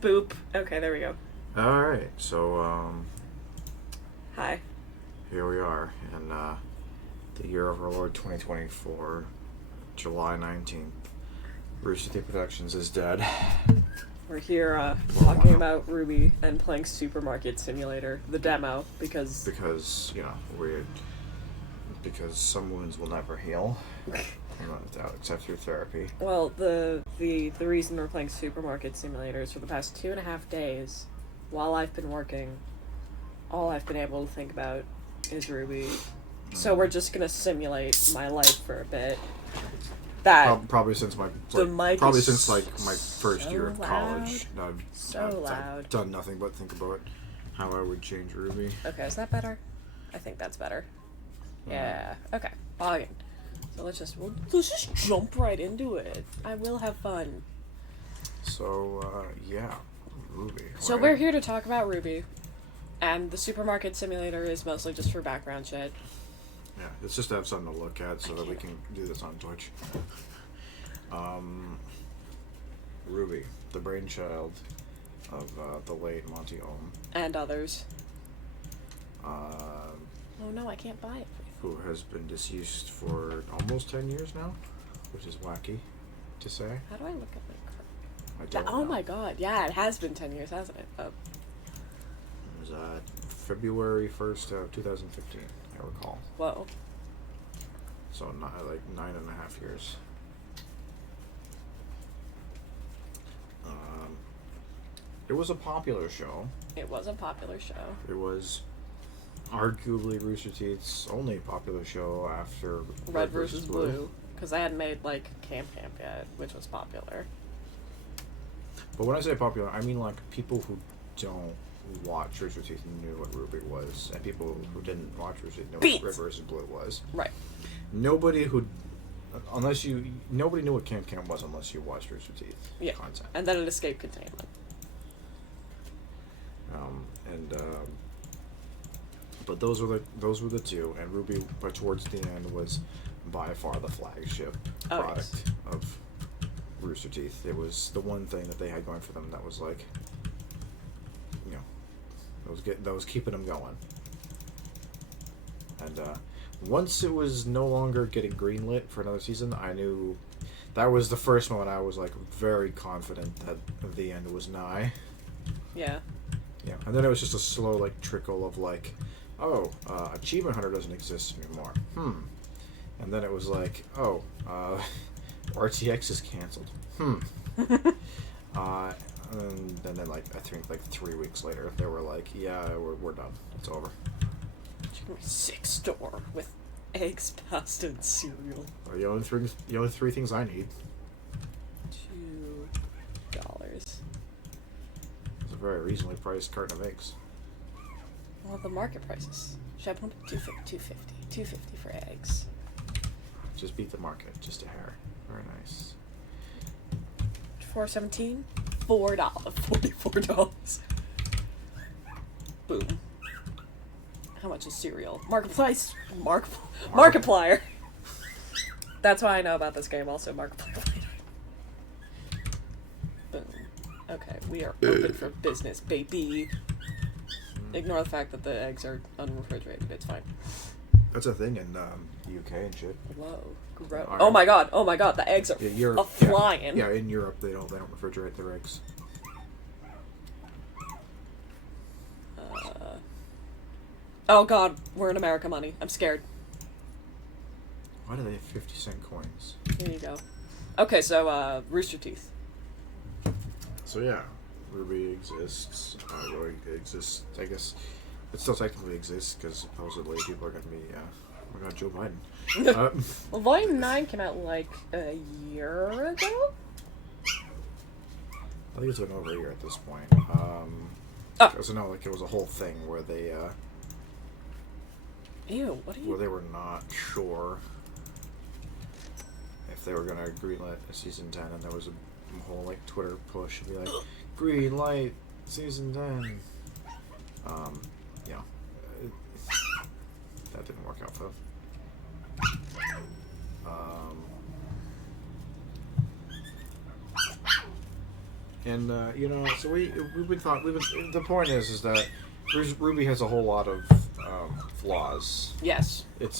Boop. Okay, there we go. Alright, so, Hi. here we are in, the year of our Lord 2024, July 19th. Rooster Teeth Productions is dead. We're here, talking about RWBY and playing Supermarket Simulator, the demo, because... Because, you know, because some wounds will never heal. Except through therapy. Well, the reason we're playing Supermarket Simulator is for the past 2.5 days, while I've been working, all I've been able to think about is RWBY. So we're just gonna simulate my life for a bit. Probably since my my first year of college. I've done nothing but think about how I would change RWBY. Okay, is that better? I think that's better. Yeah. Okay. Fine. So let's just jump right into it. I will have fun. So yeah, RWBY. So we're here to talk about RWBY, and the Supermarket Simulator is mostly just for background shit. Yeah, it's just to have something to look at so that we can do this on Twitch. RWBY, the brainchild of the late Monty Ohm. And others. Oh no, I can't buy it. Who has been deceased for almost 10 years now, which is wacky to say. How do I look at my card? I don't know. Oh my god, yeah, it has been 10 years, hasn't it? Oh. It was February 1st of 2015, I recall. Whoa. So like 9.5 years. It was a popular show. It was a popular show. It was arguably Rooster Teeth's only popular show after Red vs. Blue. Because I hadn't made, like, Camp yet, which was popular. But when I say popular, I mean, like, people who don't watch Rooster Teeth knew what RWBY was, and people who didn't watch Rooster Teeth knew what Red vs. Blue was. Right. Nobody knew what Camp was unless you watched Rooster Teeth content. And then it escaped containment. But those were the two, and RWBY, but towards the end, was by far the flagship product of Rooster Teeth. It was the one thing that they had going for them that was like, you know, that was keeping them going. And once it was no longer getting greenlit for another season, I knew that was the first moment I was like very confident that the end was nigh. Yeah. Yeah, and then it was just a slow like trickle of like, Achievement Hunter doesn't exist anymore. And then it was like, RTX is canceled. And then like I think like 3 weeks later they were like, yeah, we're done. It's over. Chicken six store with eggs, pasta, and cereal. The only three things I need. $2. It's a very reasonably priced carton of eggs. Well, the market prices. Should I pump $2.50 for eggs? Just beat the market, just a hair. Very nice. $4.17? $44. Boom. How much is cereal? Marketplace. Markiplier. That's why I know about this game. Also, Markiplier. Boom. Okay, we are open for business, baby. Ignore the fact that the eggs are unrefrigerated. It's fine. That's a thing in the UK and shit. Whoa, gross! Oh my god! The eggs are flying. Yeah, in Europe they don't refrigerate their eggs. Oh god, we're in America money. I'm scared. Why do they have 50-cent coins? Here you go. Okay, so Rooster Teeth. So yeah. RWBY exists. It exists. I guess it still technically exists because supposedly people are going to be, oh my god, Joe Biden. Well, Volume 9 came out like a year ago? I think it's been over a year at this point. So no, like it was a whole thing where they, Ew, what are you... where they were not sure if they were going to greenlit season 10, and there was a whole like Twitter push to be like, green light season 10. Yeah, that didn't work out for them. And so we've been thought the point is that RWBY has a whole lot of flaws. Yes. It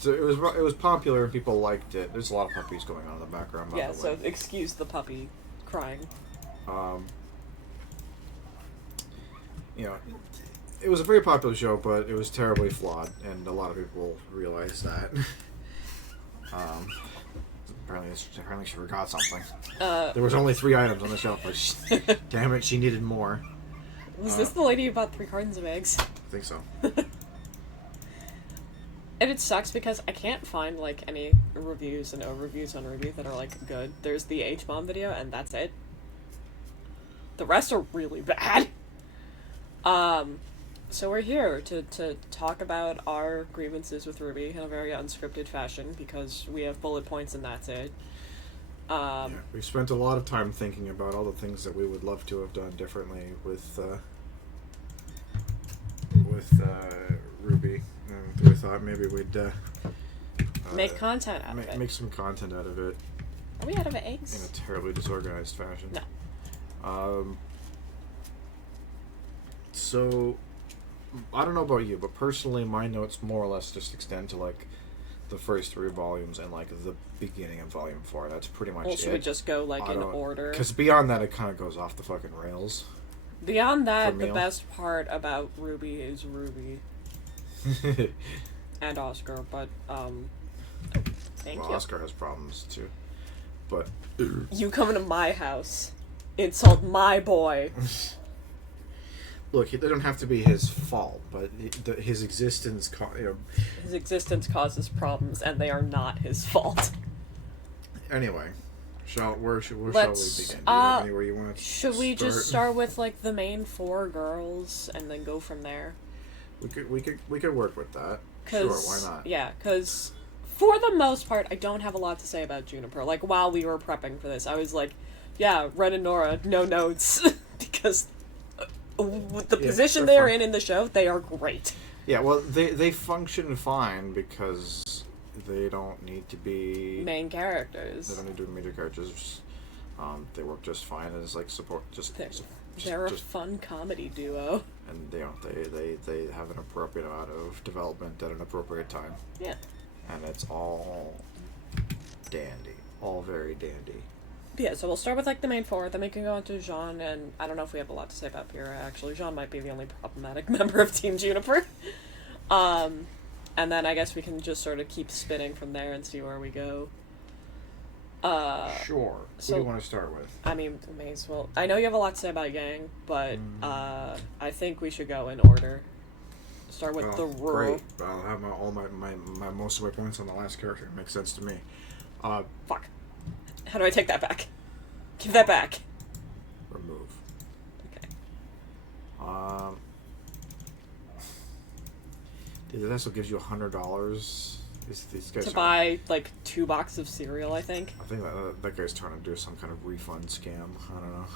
was popular and people liked it. There's a lot of puppies going on in the background. By Yeah, the so way. excuse the puppy crying. It was a very popular show, but it was terribly flawed, and a lot of people realized that. Apparently she forgot something. There was only 3 items on the shelf, but damn it, she needed more. Was this the lady who bought 3 cartons of eggs? I think so. And it sucks because I can't find, like, any reviews and overviews on RWBY that are, like, good. There's the H-Bomb video, and that's it. The rest are really bad. So we're here to talk about our grievances with RWBY in a very unscripted fashion, because we have bullet points and that's it. We spent a lot of time thinking about all the things that we would love to have done differently with RWBY. And we thought maybe we'd make content out of it. Make some content out of it. Are we out of eggs? In a terribly disorganized fashion. No. So, I don't know about you, but personally, my notes more or less just extend to, like, the first 3 volumes and, like, the beginning of Volume 4. That's pretty much it. Well, should we just go, like, in order? Because beyond that, it kind of goes off the fucking rails. Beyond that, the best part about RWBY is Ruby. And Oscar, but, thank you. Oscar has problems, too. But... You come into my house, insult my boy. Look, it doesn't have to be his fault, but his existence... His existence causes problems, and they are not his fault. Anyway, shall we begin? Do you have anywhere you want to Should we just start with, like, the main 4 girls, and then go from there? We could work with that. Sure, why not? Yeah, because for the most part, I don't have a lot to say about Juniper. Like, while we were prepping for this, I was like, yeah, Ren and Nora, no notes. Because... with the position they're in the show, they are great. Yeah, well, they function fine because they don't need to be main characters. They don't need to be major characters. They work just fine as like support. They're a fun comedy duo, and they have an appropriate amount of development at an appropriate time. Yeah, and it's all dandy, all very dandy. Yeah, so we'll start with, like, the main 4, then we can go on to Jean, and I don't know if we have a lot to say about Pyrrha, actually. Jean might be the only problematic member of Team Juniper. And then I guess we can just sort of keep spinning from there and see where we go. Sure. Who do you want to start with? I mean, may as well. I know you have a lot to say about Yang, but I think we should go in order. Start with the rural. Great. I'll have my most of my points on the last character. It makes sense to me. Fuck. How do I take that back? Give that back. Remove. Okay. This also gives you $100. These guys to buy, like, 2 boxes of cereal, I think. I think that guy's trying to do some kind of refund scam. I don't know.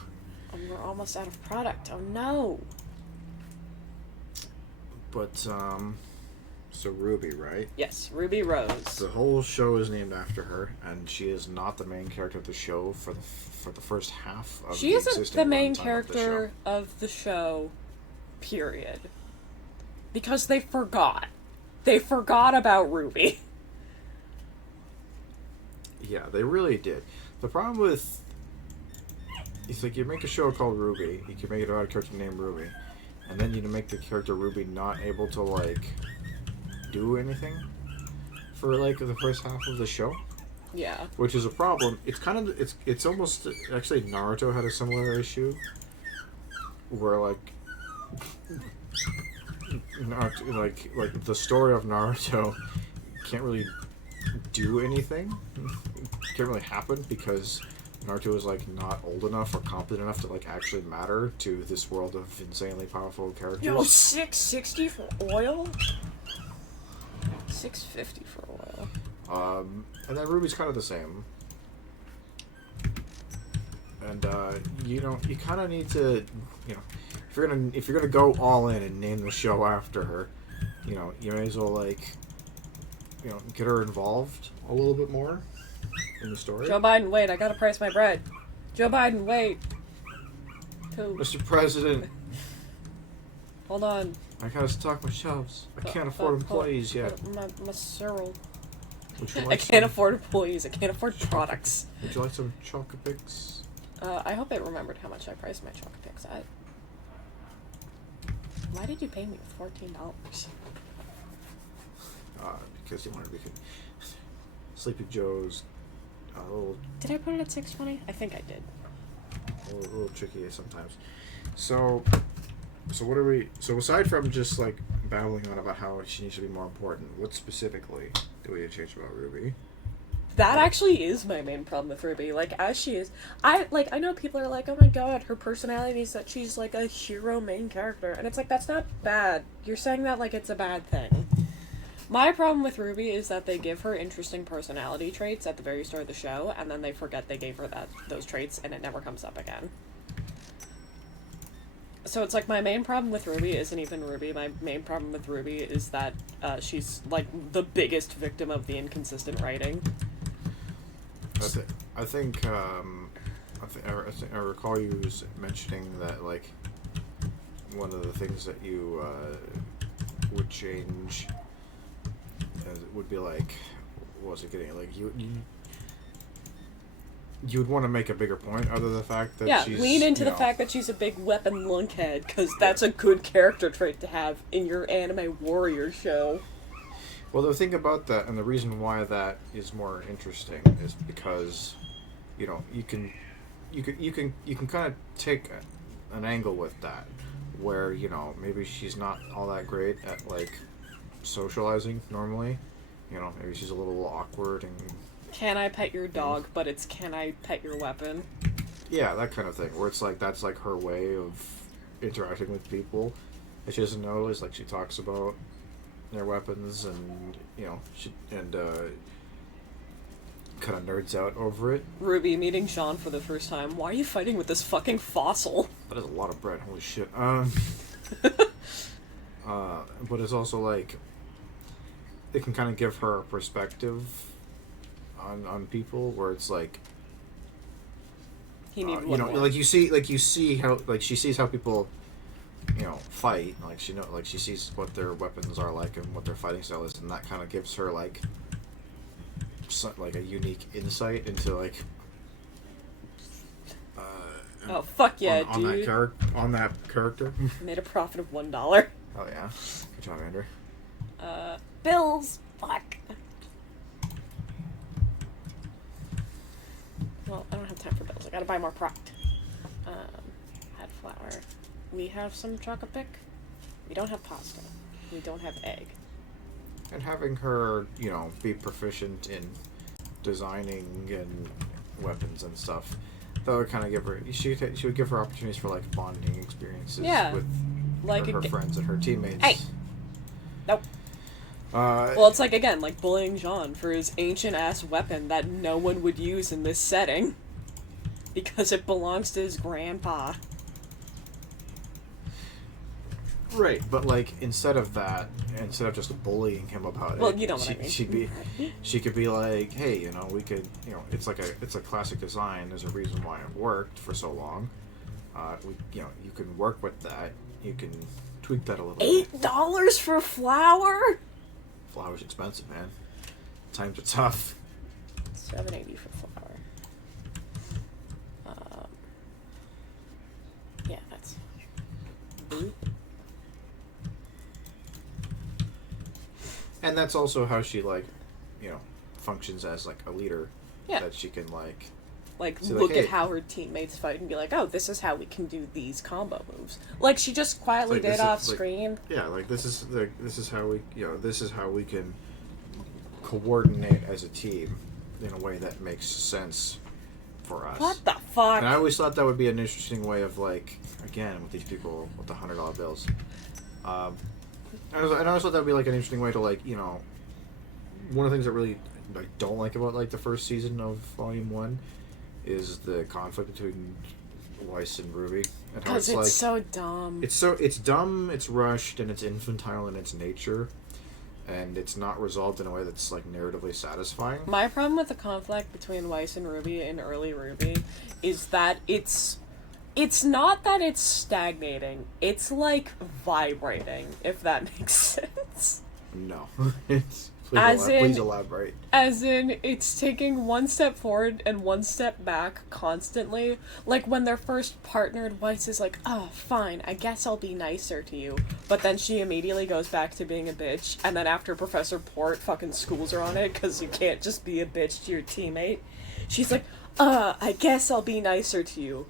Oh, we're almost out of product. Oh, no. But, so RWBY, right? Yes, Ruby Rose. The whole show is named after her, and she is not the main character of the show for the first half of she the isn't existing the main runtime character of the show, period. Because they forgot. They forgot about RWBY. Yeah, they really did. The problem with... It's like you make a show called RWBY, you can make it about a character named Ruby, and then you make the character Ruby not able to, like, do anything for, like, the first half of the show. Yeah. Which is a problem. It's kind of... It's almost... Actually, Naruto had a similar issue, where, like... like the story of Naruto can't really do anything. Can't really happen because Naruto is like not old enough or competent enough to like actually matter to this world of insanely powerful characters. Yo, $6.60 for oil? $6.50 for oil. And then Ruby's kind of the same. And you kind of need to, if you're gonna go all in and name the show after her, you may as well like, get her involved a little bit more in the story. Joe Biden, wait, I gotta price my bread. Joe Biden, wait. Who? Mr. President, Hold on. I gotta stock my shelves. I can't afford employees yet. My Cyril. Would you like I can't afford employees. I can't afford products. Would you like some Choco-Picks? I hope I remembered how much I priced my Choco-Picks at. Why did you pay me $14? Because you wanted to be Sleepy Joe's little... Did I put it at $6.20? I think I did. A little tricky sometimes. So what are we... So aside from just, like, babbling on about how she needs to be more important, what specifically do we need to change about RWBY? That actually is my main problem with RWBY. Like, as she is... I know people are like, oh my god, her personality is that she's, like, a hero main character. And it's like, that's not bad. You're saying that like it's a bad thing. My problem with RWBY is that they give her interesting personality traits at the very start of the show, and then they forget they gave her those traits, and it never comes up again. So it's like, my main problem with RWBY isn't even RWBY. My main problem with RWBY is that she's, like, the biggest victim of the inconsistent writing. I think I recall you mentioning that, like, one of the things that you would change would be like, what was it getting? Like, you would want to make a bigger point out of the fact that she's... lean into the fact that she's a big weapon lunkhead, because that's a good character trait to have in your anime warrior show. Well, the thing about that, and the reason why that is more interesting, is because, you know, you can kind of take an angle with that, where, you know, maybe she's not all that great at, like, socializing normally. You know, maybe she's a little awkward and... Can I pet your dog, but it's can I pet your weapon? Yeah, that kind of thing, where it's like, that's like her way of interacting with people. And she doesn't know, it's like she talks about their weapons and, you know, kind of nerds out over it. RWBY meeting Jean for the first time. Why are you fighting with this fucking fossil? That is a lot of bread, holy shit. But it's also like, it can kind of give her a perspective on people where it's like, you know, like you see how, like, she sees how people, you know, fight, like she sees what their weapons are like and what their fighting style is, and that kind of gives her like a unique insight into like oh fuck yeah, on dude. on that character. Made a profit of $1. Oh yeah, good job, Andrew. Bills. Fuck. Well, I don't have time for bills. I gotta buy more product. Had flour. We have some Choco-Pick. We don't have pasta. We don't have egg. And having her, you know, be proficient in designing and weapons and stuff, that would kind of give her... She would give her opportunities for, like, bonding experiences with like her friends and her teammates. Hey! Nope. Well, it's like, again, like bullying Jean for his ancient-ass weapon that no one would use in this setting. Because it belongs to his grandpa. Right, but, like, instead of just bullying him about it... Well, you know what I mean. She could be like, hey, you know, we could, you know, it's a classic design. There's a reason why it worked for so long. You know, you can work with that. You can tweak that a little bit. $8 for flour? Flour's expensive, man. Times are tough. $7.80 for flour. Yeah, that's... And that's also how she, like, you know, functions as, like, a leader. Yeah. That she can, like... look at how her teammates fight and be like, oh, this is how we can do these combo moves. Like, she just quietly did off screen. Yeah, like, this is how we, you know, this is how we can coordinate as a team in a way that makes sense for us. What the fuck? And I always thought that would be an interesting way of, like, again, with these people with the $100 bills. I always thought that would be, like, an interesting way to, like, you know, one of the things that really I don't like about, like, the first season of Volume 1 is the conflict between Weiss and RWBY. Because it's so dumb. It's dumb, it's rushed, and it's infantile in its nature. and it's not resolved in a way that's like narratively satisfying. My problem with the conflict between Weiss and RWBY in early RWBY is that it's not that it's stagnating. It's like vibrating, if that makes sense. No. Please elaborate. As in, it's taking one step forward and one step back constantly. Like, when they're first partnered, Weiss is like, oh, fine, I guess I'll be nicer to you. But then she immediately goes back to being a bitch, and then after Professor Port fucking schools her on it, because you can't just be a bitch to your teammate, she's like, I guess I'll be nicer to you.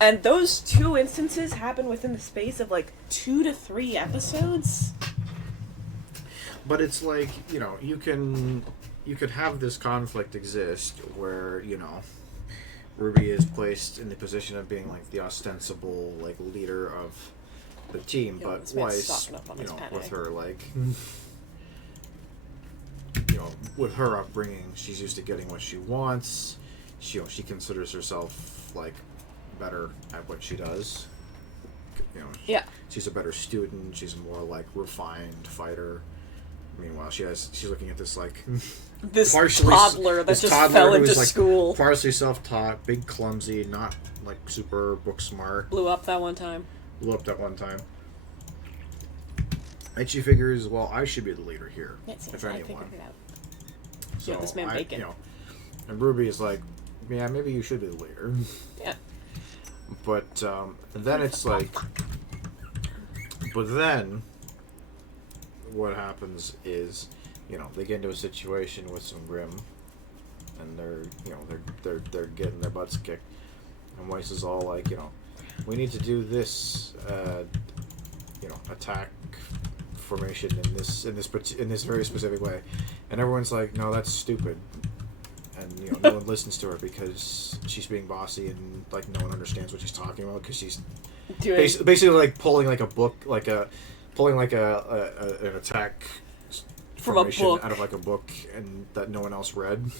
And those two instances happen within the space of, like, 2 to 3 episodes. But it's like, you know, you could have this conflict exist where, you know, RWBY is placed in the position of being like the ostensible like leader of the team, but Weiss, you know, with her like, you know, with her upbringing, she's used to getting what she wants. She considers herself like better at what she does. You know, she's a better student. She's a more like refined fighter. Meanwhile, she's looking at this like this toddler that just fell into school. Partially self-taught, big, clumsy, not like super book smart. Blew up that one time. And she figures, well, I should be the leader here, yes, if anyone. I figured it out. So this man bacon. You know, and RWBY is like, yeah, maybe you should be the leader. Yeah. But then it's like, but then what happens is, you know, they get into a situation with some Grimm, and they're getting their butts kicked, and Weiss is all like, you know, we need to do this, you know, attack formation in this very specific way, and everyone's like, no, that's stupid, and you know, no one listens to her because she's being bossy and like no one understands what she's talking about because she's basically like pulling like a book, like a. Pulling like an attack from a book out of like a book and that no one else read.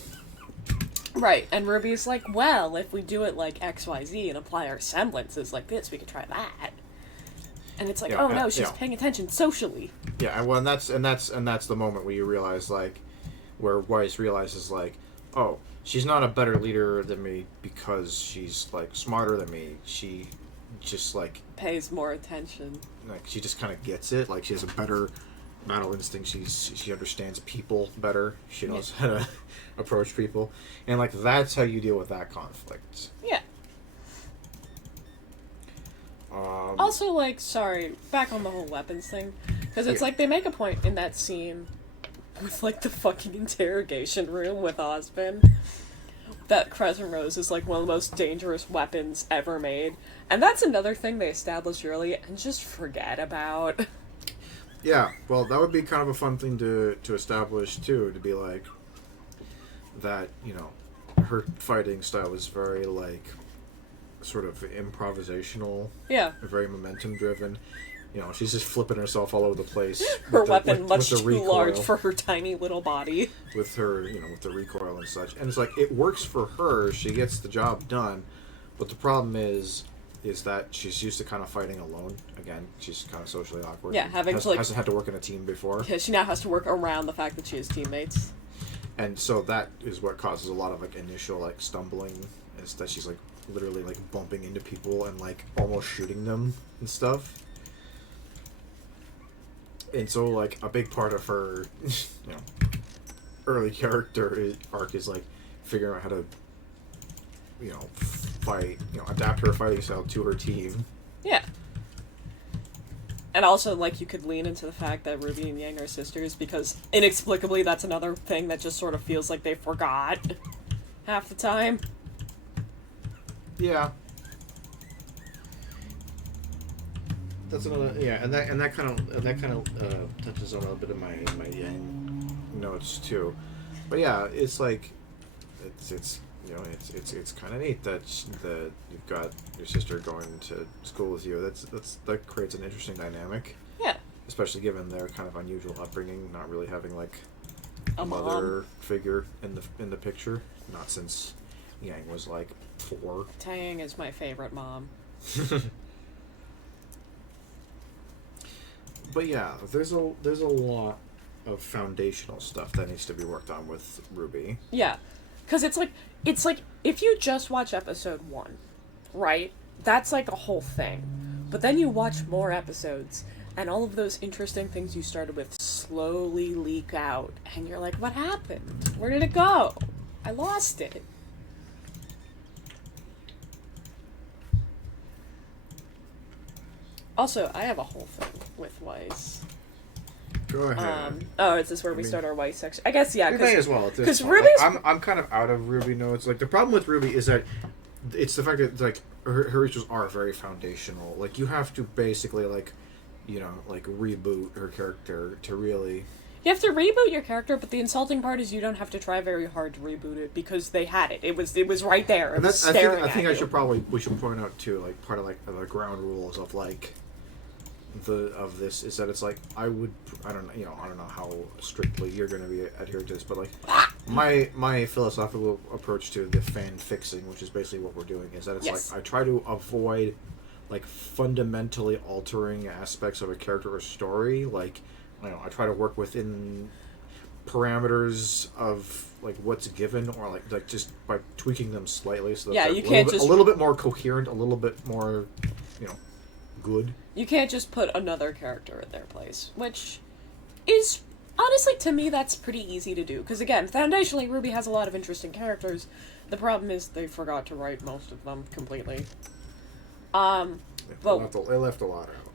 Right, and RWBY's like, well, if we do it like XYZ and apply our semblances like this, we could try that. And it's like, oh no, she's paying attention socially. Yeah, well, and that's the moment where you realize like, where Weiss realizes like, oh, she's not a better leader than me because she's like smarter than me. She just like pays more attention. Like she just kind of gets it. Like she has a better battle instinct. She understands people better. She knows how to approach people, and like that's how you deal with that conflict. Yeah. Also, like, sorry, back on the whole weapons thing, because it's like they make a point in that scene with like the fucking interrogation room with Osmond that Crescent Rose is like one of the most dangerous weapons ever made. And that's another thing they establish early and just forget about. Yeah, well, that would be kind of a fun thing to establish, too, to be like, that, you know, her fighting style is very, like, sort of improvisational. Yeah. Very momentum-driven. You know, she's just flipping herself all over the place. Her weapon much too large for her tiny little body. With her, you know, with the recoil and such. And it's like, it works for her, she gets the job done, but the problem is that she's used to kind of fighting alone. Again, she's kind of socially awkward. Yeah, hasn't had to work in a team before. Yeah, she now has to work around the fact that she has teammates. And so that is what causes a lot of like initial like stumbling, is that she's like literally like bumping into people and like almost shooting them and stuff. And so like a big part of her, you know, early character arc is like figuring out how to, you know, fight, you know, adapt her fighting style to her team. Yeah. And also, like, you could lean into the fact that RWBY and Yang are sisters, because inexplicably that's another thing that just sort of feels like they forgot half the time. Yeah. That's another, yeah, and that kind of touches on a bit of my Yang notes too, but yeah, it's like it's you know, it's kind of neat that you've got your sister going to school with you. That creates an interesting dynamic. Yeah. Especially given their kind of unusual upbringing, not really having like a mother figure in the picture. Not since Yang was like 4. Taeyang is my favorite mom. But yeah, there's a lot of foundational stuff that needs to be worked on with RWBY. Yeah, because it's like if you just watch episode 1, right? That's like a whole thing, but then you watch more episodes, and all of those interesting things you started with slowly leak out, and you're like, what happened? Where did it go? I lost it. Also, I have a whole thing with Weiss. Go ahead. Is this where we start our Weiss section? I guess, yeah. We may as well. Because RWBY's... I'm kind of out of RWBY notes. Like, the problem with RWBY is that it's the fact that, like, her issues are very foundational. Like, you have to basically, like, you know, like, reboot her character to really... You have to reboot your character, but the insulting part is you don't have to try very hard to reboot it because they had it. It was right there. It was staring I think at you. we should point out too, like, part of like the ground rules of like of this is that it's like I don't know how strictly you're going to be adhered to this, but like my philosophical approach to the fan fixing, which is basically what we're doing, is that it's like I try to avoid like fundamentally altering aspects of a character or story. Like, you know, I try to work within parameters of like what's given, or like just by tweaking them slightly so that you can't a little bit more coherent, a little bit more, you know, good. You can't just put another character in their place, which is honestly, to me, that's pretty easy to do. Because again, foundationally, RWBY has a lot of interesting characters. The problem is they forgot to write most of them completely. They left a lot out.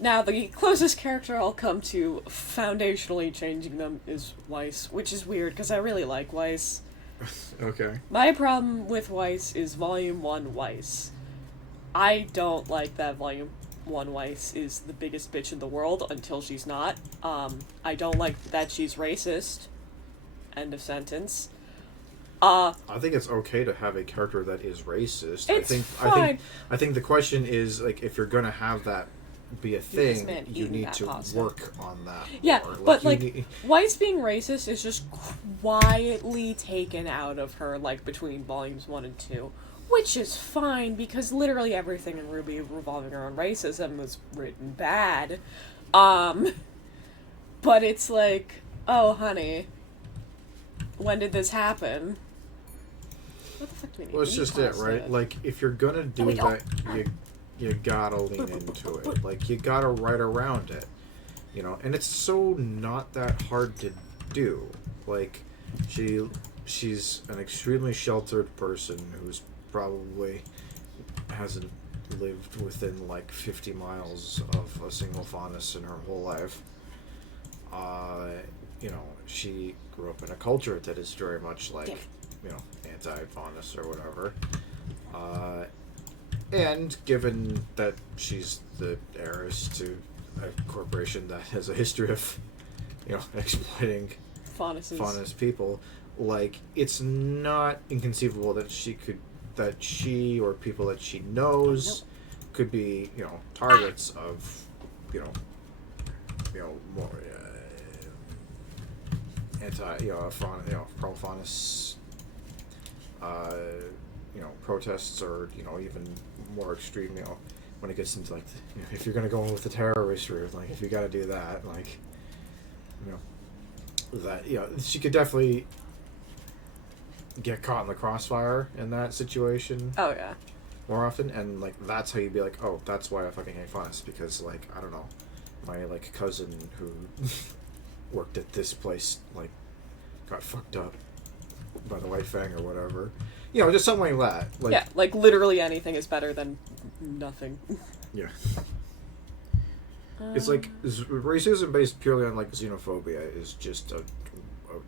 Now, the closest character I'll come to foundationally changing them is Weiss, which is weird, because I really like Weiss. Okay. My problem with Weiss is Volume 1 Weiss. I don't like that Volume 1 Weiss is the biggest bitch in the world until she's not. I don't like that she's racist. End of sentence. I think it's okay to have a character that is racist. Fine. I think the question is, like, if you're gonna have that be a thing, you need to work on that. Yeah, more. but Weiss being racist is just quietly taken out of her, like, between volumes 1 and 2, which is fine because literally everything in RWBY revolving around racism was written bad. But it's like, oh honey, when did this happen? What the fuck do we need? Well, it's just it, right? Like, if you're gonna do that, you gotta lean into it. Like, you gotta write around it, you know. And it's so not that hard to do. Like, she's an extremely sheltered person who's probably hasn't lived within like 50 miles of a single faunus in her whole life. You know, she grew up in a culture that is very much like, you know, anti-faunus or whatever. And given that she's the heiress to a corporation that has a history of, you know, exploiting faunus people, like, it's not inconceivable that she or people that she knows could be, you know, targets of, you know, more pro-faunus, you know, protests, or, you know, even more extreme, you know, when it gets into, like, you know, if you're going to go in with the terrorist route, like, if you got to do that, like, you know, that, you know, she could definitely get caught in the crossfire in that situation. Oh, yeah. More often, and, like, that's how you'd be like, oh, that's why I fucking hate faunus, because, like, I don't know, my, like, cousin who worked at this place, like, got fucked up by the White Fang or whatever. You know, just something like that. Like, yeah, like, literally anything is better than nothing. Yeah. It's like, racism based purely on, like, xenophobia is just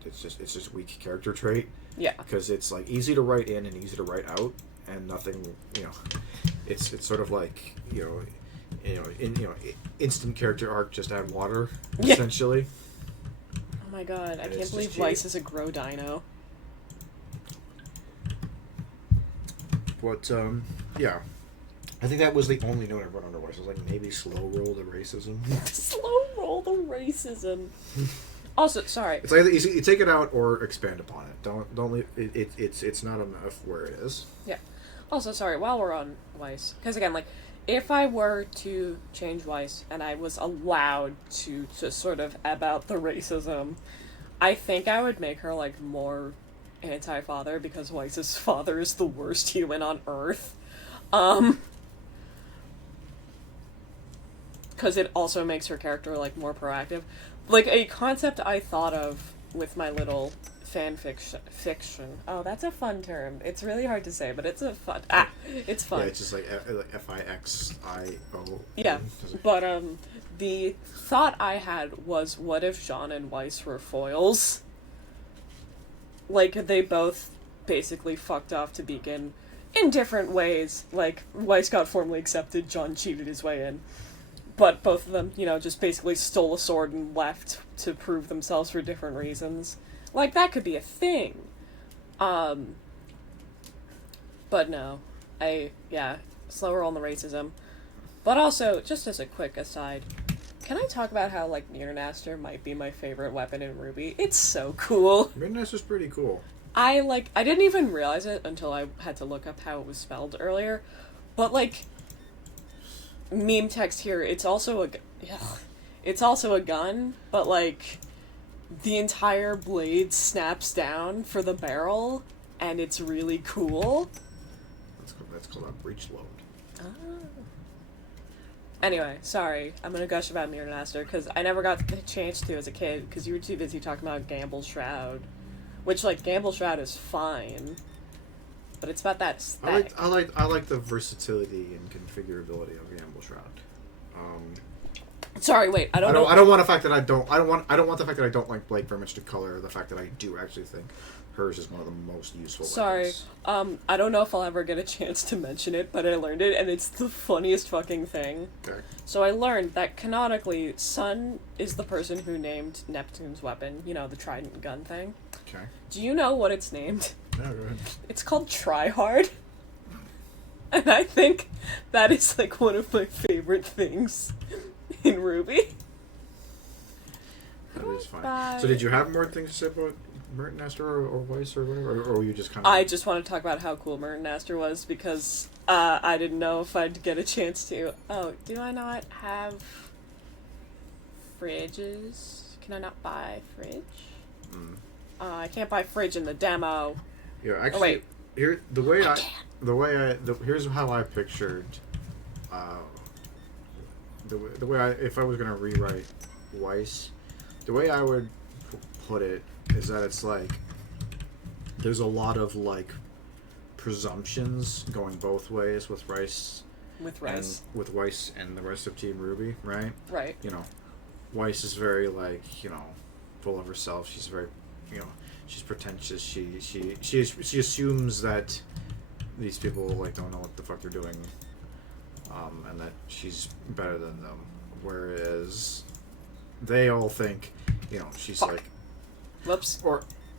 it's just weak character trait. Yeah. Because it's, like, easy to write in and easy to write out, and nothing, you know, it's sort of like, instant character arc, just add water, essentially. Oh my god, I can't believe Weiss is a grow dino. But, yeah. I think that was the only note I wrote under Weiss. I was like, maybe slow roll the racism. Slow roll the racism. Also, sorry. It's either you take it out or expand upon it. Don't leave it's not enough where it is. Yeah. Also, sorry, while we're on Weiss, because again, like, if I were to change Weiss and I was allowed to sort of ebb out the racism, I think I would make her, like, more anti-father, because Weiss's father is the worst human on Earth. Because it also makes her character, like, more proactive. Like, a concept I thought of with my little fiction. Oh, that's a fun term. It's really hard to say, but it's it's fun. Yeah, it's just like Fixio. Yeah, but the thought I had was, what if Jean and Weiss were foils? Like, they both basically fucked off to Beacon in different ways. Like, Weiss got formally accepted, Jean cheated his way in. But both of them, just basically stole a sword and left to prove themselves for different reasons. Like, that could be a thing. But no. Slower on the racism. But also, just as a quick aside, can I talk about how, like, Mirrornaster might be my favorite weapon in RWBY? It's so cool. Mirrornaster's pretty cool. I didn't even realize it until I had to look up how it was spelled earlier. But, like, meme text here, it's also a gun, but, like, the entire blade snaps down for the barrel, and it's really cool. That's called a breech load. Oh. Anyway, sorry, I'm gonna gush about Mirrornaster, because I never got the chance to as a kid, because you were too busy talking about Gamble Shroud. Which, like, Gamble Shroud is fine, but it's about that stack. I like the versatility and configurability of Gamble Shroud. Sorry, wait. I don't want the fact that I don't like Blake very much to color the fact that I do actually think hers is one of the most useful weapons. I don't know if I'll ever get a chance to mention it, but I learned it, and it's the funniest fucking thing. Okay. So I learned that canonically, Sun is the person who named Neptune's weapon, the trident gun thing. Okay. Do you know what it's named? No, go ahead. It's called Tryhard. And I think that is, like, one of my favorite things in RWBY. That is fine. So did you have more things to say about Mirrornaster or Weiss or whatever? Or were you just kind of... I just want to talk about how cool Mirrornaster was, because I didn't know if I'd get a chance to. Oh, do I not have fridges? Can I not buy fridge? I can't buy fridge in the demo. Yeah, actually, oh, wait. Here's how I pictured, if I was gonna rewrite Weiss, the way I would put it is that it's like there's a lot of, like, presumptions going both ways with Weiss. With Weiss. And with Weiss and the rest of Team RWBY, right? Right. Weiss is very, like, full of herself. She's very, she's pretentious. She assumes that these people, like, don't know what the fuck they're doing, and that she's better than them. Whereas they all think, she's fuck. Like, whoops.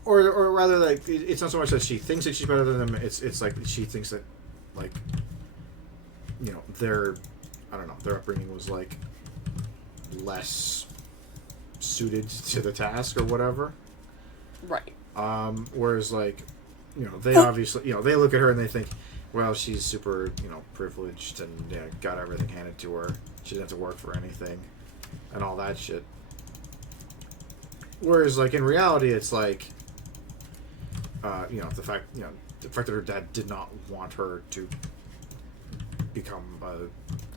Or rather, like, it's not so much that she thinks that she's better than them. It's like she thinks that, like, their upbringing was, like, less suited to the task or whatever. Right. Whereas, like, they obviously, they look at her and they think, well, she's super, privileged and got everything handed to her. She didn't have to work for anything and all that shit. Whereas, like, in reality, it's like, the fact that her dad did not want her to become a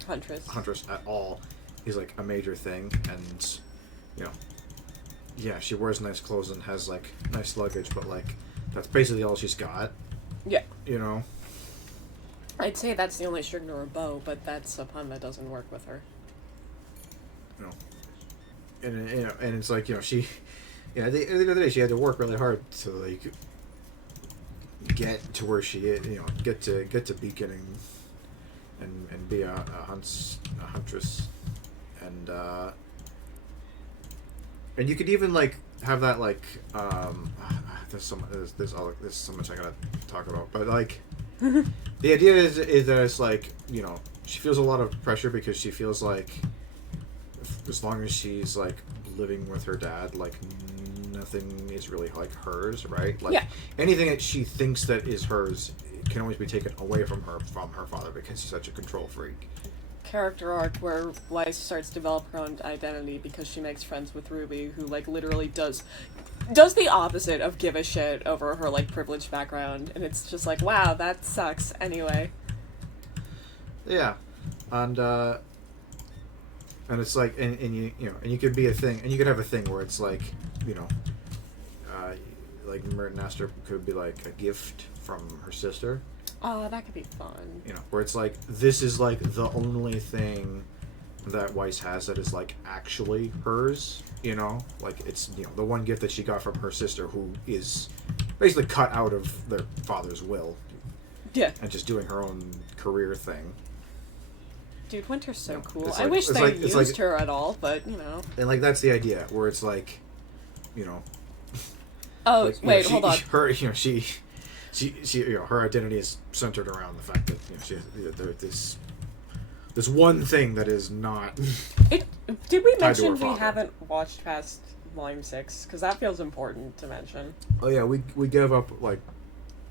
huntress at all is, like, a major thing. And, she wears nice clothes and has, like, nice luggage, but, like, that's basically all she's got. Yeah. I'd say that's the only string to her bow, but that's a pun that doesn't work with her. And it's like, she, at the end of the day, she had to work really hard to, like, get to where she is, get to Beacon and be a huntress, and you could even, like, have that, like, there's so much I gotta talk about, but, like, the idea is that it's like, she feels a lot of pressure because she feels like as long as she's, like, living with her dad, like, nothing is really, like, hers, right? Like, anything that she thinks that is hers can always be taken away from her father because he's such a control freak. character arc where Weiss starts to develop her own identity because she makes friends with RWBY, who, like, literally does the opposite of give a shit over her, like, privileged background, and it's just like, wow, that sucks anyway. Yeah. And it's like, and you know, and you could be a thing, and you could have a thing where it's like, you know, like Merton Astor could be like a gift from her sister. Oh, that could be fun. You know, where it's like, this is like the only thing that Weiss has that is like actually hers, you know? Like, it's, you know, the one gift that she got from her sister, who is basically cut out of their father's will. Yeah. And just doing her own career thing. Dude, Winter's so cool. Like, I wish they used her at all, but, you know. And, like, that's the idea, where it's like, you know... Oh, like, wait, know, hold on. Her, you know, she, you know, her identity is centered around the fact that, you know, she has this one thing that is not... Did we mention we haven't watched past Volume 6? Because that feels important to mention. Oh, yeah, we gave up, like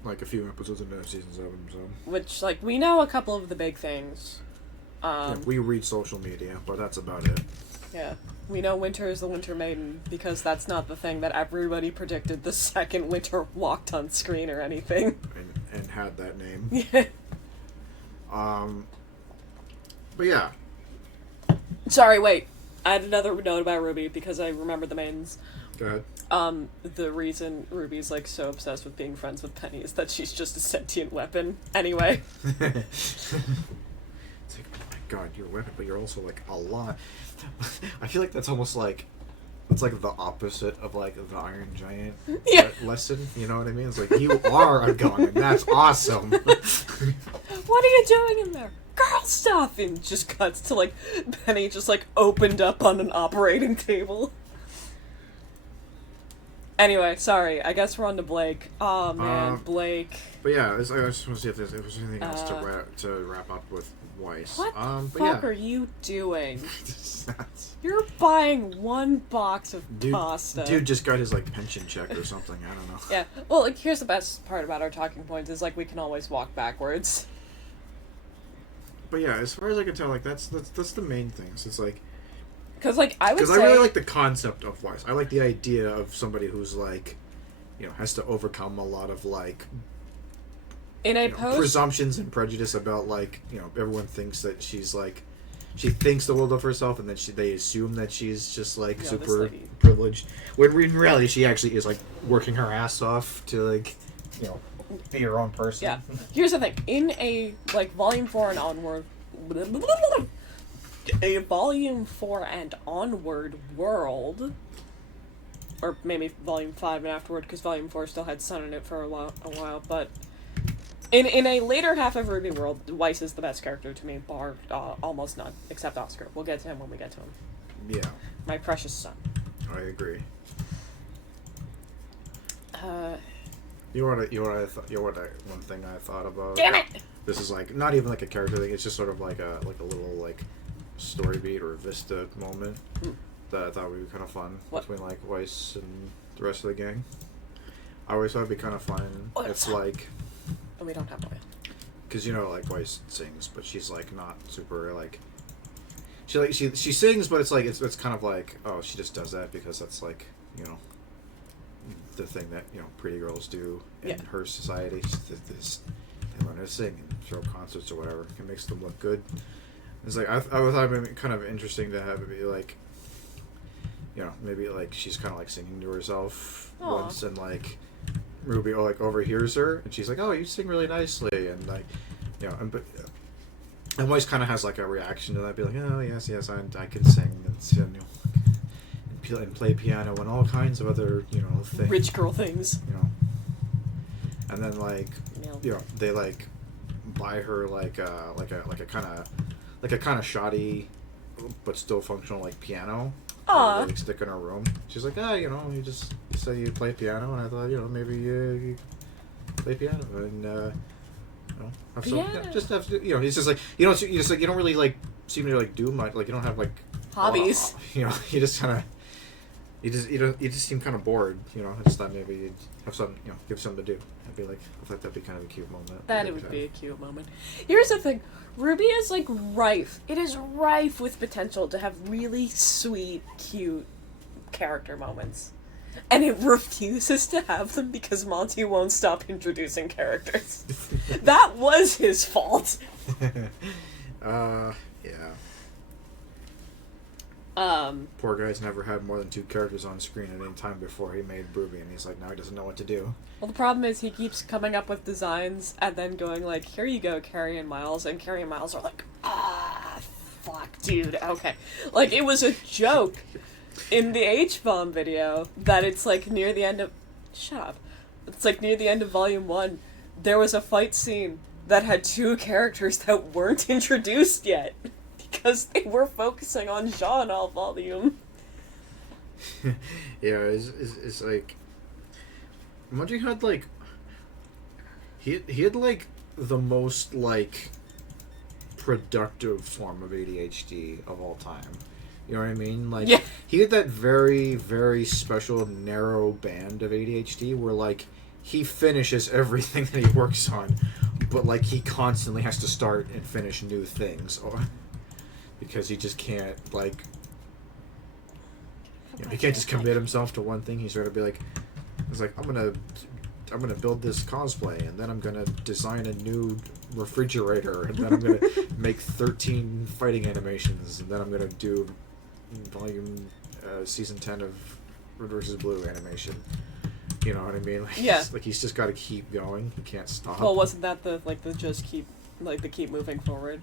a few episodes into Season 7, so... Which, like, we know a couple of the big things. Yeah, we read social media, but that's about it. Yeah. We know Winter is the Winter Maiden, because that's not the thing that everybody predicted the second Winter walked on screen or anything. And had that name. Yeah. But yeah. Sorry, wait. I had another note about RWBY, because I remember the maidens. Go ahead. The reason Ruby's, like, so obsessed with being friends with Penny is that she's just a sentient weapon. Anyway. It's like, oh my god, you're a weapon, but you're also, like, a lot. I feel like that's almost like... It's like the opposite of, like, the Iron Giant lesson. You know what I mean? It's like, you are a gun, and that's awesome. What are you doing in there? Girl stuff! And just cuts to, like, Penny just, like, opened up on an operating table. Anyway, sorry. I guess we're on to Blake. Oh, man. Blake. But yeah, I just want to see if there was anything else to wrap up with Weiss. What the fuck are you doing? You're buying one box of pasta. Dude just got his, like, pension check or something. I don't know. Yeah. Well, like, here's the best part about our talking points is, like, we can always walk backwards. But yeah, as far as I can tell, like, that's the main thing. So it's like... Because, like, I really like the concept of Weiss. I like the idea of somebody who's, like, you know, has to overcome a lot of, like... presumptions and prejudice about, like, you know, everyone thinks that she's, like... She thinks the world of herself, and then they assume that she's just, like, super privileged. When in reality, she actually is, like, working her ass off to, like, you know, be her own person. Yeah. Here's the thing. In a, like, Volume 4 and onward... A Volume 4 and onward world... Or maybe Volume 5 and afterward, because Volume 4 still had Sun in it for a while, but... In a later half of RWBY world, Weiss is the best character to me, bar almost none, except Oscar. We'll get to him when we get to him. Yeah. My precious son. I agree. You know what one thing I thought about? Damn it! This is, like, not even like a character thing, it's just sort of like a little, like, story beat or vista moment that I thought would be kind of fun between, like, Weiss and the rest of the gang. I always thought it'd be kind of fun if, like... Oh, we don't have oil. Because, you know, like, Weiss sings, but she's, like, not super, like... She sings, but it's, like, it's kind of like, oh, she just does that because that's, like, you know, the thing that, you know, pretty girls do in her society. They learn how to sing and throw concerts or whatever. It makes them look good. It's like, I thought it'd be kind of interesting to have it be, like, you know, maybe, like, she's kind of, like, singing to herself once, and, like... Ruby overhears her, and she's like, "Oh, you sing really nicely," and, like, you know, and Weiss kind of has, like, a reaction to that, be like, "Oh, yes, I can sing and play piano and all kinds of other, you know, things, rich girl things, you know." And then, like, you know, they, like, buy her like a kind of shoddy but still functional, like, piano. Like, stick in her room. She's like, you know, you say you play piano, and I thought, you know, maybe you play piano, and you know, have some, just have, you know, it's just like, you don't really, like, seem to, like, do much, like, you don't have, like, hobbies, you know, you just kind of, you just seem kind of bored, you know. I just thought maybe you'd have something, you know, give something to do. I feel like that'd be kind of a cute moment. That it would be a cute moment. Here's the thing, RWBY is, like, rife. It is rife with potential to have really sweet, cute character moments. And it refuses to have them because Monty won't stop introducing characters. That was his fault. Yeah. Poor guy's never had more than 2 characters on screen at any time before he made RWBY, and he's like, now he doesn't know what to do. Well, the problem is he keeps coming up with designs and then going like, here you go, Carrie and Miles, and Carrie and Miles are like, fuck, dude, okay. Like, it was a joke in the H-Bomb video that it's like near the end of... Shut up. It's like near the end of Volume 1, there was a fight scene that had 2 characters that weren't introduced yet. Because they were focusing on Jean all volume. Yeah, it's like... Munchie had, like... He had, like, the most, like, productive form of ADHD of all time. You know what I mean? Like, yeah. He had that very, very special, narrow band of ADHD where, like, he finishes everything that he works on, but, like, he constantly has to start and finish new things. Because he just can't, like... You know, he can't just commit himself to one thing. He's sort of be like... He's like, I'm gonna build this cosplay, and then I'm gonna design a new refrigerator, and then I'm gonna make 13 fighting animations, and then I'm gonna do season 10 of Red vs. Blue animation. You know what I mean? Like, yeah. He's just got to keep going. He can't stop. Well, wasn't that the keep moving forward?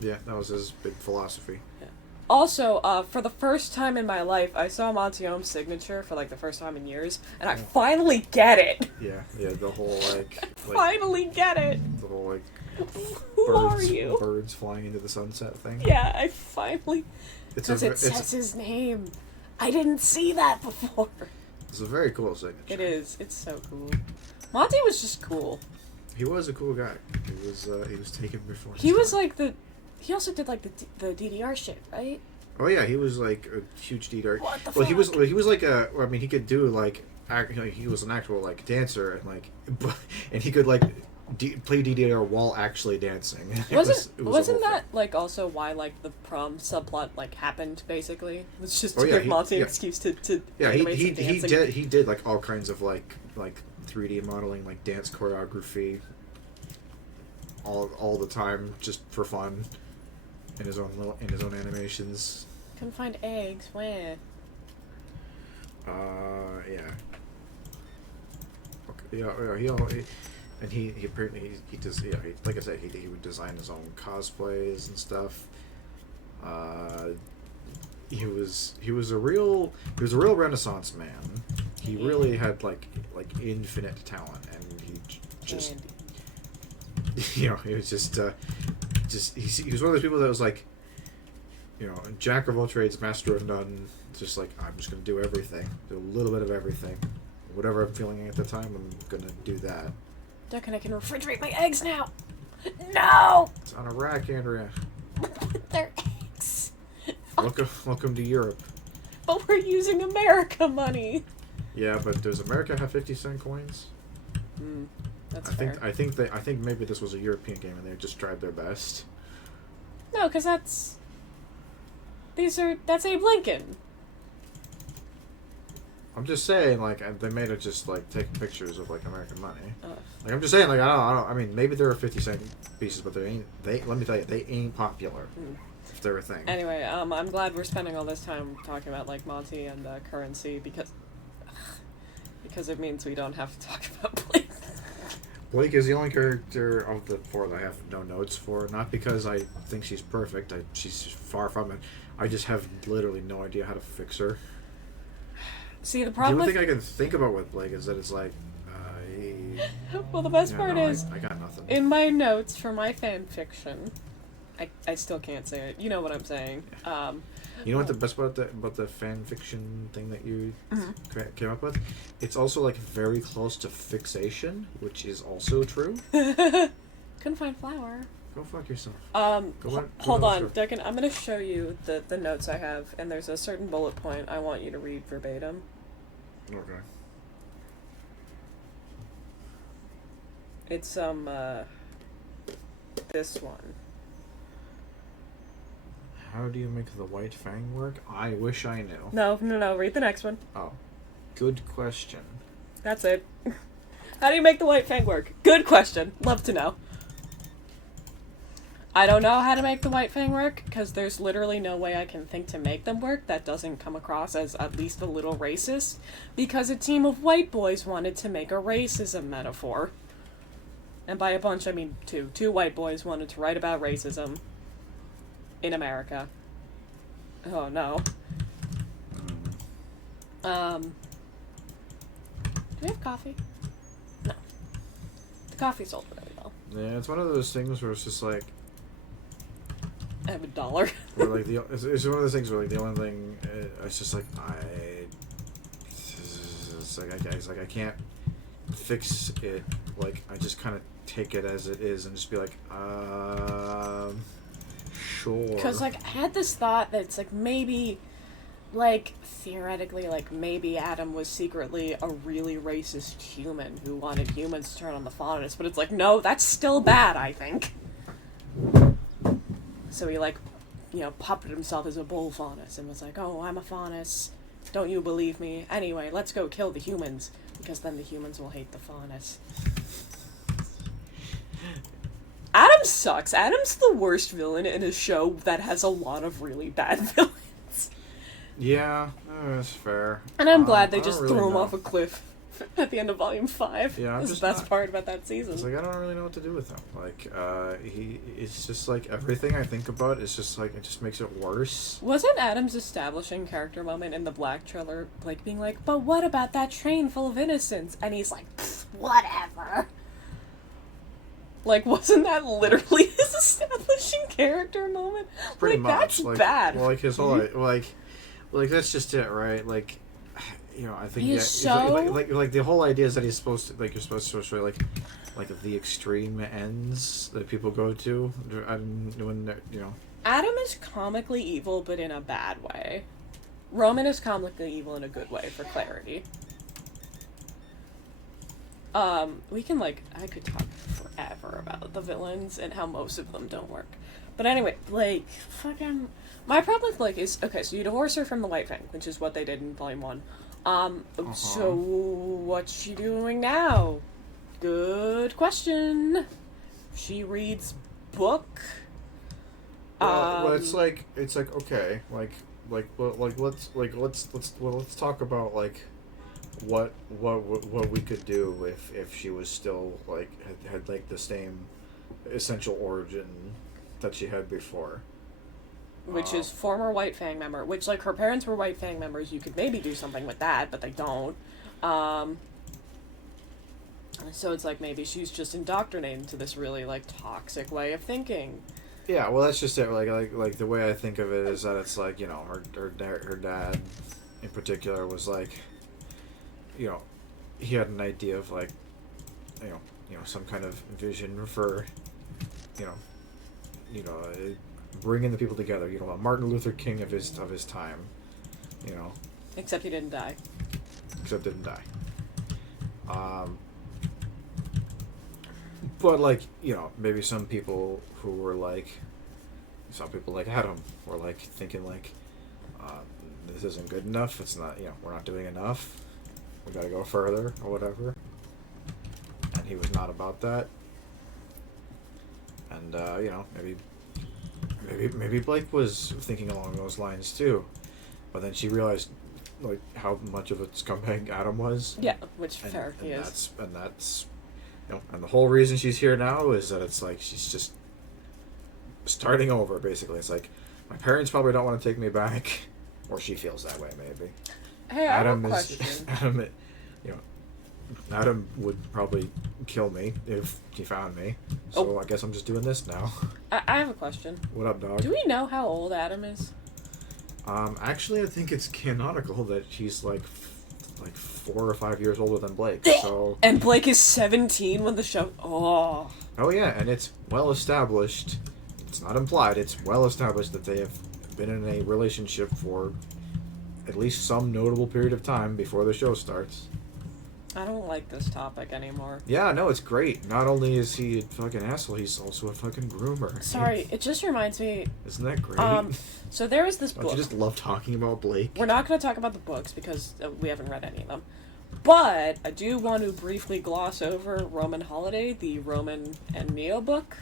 Yeah, that was his big philosophy. Yeah. Also, for the first time in my life, I saw Monty Ohm's signature for, like, the first time in years, and I finally get it! Yeah, the whole, like... finally get it! The whole, like... Who are you? Birds flying into the sunset thing. Yeah, I finally... Because it says his name. I didn't see that before. It's a very cool signature. It is. It's so cool. Monty was just cool. He was a cool guy. He was taken before. He was like the... He also did, like, the DDR shit, right? Oh, yeah, he was, like, a huge DDR. What the fuck? He was like a... I mean, he could do, like... he was an actual, like, dancer, and, like... And he could, like, play DDR while actually dancing. Wasn't that, like, also why, like, the prom subplot, like, happened, basically? It was just to give Monty an excuse to yeah, he did, like, all kinds of, like 3D modeling, like, dance choreography... All the time, just for fun. In his own animations. Couldn't find eggs. Where? Yeah. Okay. And he apparently he does. Yeah, like I said, he would design his own cosplays and stuff. He was a real Renaissance man. He really had like infinite talent, and he just. You know, he was just he was one of those people that was like, you know, jack of all trades, master of none. Just like, I'm just gonna do everything, do a little bit of everything, whatever I'm feeling at the time. I'm gonna do that. Duck, and I can refrigerate my eggs now. No. It's on a rack, Andrea. They're eggs. Welcome to Europe. But we're using America money. Yeah, but does America have 50-cent coins? That's fair. I think maybe this was a European game and they just tried their best. No, because that's Abe Lincoln. I'm just saying, like, they made it just like taking pictures of like American money. Like, I'm just saying, like, I mean, maybe there are 50-cent pieces, but let me tell you, they ain't popular. If they're a thing. Anyway, I'm glad we're spending all this time talking about like Monty and currency because it means we don't have to talk about Blake. Blake is the only character of the 4 that I have no notes for. Not because I think she's perfect. She's far from it. I just have literally no idea how to fix her. See, the problem. The only thing I can think about with Blake is that it's like. Well, the best part is I got nothing. In my notes for my fan fiction, I still can't say it. You know what I'm saying. Yeah. You know what the best part about the fan fiction thing that you came up with? It's also like very close to fixation, which is also true. Couldn't find flour. Go fuck yourself. Hold on, Declan. I'm gonna show you the notes I have, and there's a certain bullet point I want you to read verbatim. Okay. It's this one. How do you make the White Fang work? I wish I knew. No. Read the next one. Oh. Good question. That's it. How do you make the White Fang work? Good question. Love to know. I don't know how to make the White Fang work, because there's literally no way I can think to make them work that doesn't come across as at least a little racist, because a team of white boys wanted to make a racism metaphor. And by a bunch, I mean two. Two white boys wanted to write about racism in America. Oh, no. Do we have coffee? No. The coffee sold really well. Yeah, it's one of those things where it's just like... I have $1. Where like it's one of those things where like the only thing it's just like it's like I can't fix it. Like I just kind of take it as it is and just be like, sure. Because like I had this thought that it's like maybe, like theoretically, like maybe Adam was secretly a really racist human who wanted humans to turn on the faunus, but it's like no, that's still bad. I think. So he, like, you know, puppeted himself as a bull faunus and was like, oh, I'm a faunus. Don't you believe me? Anyway, let's go kill the humans, because then the humans will hate the faunus. Adam sucks. Adam's the worst villain in a show that has a lot of really bad villains. Yeah, that's fair. And I'm glad they just really threw him know. off a cliff at the end of Volume 5. Yeah, That's the best part about that season. It's like, I don't really know what to do with him. Like, it's just like, everything I think about is just like, it just makes it worse. Wasn't Adam's establishing character moment in the Black trailer, like, being like, but what about that train full of innocents? And he's like, whatever. Like, wasn't that literally his establishing character moment? Pretty like, much. That's like, bad. Well, like, his whole, like, that's just it, right? Like, you know, I think He's yeah, so... like the whole idea is that he's supposed to, like, you're supposed to show, like the extreme ends that people go to when they're, you know. Adam is comically evil, but in a bad way. Roman is comically evil in a good way, for clarity. We can, like, I could talk forever about the villains and how most of them don't work. But anyway, Blake, fucking... My problem with Blake is, okay, so you divorce her from the White Fang, which is what they did in Volume 1. So what's she doing now? Good question. She reads book. Well, it's like okay, let's talk about like what we could do if she was still like had like the same essential origin that she had before. Which is former White Fang member, which, like, her parents were White Fang members. You could maybe do something with that, but they don't. So it's like maybe she's just indoctrinated into this really, like, toxic way of thinking. Yeah, well, that's just it. Like the way I think of it is that it's like, you know, her dad in particular was like, you know, he had an idea of like, you know, some kind of vision for, you know, bringing the people together, you know, a Martin Luther King of his time, you know. Except he didn't die. Except didn't die. But like, you know, maybe some people like Adam were like thinking like, this isn't good enough. It's not, you know, we're not doing enough. We gotta go further or whatever. And he was not about that. And you know, maybe Blake was thinking along those lines too, but then she realized like how much of a scumbag Adam was. Yeah, which fair he is. That's you know, and the whole reason she's here now is that it's like she's just starting over. Basically, it's like my parents probably don't want to take me back, or she feels that way maybe. Hey, I have a question. Adam would probably kill me if he found me. So I guess I'm just doing this now. I have a question. What up, dog? Do we know how old Adam is? Actually, I think it's canonical that he's like 4 or 5 years older than Blake. So. And Blake is 17 when the show. Oh. Oh yeah, and it's well established. It's not implied. It's well established that they have been in a relationship for at least some notable period of time before the show starts. I don't like this topic anymore. Yeah, no, it's great. Not only is he a fucking asshole, he's also a fucking groomer. Sorry, it just reminds me. Isn't that great? So there is this Don't book. you just love talking about Blake? We're not going to talk about the books because we haven't read any of them. But I do want to briefly gloss over Roman Holiday, the Roman and Neo book.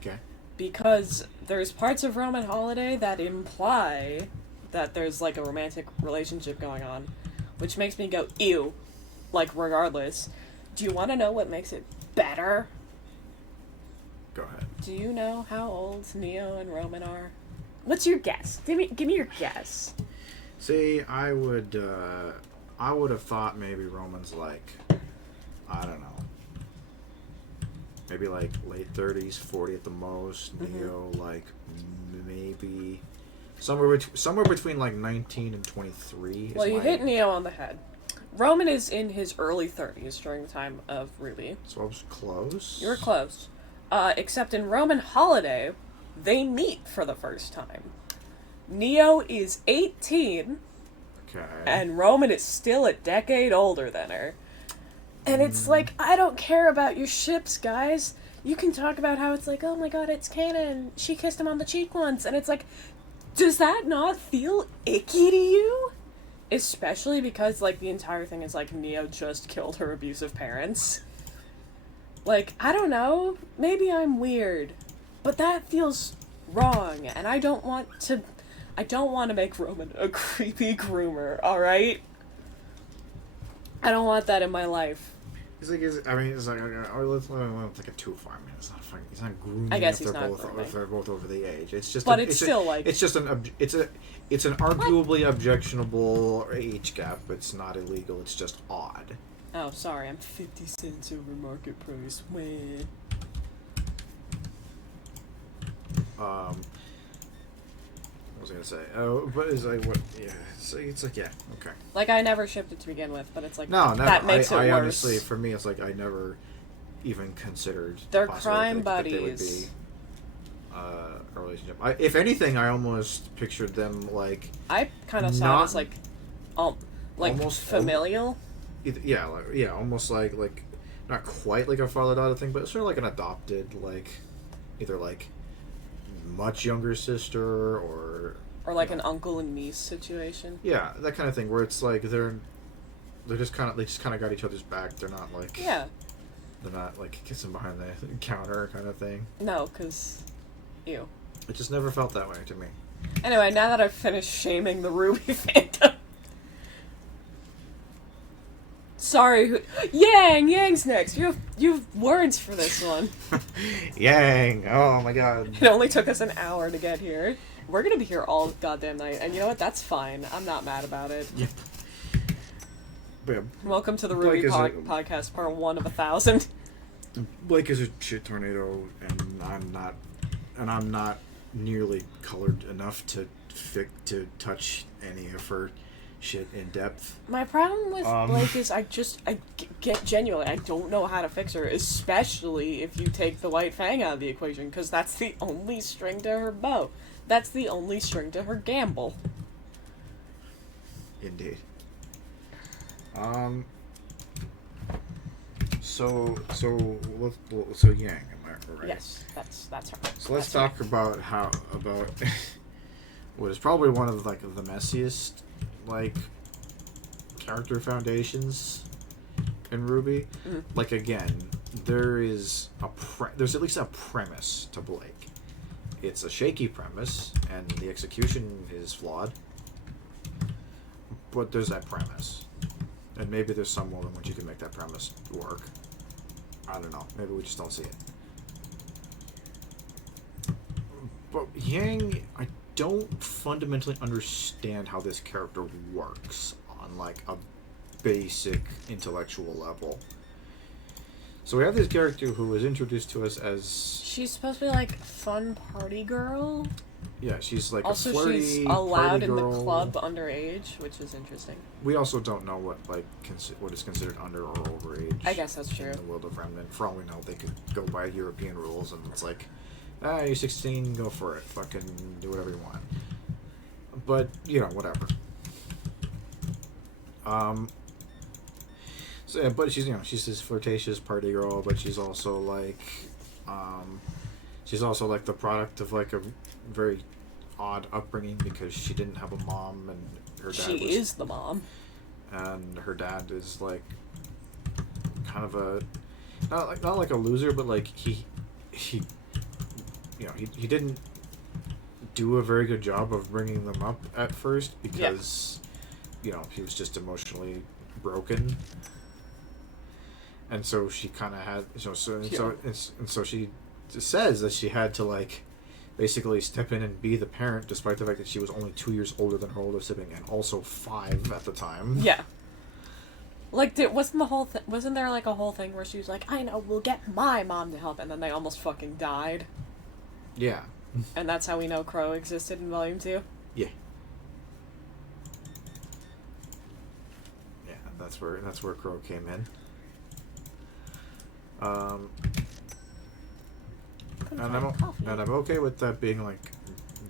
Okay. Because there's parts of Roman Holiday that imply that there's like a romantic relationship going on, which makes me go, ew. Like, regardless. Do you want to know what makes it better? Go ahead. Do you know how old Neo and Roman are? What's your guess? Give me your guess. See, I would have thought maybe Roman's like, I don't know, maybe like late 30s, 40 at the most. Mm-hmm. Neo like maybe somewhere between like 19 and 23. Well, you hit Neo on the head. Roman is in his early 30s during the time of RWBY. So I was close. You were close. Except in Roman Holiday, they meet for the first time. Neo is 18, Okay. and Roman is still a decade older than her. And it's like, I don't care about your ships, guys. You can talk about how it's like, oh my god, it's canon. She kissed him on the cheek once. And it's like, does that not feel icky to you? Especially because, like, the entire thing is, like, Neo just killed her abusive parents. Like, I don't know. Maybe I'm weird. But that feels wrong. And I don't want to make Roman a creepy groomer, alright? I don't want that in my life. It's like, let's take it too far. I mean, it's not fucking. He's not grooming. I guess if he's they're not both grooming. if they're both over the age. It's just. But it's still like. It's just it's an arguably objectionable age gap. It's not illegal. It's just odd. Oh, sorry, I'm 50 cents over market price. Wah. What was I gonna say? Oh, but it's like what? Yeah, it's like yeah, okay. Like, I never shipped it to begin with, but it's like, No, never. that makes I it worse. honestly, for me, it's like I never even considered. They're the possibility crime that they would buddies. be, a relationship. If anything, I almost pictured them like. I kind of saw Not- it as, like almost familial. Almost like not quite like a father-daughter thing, but sort of like an adopted, like either like much younger sister or Or an uncle and niece situation. yeah, that kind of thing where it's like they just kind of got each other's back. They're not like Yeah. they're not like kissing behind the counter kind of thing. No, because, ew. It just never felt that way to me. Anyway, now that I've finished shaming the RWBY fandom. Sorry, Yang's next. You have words for this one. Yang! Oh my god. It only took us an hour to get here. We're gonna be here all goddamn night, and you know what? That's fine. I'm not mad about it. Yep. But Welcome to the Blake RWBY podcast, part 1 of 1,000. Blake is a shit tornado, and I'm not nearly colored enough to touch any of her shit in depth. My problem with Blake is I get genuinely, I don't know how to fix her, especially if you take the White Fang out of the equation, because that's the only string to her bow. That's the only string to her gamble. Indeed. So Yang, am I right? Yes, that's her. So let's That's her. talk about what is probably one of the messiest character foundations in RWBY. Mhm. Like again, there's at least a premise to Blake. It's a shaky premise, and the execution is flawed. But there's that premise, and maybe there's some moment when you can make that premise work. I don't know. Maybe we just don't see it. But Yang, I don't fundamentally understand how this character works on a basic intellectual level. So we have this character who was introduced to us as She's supposed to be fun party girl. yeah, she's like Also, a flirty she's allowed party in the girl. club underage, which is interesting. We also don't know what what is considered under or overage. I guess that's true. In the world of Remnant, for all we know, they could go by European rules, and it's like, you're 16, go for it, fucking do whatever you want. But whatever. So, but she's this flirtatious party girl, but she's also like the product of like a very odd upbringing because she didn't have a mom and her dad is the mom. And her dad is like kind of a not like a loser, but like he he didn't do a very good job of bringing them up at first because he was just emotionally broken, and so she kind of had so she says that she had to like basically step in and be the parent, despite the fact that she was only 2 years older than her older sibling and also 5 at the time. Yeah. Like, wasn't there like a whole thing where she was like, I know, we'll get my mom to help, and then they almost fucking died? Yeah. And that's how we know Crow existed in Volume 2? Yeah. Yeah, that's where Crow came in. And I'm okay with that being like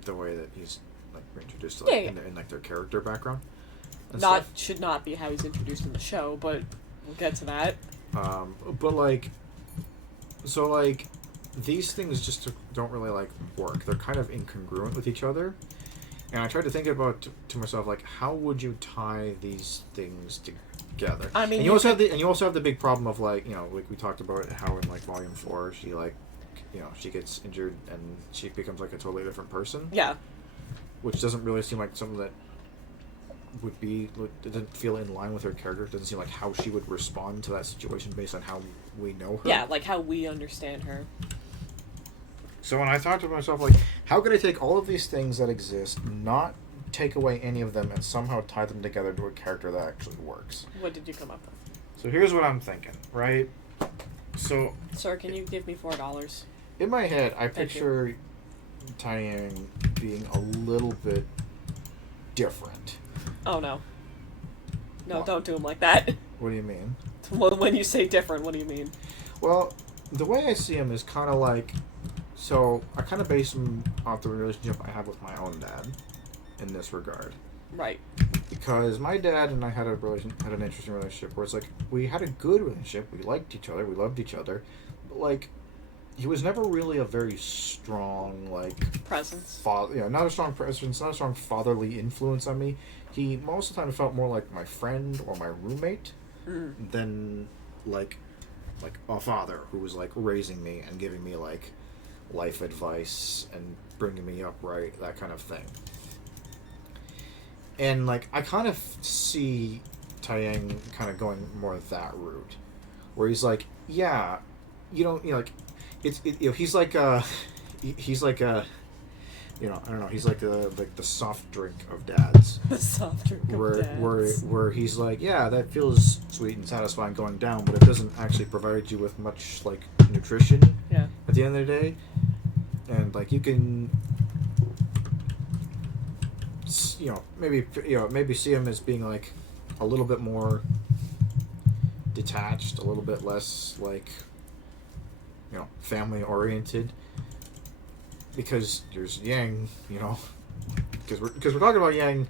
the way that he's like introduced to, like, in like their character background. Should not be how he's introduced in the show, but we'll get to that. But like, so like, these things just don't really like work. They're kind of incongruent with each other. And I tried to think about to myself, like, how would you tie these things together? I mean, and you also have the big problem of like, like we talked about how in like Volume 4 she like, she gets injured and she becomes like a totally different person. Yeah. Which doesn't really seem like something that didn't feel in line with her character. It doesn't seem like how she would respond to that situation based on how we know her. Yeah, like how we understand her. So when I thought to myself, like, how could I take all of these things that exist, not take away any of them, and somehow tie them together to a character that actually works? What did you come up with? So here's what I'm thinking, right? So... Sir, can you give me $4? In my head, I picture Tyang being a little bit different. Oh, no. No, what? Don't do him like that. What do you mean? Well, when you say different, what do you mean? Well, the way I see him is kind of like... So, I kind of base him off the relationship I have with my own dad in this regard. Right. Because my dad and I had an interesting relationship where it's like, we had a good relationship, we liked each other, we loved each other, but like, he was never really a very strong, like... Presence. Not a strong presence, not a strong fatherly influence on me. He most of the time felt more like my friend or my roommate than like a father who was like raising me and giving me like life advice and bringing me up right, that kind of thing. And like I kind of see Tyang kind of going more that route, where he's like, yeah, he's like I don't know, he's like the soft drink of dads. The soft drink of dads. Where he's like, yeah, that feels sweet and satisfying going down, but it doesn't actually provide you with much like nutrition. Yeah. At the end of the day, and like you can, maybe see him as being like a little bit more detached, a little bit less like, family oriented. Because there's Yang, because we're talking about Yang,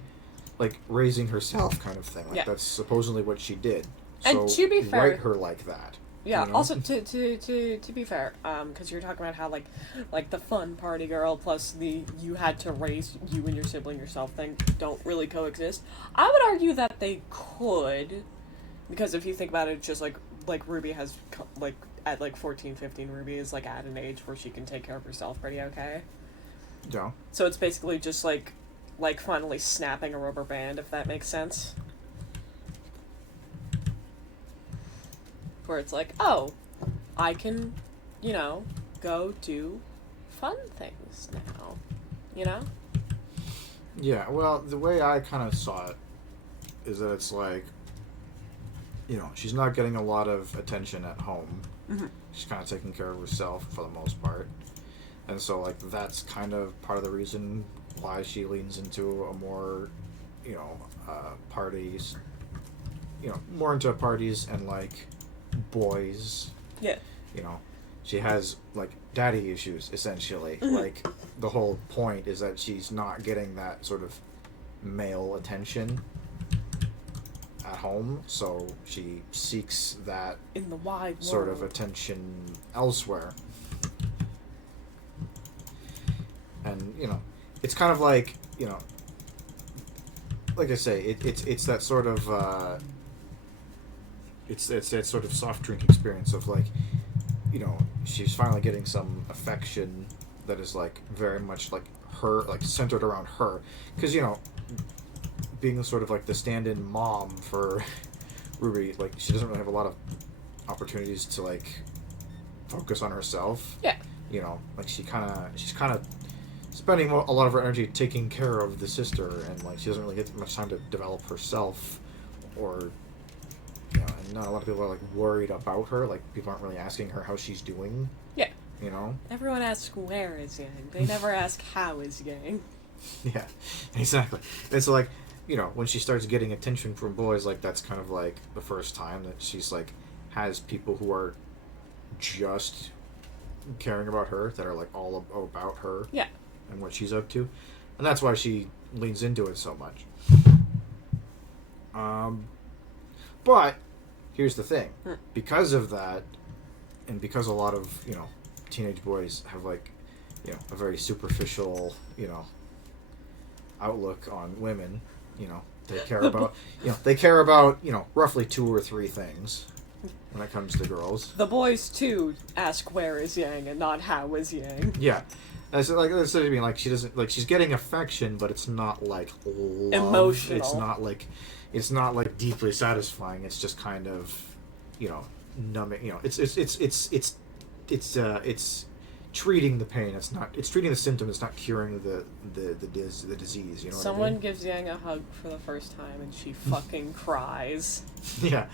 like raising herself, kind of thing. Like that's supposedly what she did. And so to be fair, write her like that. Yeah. Also, to be fair, because you're talking about how like the fun party girl plus the you had to raise you and your sibling yourself thing don't really coexist. I would argue that they could, because if you think about it, just like RWBY has like. At like 14, 15, RWBY is like at an age where she can take care of herself pretty okay. Yeah. So it's basically just like finally snapping a rubber band, if that makes sense. Where it's like, oh, I can, go do fun things now, Yeah, well, the way I kind of saw it is that it's like, she's not getting a lot of attention at home. Mm-hmm. She's kind of taking care of herself for the most part. And so, like, that's kind of part of the reason why she leans into a more, parties, more into parties and, like, boys. Yeah. She has, like, daddy issues, essentially. Mm-hmm. Like, the whole point is that she's not getting that sort of male attention at home, so she seeks that in the wide sort world. of attention elsewhere. And, you know, it's kind of like, you know, like I say, it's that sort of, it's that sort of soft drink experience of, like, you know, she's finally getting some affection that is, like, very much, like, her, like, centered around her. Because, you know, being sort of, like, the stand-in mom for RWBY, like, she doesn't really have a lot of opportunities to, like, focus on herself. Yeah. You know, like, she's kind of spending a lot of her energy taking care of the sister, and, like, she doesn't really get much time to develop herself, or, you know, and not a lot of people are, like, worried about her. Like, people aren't really asking her how she's doing. Yeah. You know? Everyone asks where is Yang. They never ask how is Yang. Yeah, exactly. It's like, you know, when she starts getting attention from boys, like, that's kind of like the first time that she's, like, has people who are just caring about her, that are, like, all about her. Yeah. And what she's up to. And that's why she leans into it so much. But here's the thing. Because of that, and because a lot of, you know, teenage boys have, like, you know, a very superficial, you know, outlook on women, you know, they care about, you know, roughly 2 or 3 things when it comes to girls. The boys, too, ask where is Yang and not how is Yang. Yeah. That's like, that's what I mean. Like, she doesn't, like, she's getting affection, but it's not, like, love. Emotional. It's not like deeply satisfying. It's just kind of, you know, numbing. You know, it's treating the pain. It's treating the symptom. It's not curing the disease. You know. Someone what I mean? gives Yang a hug for the first time and she fucking cries. Yeah.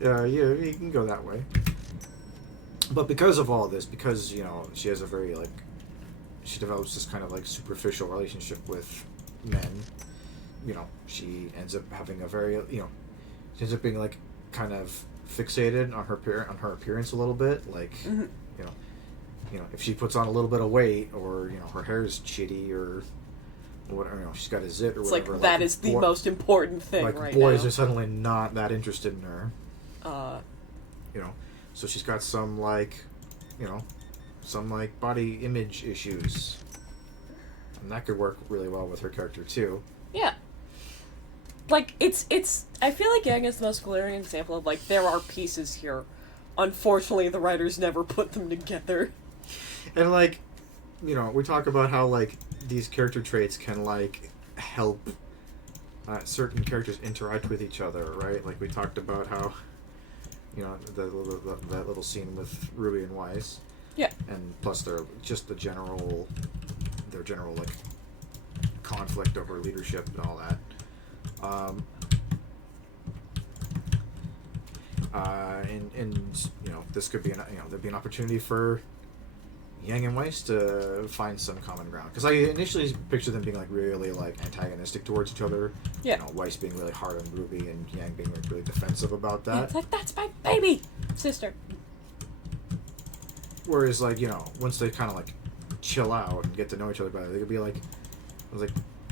You can go that way. But because of all this, because, you know, she has a very, like, she develops this kind of, like, superficial relationship with men, you know, she ends up having a very, you know, she ends up being, like, kind of fixated on her appearance a little bit, like, Mm-hmm. you know, if she puts on a little bit of weight, or, you know, her hair is shitty, or whatever, you know, she's got a zit or It's whatever. like, that is the most important thing like, right boys now. are suddenly not that interested in her. You know, so she's got some, like, you know, some, like, body image issues. And that could work really well with her character, too. Yeah. Like, it's, I feel like Yang is the most glaring example of, like, there are pieces here. Unfortunately, the writers never put them together. And, like, you know, we talk about how, like, these character traits can, like, help certain characters interact with each other, right? Like, we talked about how, you know, that little scene with RWBY and Weiss. Yeah. And plus their general, like, conflict over leadership and all that. And you know, this could be there'd be an opportunity for Yang and Weiss to find some common ground, because I initially pictured them being, like, really, like, antagonistic towards each other. Yeah. You know, Weiss being really hard on RWBY and Yang being, like, really defensive about that. Yeah, it's like, that's my baby sister. Whereas, like, you know, once they kind of, like, chill out and get to know each other better, they could be like,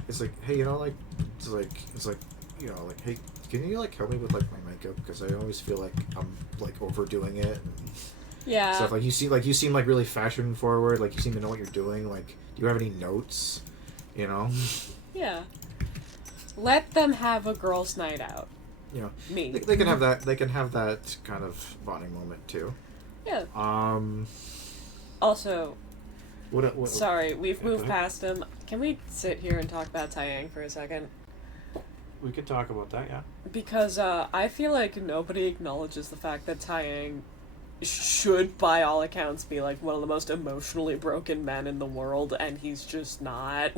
it's like, hey, you know, like, it's like, you know, like, hey, can you, like, help me with, like, my makeup, because I always feel like I'm, like, overdoing it. And Yeah. stuff. Like, you seem like really fashion forward. Like, you seem to know what you're doing. Like, do you have any notes? You know. Yeah. Let them have a girls' night out. You know. Me. They can have that. They can have that kind of bonding moment too. Yeah. Also. What sorry, we've moved past him. Can we sit here and talk about Taeyang for a second? We could talk about that, yeah. Because I feel like nobody acknowledges the fact that Taeyang should, by all accounts, be, like, one of the most emotionally broken men in the world, and he's just not.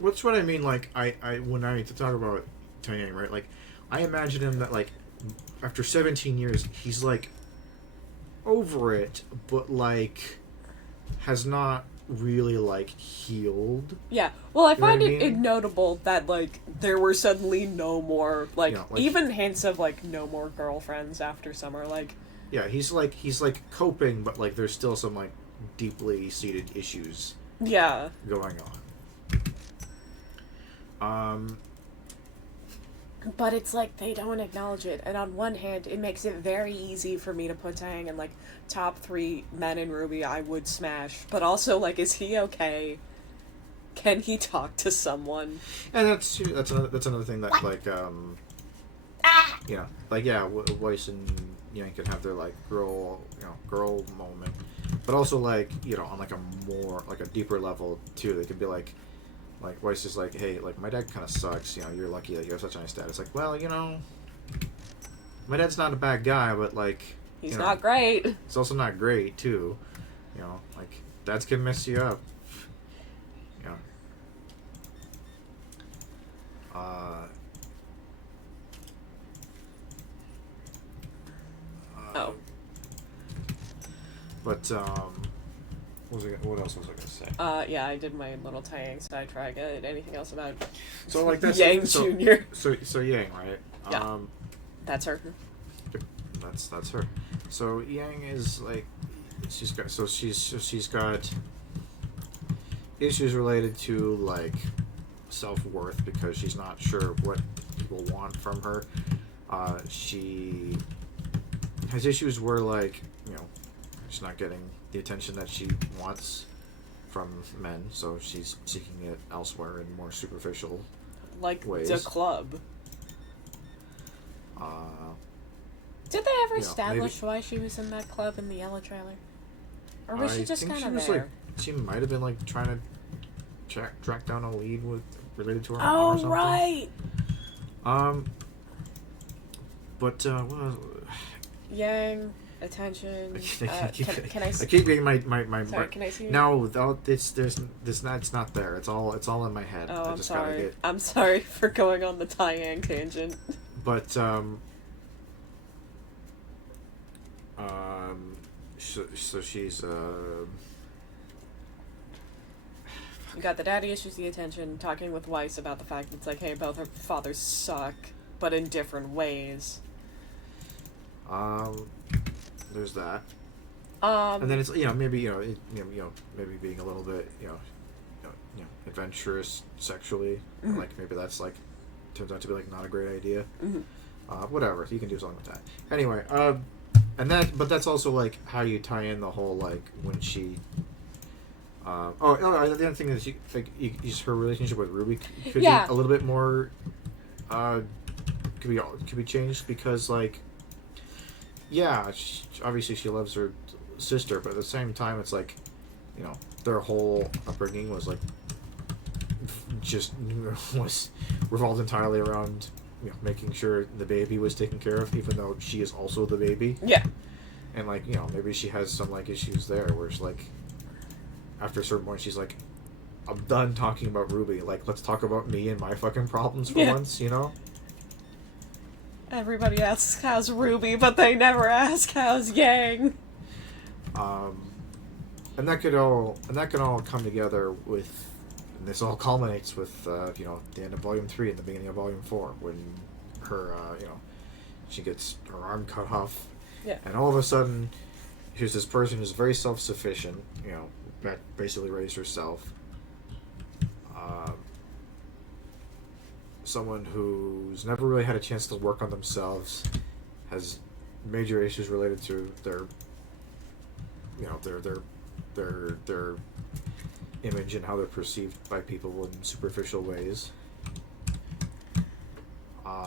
What's what I mean, like, I when I talk about Taeyang, right, like, I imagine him that, like, after 17 years, he's, like, over it, but, like, has not really, like, healed. Yeah, well, I You know what find I it mean? notable that, like, there were suddenly no more, like, You know, like, even hints of, like, no more girlfriends after summer, like... Yeah, he's coping, but, like, there's still some, like, deeply seated issues going on. But it's like they don't acknowledge it. And on one hand, it makes it very easy for me to put Tang in, like, top 3 men in RWBY I would smash. But also, like, is he okay? Can he talk to someone? And that's another thing that, like, you know, like, yeah, Weiss and Yang can have their, like, girl moment. But also, like, you know, on, like, a more, like, a deeper level, too. They could be, like, Weiss is like, hey, like, my dad kind of sucks, you know, you're lucky that you have such a nice dad. It's like, well, you know, my dad's not a bad guy, but, like, he's not great. It's also not great, too. You know, like, dads can mess you up. You know. Oh. But, what else was I gonna say? Yeah, I did my little Taeyang sidetrack. Anything else about so, like, that's Yang Jr.? So Yang, right? Yeah. That's her. That's her. So Yang is like, she's got issues related to, like, self-worth because she's not sure what people want from her. She has issues where, like, you know, she's not getting the attention that she wants from men, so she's seeking it elsewhere in more superficial, like, ways. The club. Did they ever establish why she was in that club in the yellow trailer? Or was she just kind of there? Like, she might have been, like, trying to track down a lead related to her mom or something. Oh, right! But, what else? Yang, attention. Can I see? I keep getting my Sorry, can I see? No, it's not there. It's all in my head. Oh, I I'm just sorry. Gotta get... I'm sorry for going on the Taeyang tangent. But so she's You got the daddy issues, the attention, talking with Weiss about the fact that it's like, hey, both her fathers suck, but in different ways. There's that. And then it's, you know, maybe, maybe being a little bit, adventurous sexually. Mm-hmm. Like, maybe that's, like, turns out to be, like, not a great idea. Mm-hmm. Whatever, you can do something with that. Anyway, but that's also, like, how you tie in the whole, like, when she... the other thing is, her relationship with RWBY could be a little bit more, could be changed because, like, obviously she loves her sister, but at the same time, it's like, you know, their whole upbringing was, like, was revolved entirely around, you know, making sure the baby was taken care of, even though she is also the baby. Yeah. And, like, you know, maybe she has some, like, issues there where it's like, after a certain point, she's like, I'm done talking about RWBY. Like, let's talk about me and my fucking problems for once, you know? Everybody asks how's RWBY, but they never ask how's Yang. And that could all come together with, and this all culminates with, you know, the end of Volume 3 and the beginning of Volume 4, when her, you know, she gets her arm cut off. Yeah. And all of a sudden, here's this person who's very self-sufficient, you know, basically raised herself. Someone who's never really had a chance to work on themselves, has major issues related to their, you know, their image and how they're perceived by people in superficial ways.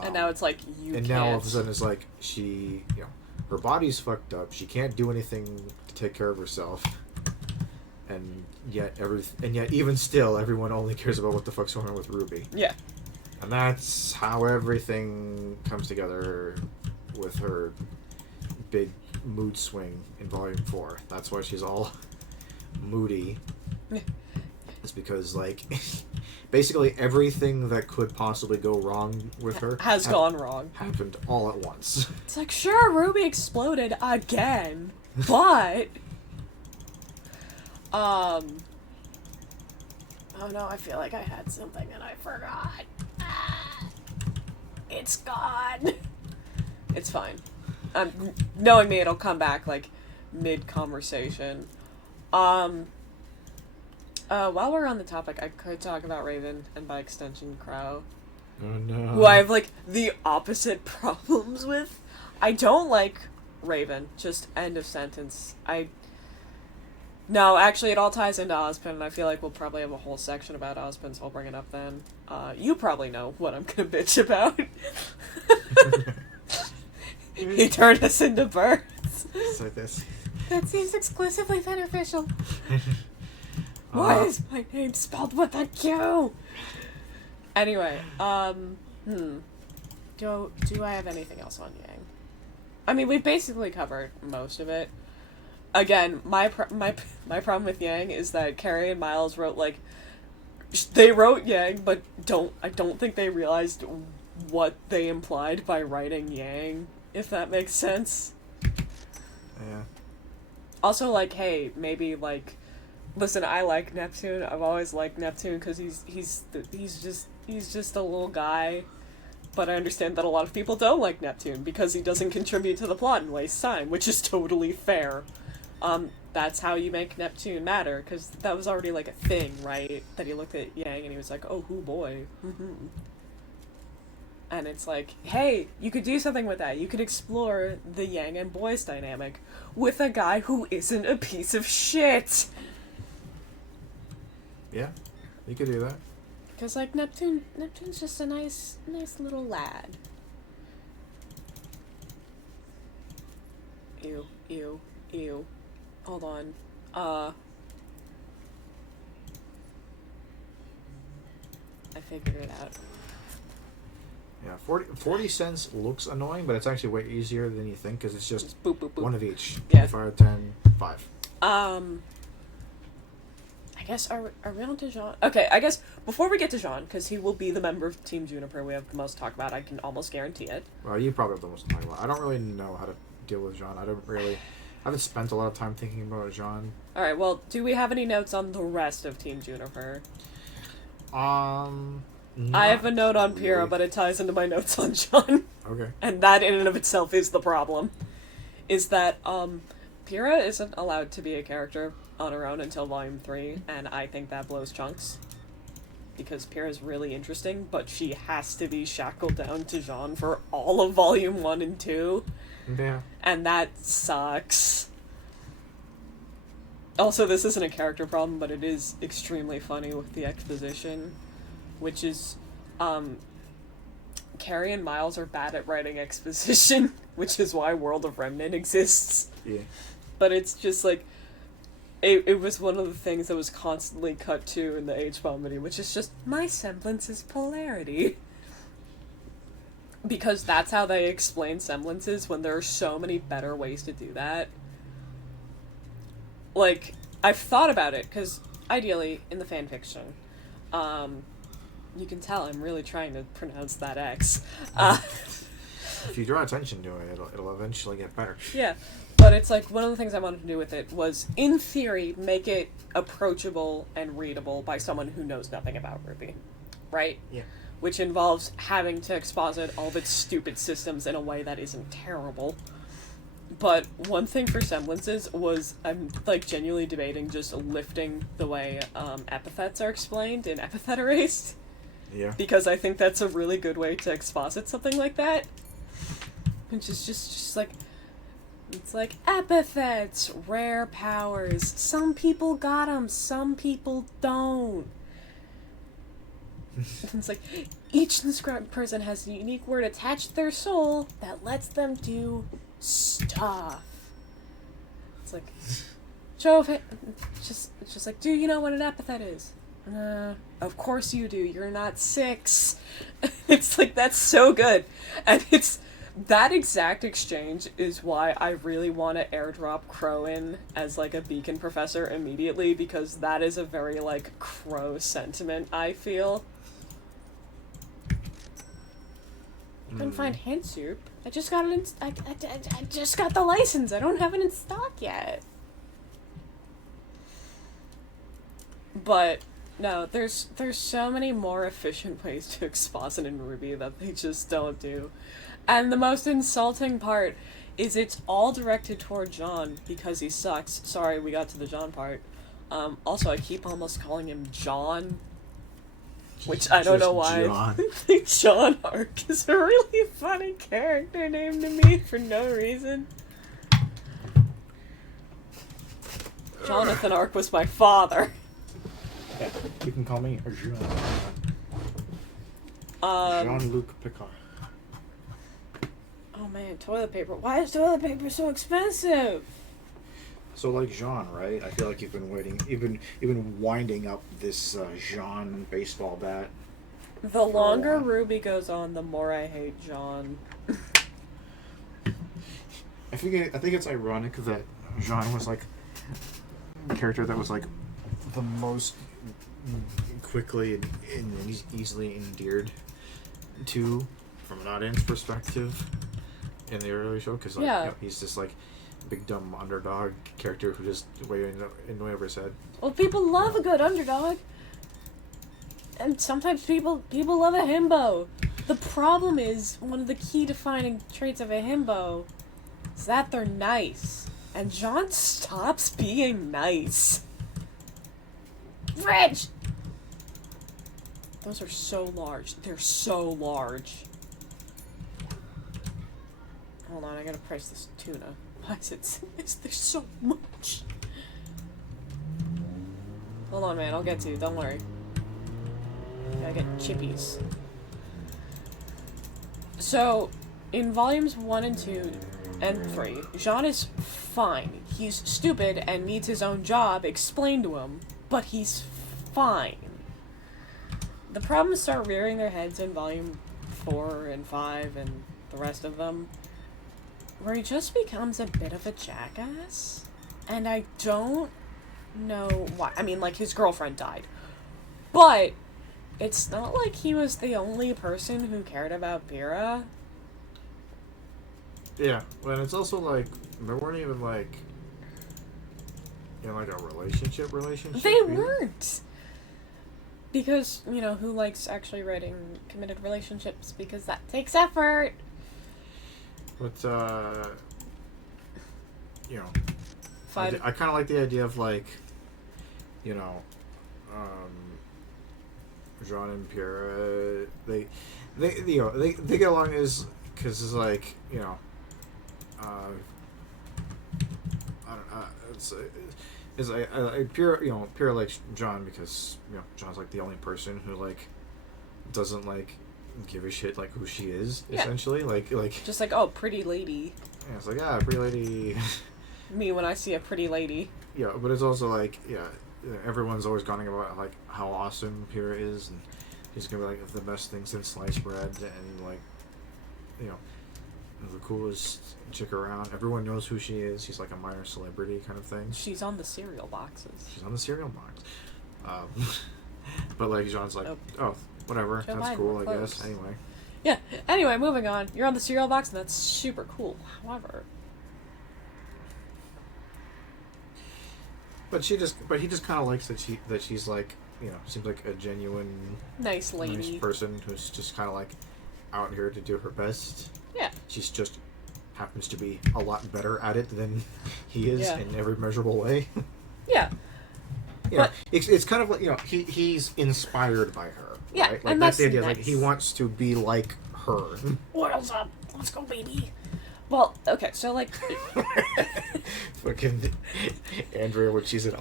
And now it's like, now all of a sudden it's like, she, you know, her body's fucked up. She can't do anything to take care of herself. And yet even still, everyone only cares about what the fuck's going on with RWBY. Yeah. And that's how everything comes together with her big mood swing in Volume 4. That's why she's all moody. It's because, like, basically everything that could possibly go wrong with her has gone wrong. Happened all at once. It's like, sure, RWBY exploded again, but... Oh no, I feel like I had something and I forgot. It's gone. It's fine. Knowing me, it'll come back, like, mid-conversation. While we're on the topic, I could talk about Raven, and by extension, Crow. Oh no. who I have, like, the opposite problems with. I don't like Raven. Just end of sentence. No, actually, it all ties into Ozpin, and I feel like we'll probably have a whole section about Ozpin, so I'll bring it up then. You probably know what I'm gonna bitch about. He turned us into birds. It's like this. That seems exclusively beneficial. Why is my name spelled with a Q? Anyway, do I have anything else on Yang? I mean, we've basically covered most of it. Again, my problem with Yang is that Carrie and Miles wrote, like, they wrote Yang, but I don't think they realized what they implied by writing Yang, if that makes sense. Yeah. Also, like, hey, maybe, like, listen, I like Neptune. I've always liked Neptune because he's just a little guy. But I understand that a lot of people don't like Neptune because he doesn't contribute to the plot and waste time, which is totally fair. That's how you make Neptune matter, because that was already, like, a thing, right? That he looked at Yang and he was like, oh, hoo boy. And it's like, hey, you could do something with that. You could explore the Yang and boys dynamic with a guy who isn't a piece of shit. Yeah, you could do that. Because, like, Neptune's just a nice little lad. Ew. Hold on. I figured it out. Yeah, 40 cents looks annoying, but it's actually way easier than you think, because it's just boop, boop, boop. one of each. Yeah. 25, 10, 5. I guess, are we on to Jean? Okay, I guess, before we get to Jean, because he will be the member of Team Juniper we have the most to talk about, I can almost guarantee it. Well, you probably have the most to talk about. I don't really know how to deal with Jean. I haven't spent a lot of time thinking about Jean. Alright, well, do we have any notes on the rest of Team Juniper? I I have a note on Pyrrha, but it ties into my notes on Jean. Okay. And that in and of itself is the problem. Is that, Pyrrha isn't allowed to be a character on her own until Volume 3, and I think that blows chunks. Because Pyrrha's really interesting, but she has to be shackled down to Jean for all of Volume 1 and 2. Yeah. And that sucks. Also, this isn't a character problem, but it is extremely funny with the exposition. Which is, Carrie and Miles are bad at writing exposition, which is why World of Remnant exists. Yeah. But it's just like, it was one of the things that was constantly cut to in the H-Bomb, which is just, my semblance is polarity. Because that's how they explain semblances, when there are so many better ways to do that. Like, I've thought about it, because ideally, in the fanfiction, you can tell I'm really trying to pronounce that X. If you draw attention to it, it'll eventually get better. Yeah, but it's like, one of the things I wanted to do with it was, in theory, make it approachable and readable by someone who knows nothing about RWBY. Right? Yeah. Which involves having to exposit all of its stupid systems in a way that isn't terrible. But one thing for semblances was, I'm, like, genuinely debating just lifting the way epithets are explained in Epithet Erased. Yeah. Because I think that's a really good way to exposit something like that. Which is just like, it's like, epithets, rare powers, some people got them, some people don't. It's like, each inscribed person has a unique word attached to their soul that lets them do stuff. It's like, show of it. It's just like, do you know what an epithet is? Of course you do. You're not 6. It's like, that's so good. And it's, that exact exchange is why I really want to airdrop Crow in as, like, a beacon professor immediately, because that is a very, like, Crow sentiment, I feel. I couldn't find hand soup. I just got it I just got the license. I don't have it in stock yet. But no, there's so many more efficient ways to exposit in RWBY that they just don't do. And the most insulting part is it's all directed toward John because he sucks. Sorry, we got to the John part. Also, I keep almost calling him John. Which I don't Just know why. John. I think John Arc is a really funny character name to me for no reason. Jonathan Arc was my father. Yeah, you can call me Jean. Jean-Luc Picard. Oh man, toilet paper. Why is toilet paper so expensive? So like Jean, right? I feel like you've been waiting, you've been winding up this Jean baseball bat. The longer RWBY goes on, the more I hate John. I think it's ironic that Jean was like a character that was like the most quickly and easily endeared to from an audience perspective in the early show, because like, you know, he's just like big dumb underdog character who just waited in whatever his head. Well, people love a good underdog, and sometimes people love a himbo. The problem is, one of the key defining traits of a himbo is that they're nice, and John stops being nice. Rich! Those are so large. They're so large. Hold on, I gotta price this tuna. Why is there so much? Hold on, man, I'll get to you, don't worry. Gotta get chippies. So, in volumes 1 and 2 and 3, Jean is fine. He's stupid and needs his own job explained to him, but he's fine. The problems start rearing their heads in volume 4 and 5 and the rest of them, where he just becomes a bit of a jackass. And I don't know why. I mean, like, his girlfriend died. But it's not like he was the only person who cared about Pyrrha. Yeah, and it's also like, they weren't even like in like a relationship. They either. weren't. Because, you know, who likes actually writing committed relationships? Because that takes effort. But, you know, I kind of like the idea of, like, you know, Jean and Pierre, they get along because it's like, you know, I don't know, it's like, Pierre, you know, Pierre likes John because, you know, John's like the only person who, like, doesn't, like, give a shit, like, who she is, essentially. Like just like, oh, pretty lady. Yeah, it's like, yeah, pretty lady. Me when I see a pretty lady. Yeah, but it's also like, yeah, everyone's always going about, like, how awesome Pierre is, and he's gonna be, like, the best thing since sliced bread, and, like, you know, the coolest chick around. Everyone knows who she is. She's like a minor celebrity kind of thing. She's on the cereal boxes. She's on the cereal box. But, like, Jean's like, oh, whatever, Joe that's Biden, cool, we're I close. guess. Anyway. Yeah, anyway, moving on. You're on the cereal box, and that's super cool. However... But he just kind of likes that she's like, you know, seems like a genuine, nice lady, nice person who's just kind of like out here to do her best. Yeah. She's just happens to be a lot better at it than he is in every measurable way. Yeah. You know, it's kind of like, you know, he's inspired by her. Yeah, right? Like, and that's the that's idea. nice. Like, he wants to be like her. Oil's up. Let's go, baby. Well, okay, so like, fucking Andrea when she's a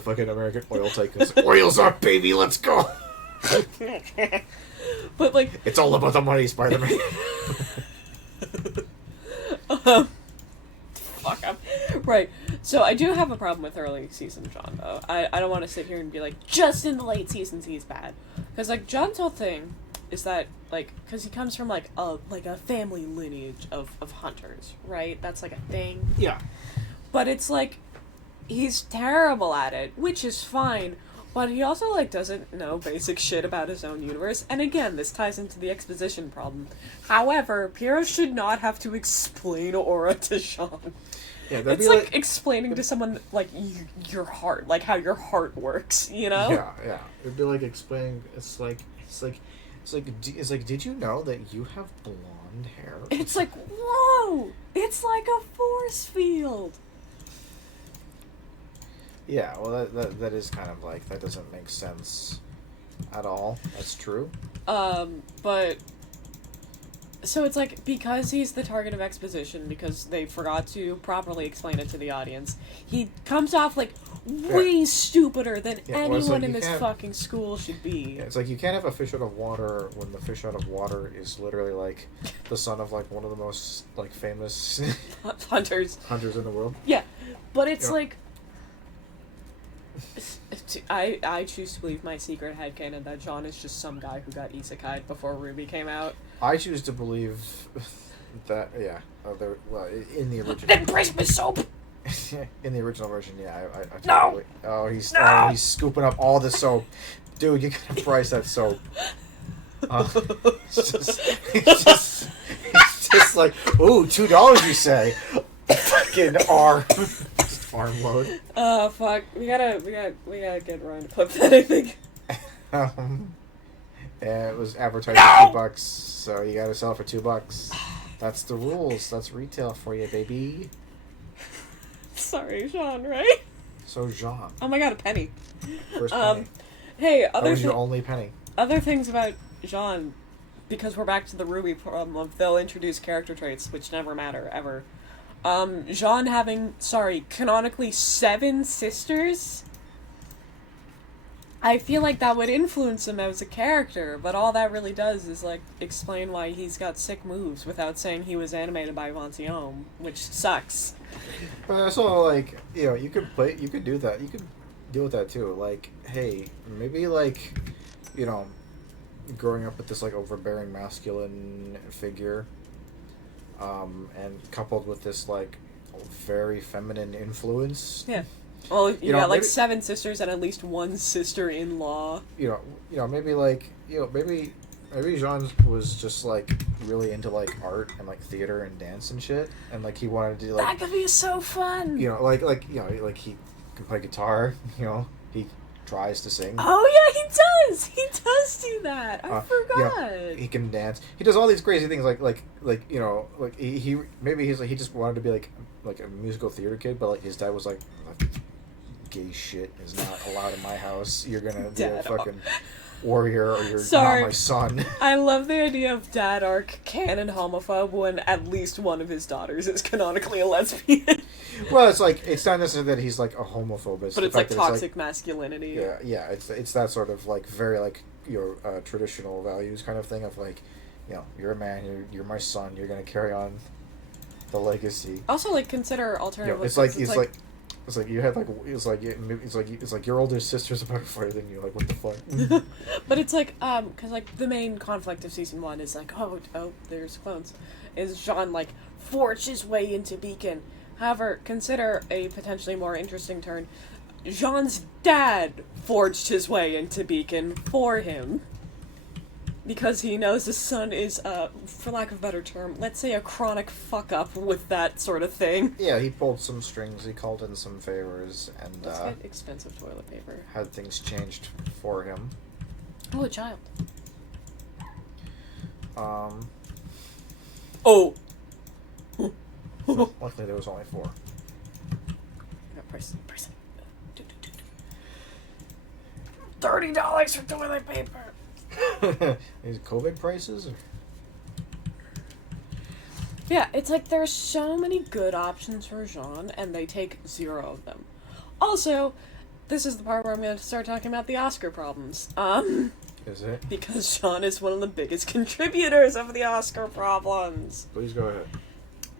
fucking American oil tycoon. Oil's up, baby. Let's go. But like, it's all about the money, Spider-Man. Fuck up. Right. So I do have a problem with early season John, though. I don't want to sit here and be like, just in the late seasons he's bad. Because, like, John's whole thing is that, like, because he comes from, like a family lineage of hunters, right? That's, like, a thing. Yeah. But it's, like, he's terrible at it, which is fine. But he also, like, doesn't know basic shit about his own universe. And again, this ties into the exposition problem. However, Piero should not have to explain Aura to Sean. Yeah, it's like explaining to someone, like, your heart, like, how your heart works, you know? Yeah. It'd be like explaining, it's like, did you know that you have blonde hair? It's like, whoa! It's like a force field! Yeah, well, that is kind of like, that doesn't make sense at all. That's true. But so it's like, because he's the target of exposition, because they forgot to properly explain it to the audience, he comes off like way stupider than anyone in this fucking school should be. Yeah, it's like you can't have a fish out of water when the fish out of water is literally like the son of like one of the most like famous hunters in the world. Yeah, but it's like, I choose to believe my secret headcanon that John is just some guy who got isekai'd before RWBY came out. I choose to believe that, in the original. Then price my soap! In the original version, yeah, I No! Oh, he's No! He's scooping up all the soap. Dude, you gotta price that soap. It's just like, ooh, $2 you say. Fucking farm load. Fuck. We gotta get around to clip that, I think. Yeah, it was advertised for $2, so you gotta sell it for $2. That's the rules. That's retail for you, baby. Sorry, Jean, right? So Jean. Oh my god, a penny. First penny. Hey, That was your only penny. Other things about Jean, because we're back to the RWBY problem of they'll introduce character traits, which never matter, ever. Jean having, canonically 7 sisters? I feel like that would influence him as a character, but all that really does is, like, explain why he's got sick moves without saying he was animated by Vanciome, which sucks. But also, like, you could do that. You could deal with that too. Like, hey, maybe, like, growing up with this, like, overbearing masculine figure, and coupled with this, like, very feminine influence. Yeah. Well, you got, like, maybe, 7 sisters and at least 1 sister-in-law. Maybe Jean was just, like, really into, like, art and, like, theater and dance and shit, and, like, he wanted to, like... That could be so fun! Like he can play guitar, he tries to sing. Oh, yeah, he does! He does do that! I forgot! He can dance. He does all these crazy things, he just wanted to be, like a musical theater kid, but, like, his dad was like... Gay shit is not allowed in my house. You're gonna be a fucking warrior, or you're not my son. I love the idea of dad arc canon homophobe when at least one of his daughters is canonically a lesbian. Well, it's like, it's not necessarily that he's like a homophobe, but it's like toxic masculinity. Yeah, it's that sort of like very like traditional values kind of thing of like, you're a man, you're my son, you're gonna carry on the legacy. Also, like, consider alternative. It's like you had like it's like your older sister's a better fighter than you. Like, what the fuck? But it's like because like the main conflict of season 1 is like oh there's clones, is Jean like forged his way into Beacon. However, consider a potentially more interesting turn. Jean's dad forged his way into Beacon for him. Because he knows his son is, for lack of a better term, let's say a chronic fuck-up with that sort of thing. Yeah, he pulled some strings, he called in some favors, and, let's get expensive toilet paper. Had things changed for him. Oh, a child. Oh! So, luckily there was only 4. I got price. $30 for toilet paper! Is it COVID prices? Or? Yeah, it's like there's so many good options for Jean, and they take 0 of them. Also, this is the part where I'm going to start talking about the Oscar problems. Is it? Because Jean is one of the biggest contributors of the Oscar problems. Please go ahead.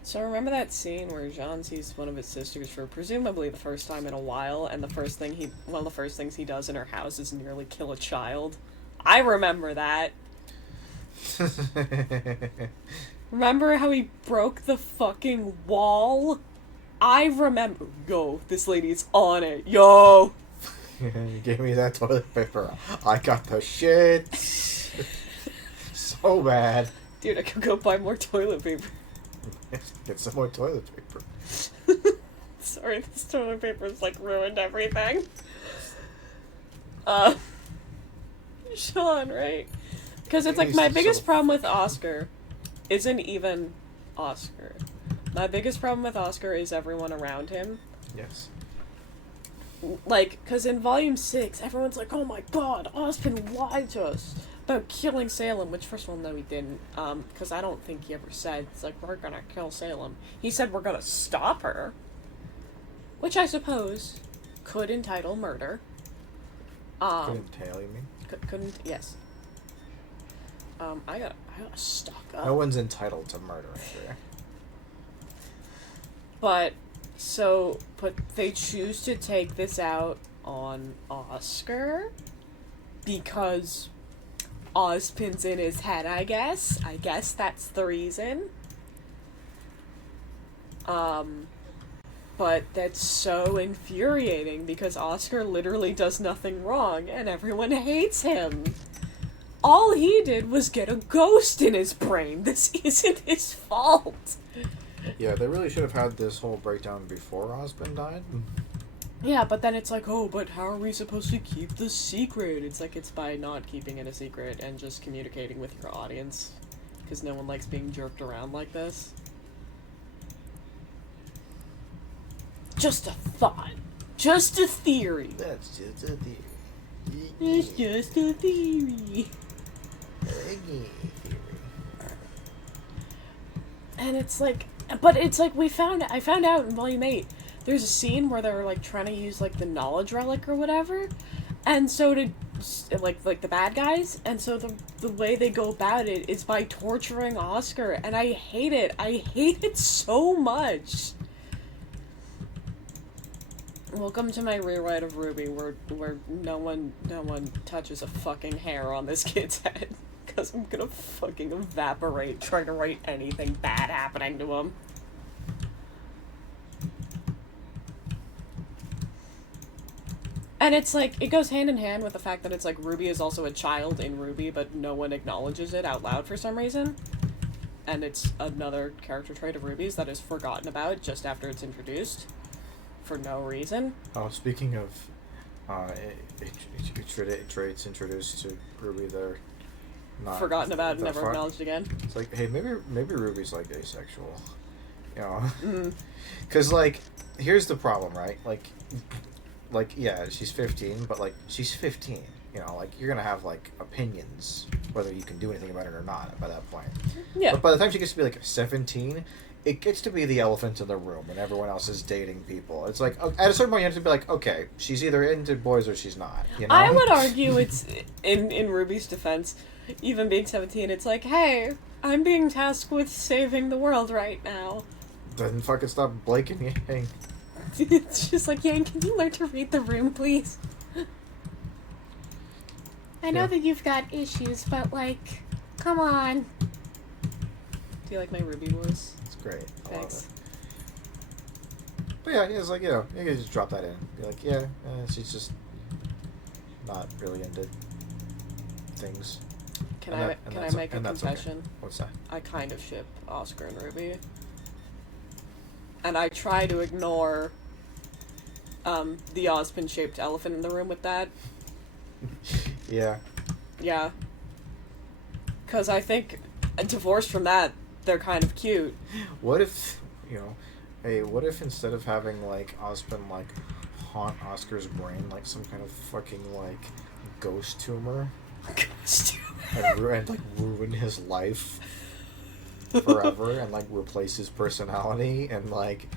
So remember that scene where Jean sees one of his sisters for presumably the first time in a while, and one of the first things he does in her house is nearly kill a child? I remember that. Remember how he broke the fucking wall? I remember. Yo, this lady's on it. Yo! You gave me that toilet paper. I got the shit. So bad. Dude, I could go buy more toilet paper. Get some more toilet paper. Sorry, this toilet paper's like ruined everything. Sean, right? Because it's like my biggest problem with Oscar isn't even Oscar. My biggest problem with Oscar is everyone around him. Yes. like, because in Volume 6, everyone's like, oh my god, Ozpin lied to us about killing Salem, which, first of all, no, he didn't, because I don't think he ever said, it's like, we're gonna kill Salem. He said we're gonna stop her, which I suppose could entitle murder. Could entail, you mean? Couldn't, yes. I gotta stock up. No one's entitled to murder here. But they choose to take this out on Oscar because Ozpin's in his head, I guess. I guess that's the reason. But that's so infuriating because Oscar literally does nothing wrong and everyone hates him. All he did was get a ghost in his brain. This isn't his fault. Yeah, they really should have had this whole breakdown before Ozpin died. Yeah, but then it's like, oh, but how are we supposed to keep the secret? It's like, it's by not keeping it a secret and just communicating with your audience. Because no one likes being jerked around like this. Just a thought. Just a theory. That's just a theory. It's just a theory. And it's like, but it's like I found out in Volume 8, there's a scene where they're like trying to use like the knowledge relic or whatever, and so to like the bad guys, and so the way they go about it is by torturing Oscar, and I hate it. I hate it so much. Welcome to my rewrite of RWBY, where no one touches a fucking hair on this kid's head. Because I'm gonna fucking evaporate trying to write anything bad happening to him. And it's like, it goes hand in hand with the fact that it's like RWBY is also a child in RWBY, but no one acknowledges it out loud for some reason. And it's another character trait of RWBY's that is forgotten about just after it's introduced. For no reason. Oh, speaking of traits introduced to RWBY, they're not forgotten about and never acknowledged again. It's like, hey, maybe RWBY's like asexual, you know? Because like, here's the problem, right? Like yeah, she's 15, but like she's 15. You know, like you're gonna have like opinions whether you can do anything about it or not by that point. Yeah. But by the time she gets to be like 17. It gets to be the elephant in the room when everyone else is dating people. It's like, at a certain point you have to be like, okay, she's either into boys or she's not, you know? I would argue it's, in RWBY's defense, even being 17, it's like, hey, I'm being tasked with saving the world right now. Then fucking stop Blake and Yang. It's just like, Yang, can you learn to read the room, please? I know that you've got issues, but like, come on. Do you like my RWBY voice? Great. I love Thanks. it. But yeah, it's like, you know, you can just drop that in. Be like, yeah, she's just not really into things. Can I make a confession? Okay. What's that? I kind of ship Oscar and RWBY. And I try to ignore the Ozpin-shaped elephant in the room with that. Yeah. Yeah. Because I think, divorced from that, they're kind of cute. What if, you know, hey, what if instead of having, like, Ozpin, like, haunt Oscar's brain like some kind of fucking, like, ghost tumor? Ghost tumor? And like, ruin his life forever and, like, replace his personality and, like,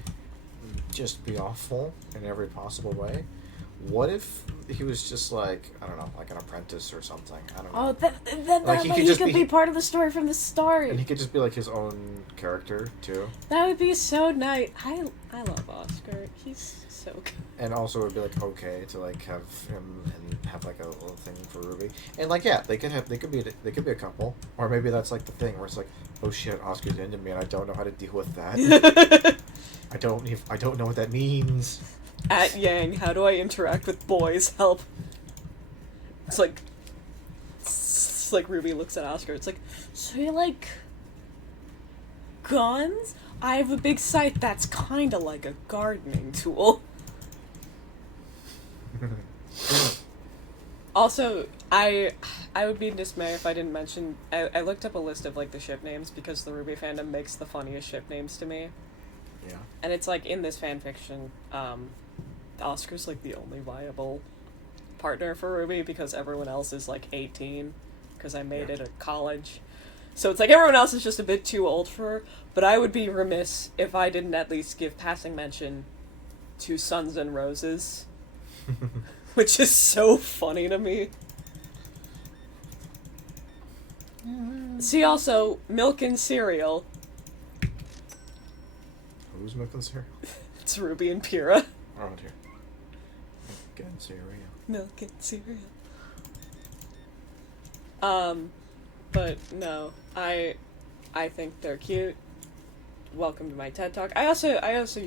just be awful in every possible way? What if he was just like, I don't know, like an apprentice or something? I don't know. Oh, then like he could be part of the story from the start. And he could just be like his own character too. That would be so nice. I love Oscar. He's so good. And also it would be like okay to like have him and have like a little thing for RWBY. And like yeah, they could be a couple. Or maybe that's like the thing where it's like, oh shit, Oscar's into me and I don't know how to deal with that. I don't know what that means. At Yang, how do I interact with boys? Help. It's like RWBY looks at Oscar. It's like, so you like guns? I have a big scythe that's kind of like a gardening tool. Also, I would be in dismay if I didn't mention. I looked up a list of like the ship names because the RWBY fandom makes the funniest ship names to me. Yeah. And it's like in this fanfiction, Oscar's like the only viable partner for Ruby because everyone else is like 18 because I made it at college. So it's like everyone else is just a bit too old for her, but I would be remiss if I didn't at least give passing mention to Sons and Roses, which is so funny to me. See also Milk and Cereal. Who's Milk and Cereal? It's Ruby and Pyrrha. Oh dear. Milk and Cereal. Milk and Cereal. But no, I think they're cute. Welcome to my TED Talk. I also I also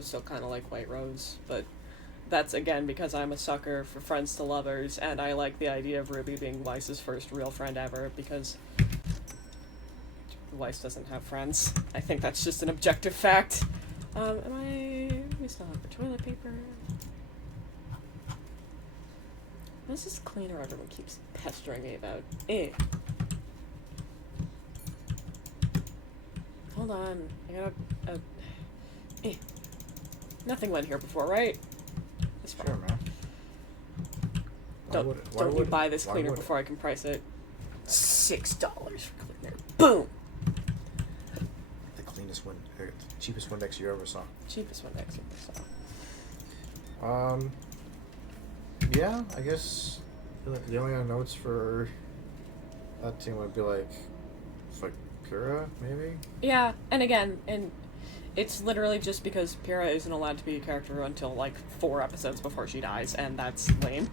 still kind of like White Rose, but that's again because I'm a sucker for friends to lovers, and I like the idea of Ruby being Weiss's first real friend ever because Weiss doesn't have friends. I think that's just an objective fact. We still have the toilet paper. What's this cleaner everyone keeps pestering me about? Hold on. I gotta... Nothing went here before, right? It's fine. Sure, man. Don't you buy this cleaner before I can price it. $6 for cleaner. Boom! The cleanest one, the cheapest Windex you ever saw. Cheapest Windex you ever saw. Yeah, I guess the only other notes for that team would be like Pyrrha, maybe? Yeah, and again, it's literally just because Pyrrha isn't allowed to be a character until like 4 episodes before she dies, and that's lame.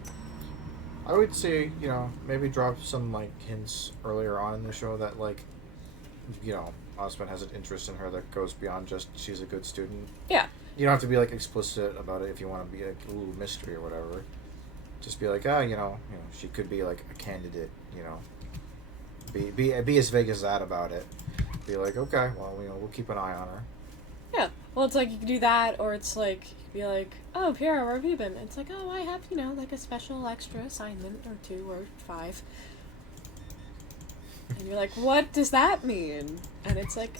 I would say, maybe drop some like hints earlier on in the show that Osmond has an interest in her that goes beyond just she's a good student. Yeah. You don't have to be like explicit about it if you want to be like a little mystery or whatever. Just be like, she could be like a candidate, Be as vague as that about it. Be like, okay, well, we'll keep an eye on her. Yeah. Well, it's like you could do that, or it's like you could be like, oh, Pyrrha, where have you been? It's like, oh, I have, like a special extra assignment or 2 or 5. And you're like, what does that mean? And it's like,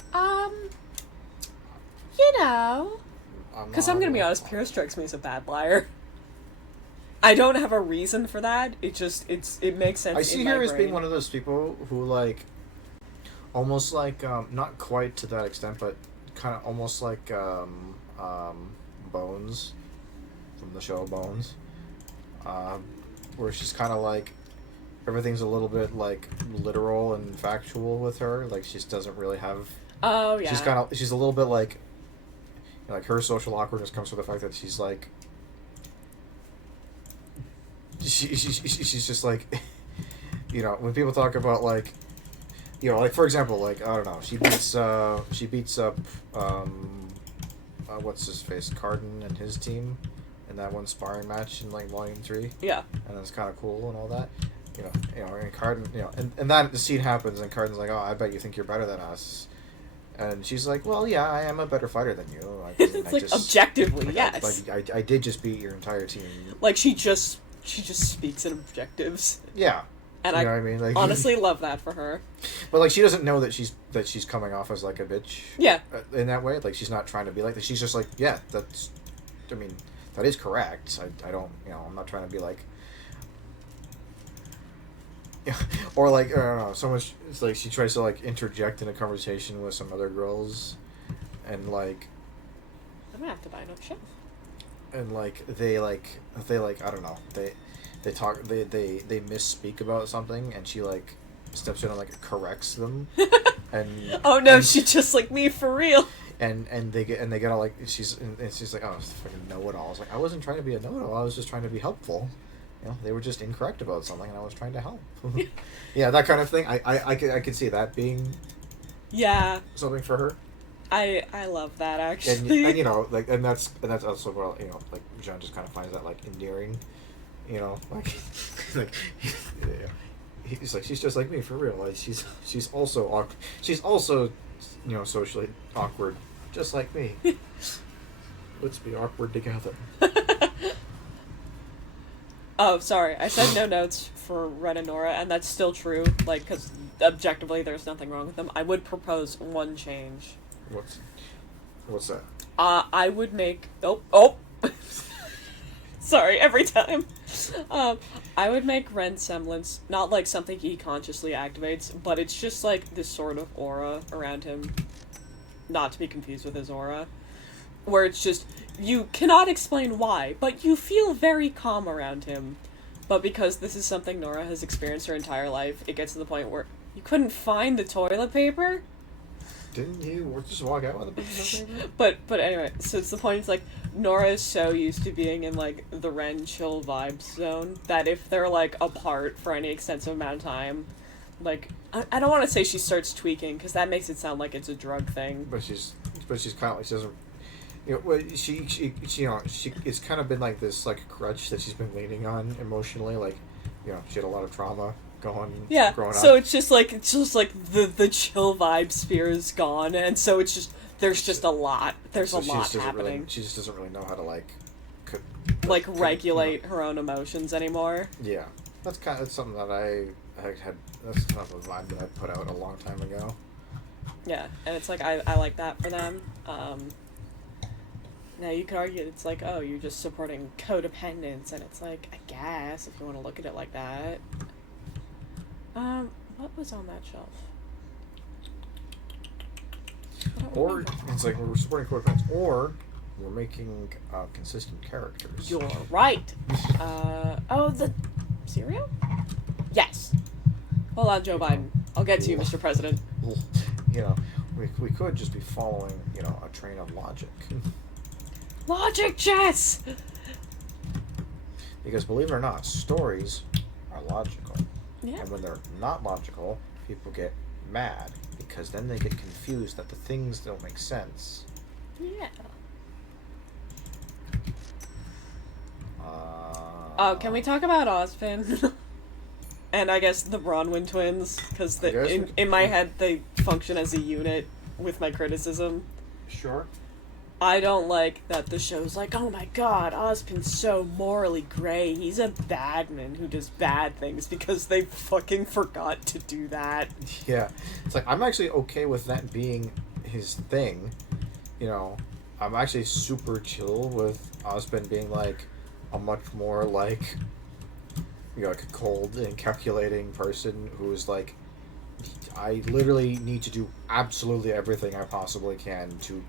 because I'm gonna be honest, Pyrrha strikes me as a bad liar. I don't have a reason for that. It makes sense. I see her as being one of those people who almost not quite to that extent, but kind of almost like Bones from the show Bones, where she's kind of like everything's a little bit like literal and factual with her. Like she doesn't really have. Oh yeah. She's a little bit like her social awkwardness comes from the fact that she's like. She's just like, when people talk about like for example, I don't know, she beats up what's his face, Cardin and his team in that one sparring match in Volume 3. Yeah. And that's kind of cool and all that, and Cardin, and that the scene happens and Cardin's like, oh, I bet you think you're better than us. And she's like, well, yeah, I am a better fighter than you. It's objectively, yes. I did just beat your entire team. She just speaks in objectives. Yeah. And I honestly love that for her. But she doesn't know that she's coming off as like a bitch. Yeah. In that way, she's not trying to be like that. She's just like, yeah, that is correct. I don't, I'm not trying to be like. Yeah. Or I don't know, so much. It's like she tries to interject in a conversation with some other girls, and I'm gonna have to buy another shelf. And they I don't know, they talk, they misspeak about something, and she steps in and corrects them. And oh no, she's just like me for real. And they get all she's like, oh, fucking know-it-all. I was like, I wasn't trying to be a know-it-all, I was just trying to be helpful. They were just incorrect about something, and I was trying to help. Yeah, that kind of thing. I could see that being something for her. I love that actually. And that's also where Jean just kind of finds that endearing, he's like, she's just like me for real. She's also socially awkward, just like me. Let's be awkward together. Oh, sorry. I said no notes for Ren and Nora, and that's still true. Because objectively, there's nothing wrong with them. I would propose one change. What's that? I would make... Oh! Sorry, every time. I would make Ren's semblance not like something he consciously activates, but it's just like this sort of aura around him. Not to be confused with his aura. Where it's just, you cannot explain why, but you feel very calm around him. But because this is something Nora has experienced her entire life, it gets to the point where you couldn't find the toilet paper? Didn't you just walk out with a bunch of paper? But anyway, so it's the point, it's like, Nora is so used to being in, like, the Ren chill vibe zone, that if they're, like, apart for any extensive amount of time, like, I don't want to say she starts tweaking, because that makes it sound like it's a drug thing. But she's kind of like, she doesn't, you know, well, she it's kind of been like this, like, crutch that she's been leaning on emotionally, like, you know, she had a lot of trauma growing so up. it's just like the chill vibe sphere is gone, and so it's just there's just a lot happening. She just doesn't really know how to regulate her own emotions anymore. Yeah, that's something that I had. That's kind of a vibe that I put out a long time ago. Yeah, and it's like I like that for them. Now you could argue it's like, oh, you're just supporting codependence, and it's like, I guess if you want to look at it like that. What was on that shelf? Or it's like we're supporting codependence, or we're making consistent characters. You're right. The cereal? Yes. Hold on, Joe Biden. I'll get to you, Mr. President. You know, we could just be following, you know, a train of logic. Logic chess! Because believe it or not, stories are logical. Yeah. And when they're not logical, people get mad because then they get confused that the things don't make sense. Yeah. Can we talk about Ozpin? And I guess the Bronwyn twins, because in my head they function as a unit with my criticism. Sure. I don't like that the show's like, oh my god, Ozpin's so morally gray. He's a bad man who does bad things because they fucking forgot to do that. Yeah. It's like, I'm actually okay with that being his thing. You know, I'm actually super chill with Ozpin being like a much more like, you know, like a cold and calculating person who's like, I literally need to do absolutely everything I possibly can to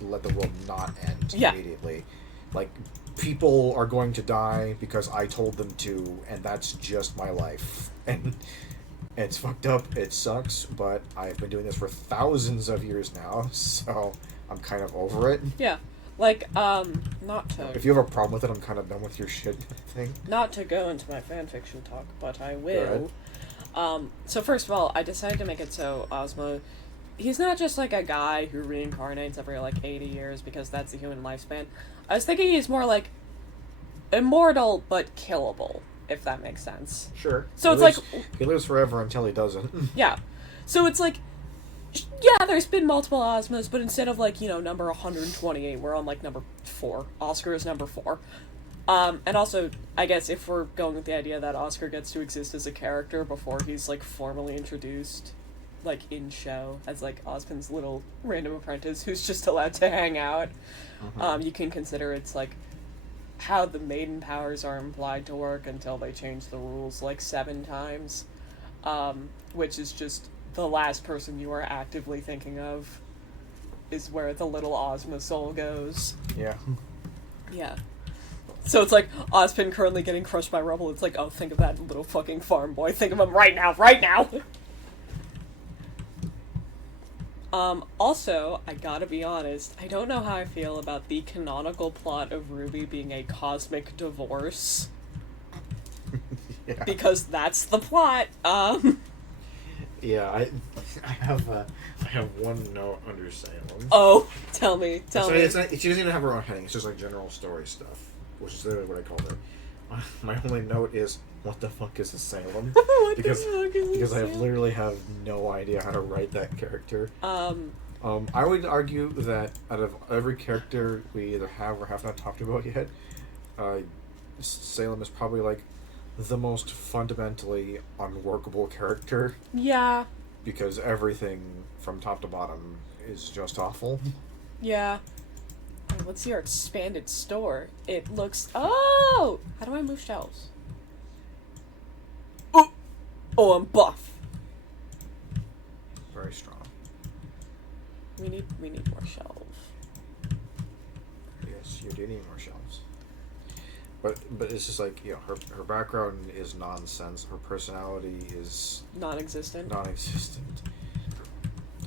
let the world not end immediately. Like, people are going to die because I told them to, and that's just my life. And it's fucked up, it sucks, but I've been doing this for thousands of years now, so I'm kind of over it. Yeah. Like, not to... If you have a problem with it, I'm kind of done with your shit, I think. Not to go into my fanfiction talk, but I will. So first of all, I decided to make it so Ozma, he's not just like a guy who reincarnates every like 80 years because that's the human lifespan. I was thinking he's more like immortal but killable, if that makes sense. Sure. So he lives forever until he doesn't. Yeah. So it's like, yeah, there's been multiple Ozmas, but instead of like, you know, number 128, we're on like number 4. Oscar is number 4. And also, I guess if we're going with the idea that Oscar gets to exist as a character before he's, like, formally introduced, like, in show, as, like, Ozpin's little random apprentice who's just allowed to hang out, you can consider it's, like, how the maiden powers are implied to work until they change the rules, like, 7 times, which is just the last person you are actively thinking of is where the little Ozma soul goes. Yeah. Yeah. So it's like, Ozpin currently getting crushed by rubble. It's like, oh, think of that little fucking farm boy. Think of him right now, right now! Also, I gotta be honest, I don't know how I feel about the canonical plot of RWBY being a cosmic divorce. Yeah. Because that's the plot, Yeah, I have one note under Salem. Oh, tell me. She doesn't even have her own heading, it's just like general story stuff, which is literally what I called her. My only note is, what the fuck is a Salem? Because I literally have no idea how to write that character. I would argue that out of every character we either have or have not talked about yet, Salem is probably like the most fundamentally unworkable character. Yeah. Because everything from top to bottom is just awful. Yeah. Let's see our expanded store. It looks... Oh! How do I move shelves? Oh, I'm buff. Very strong. We need more shelves. Yes, you do need more shelves. But it's just like, her background is nonsense. Her personality is non-existent.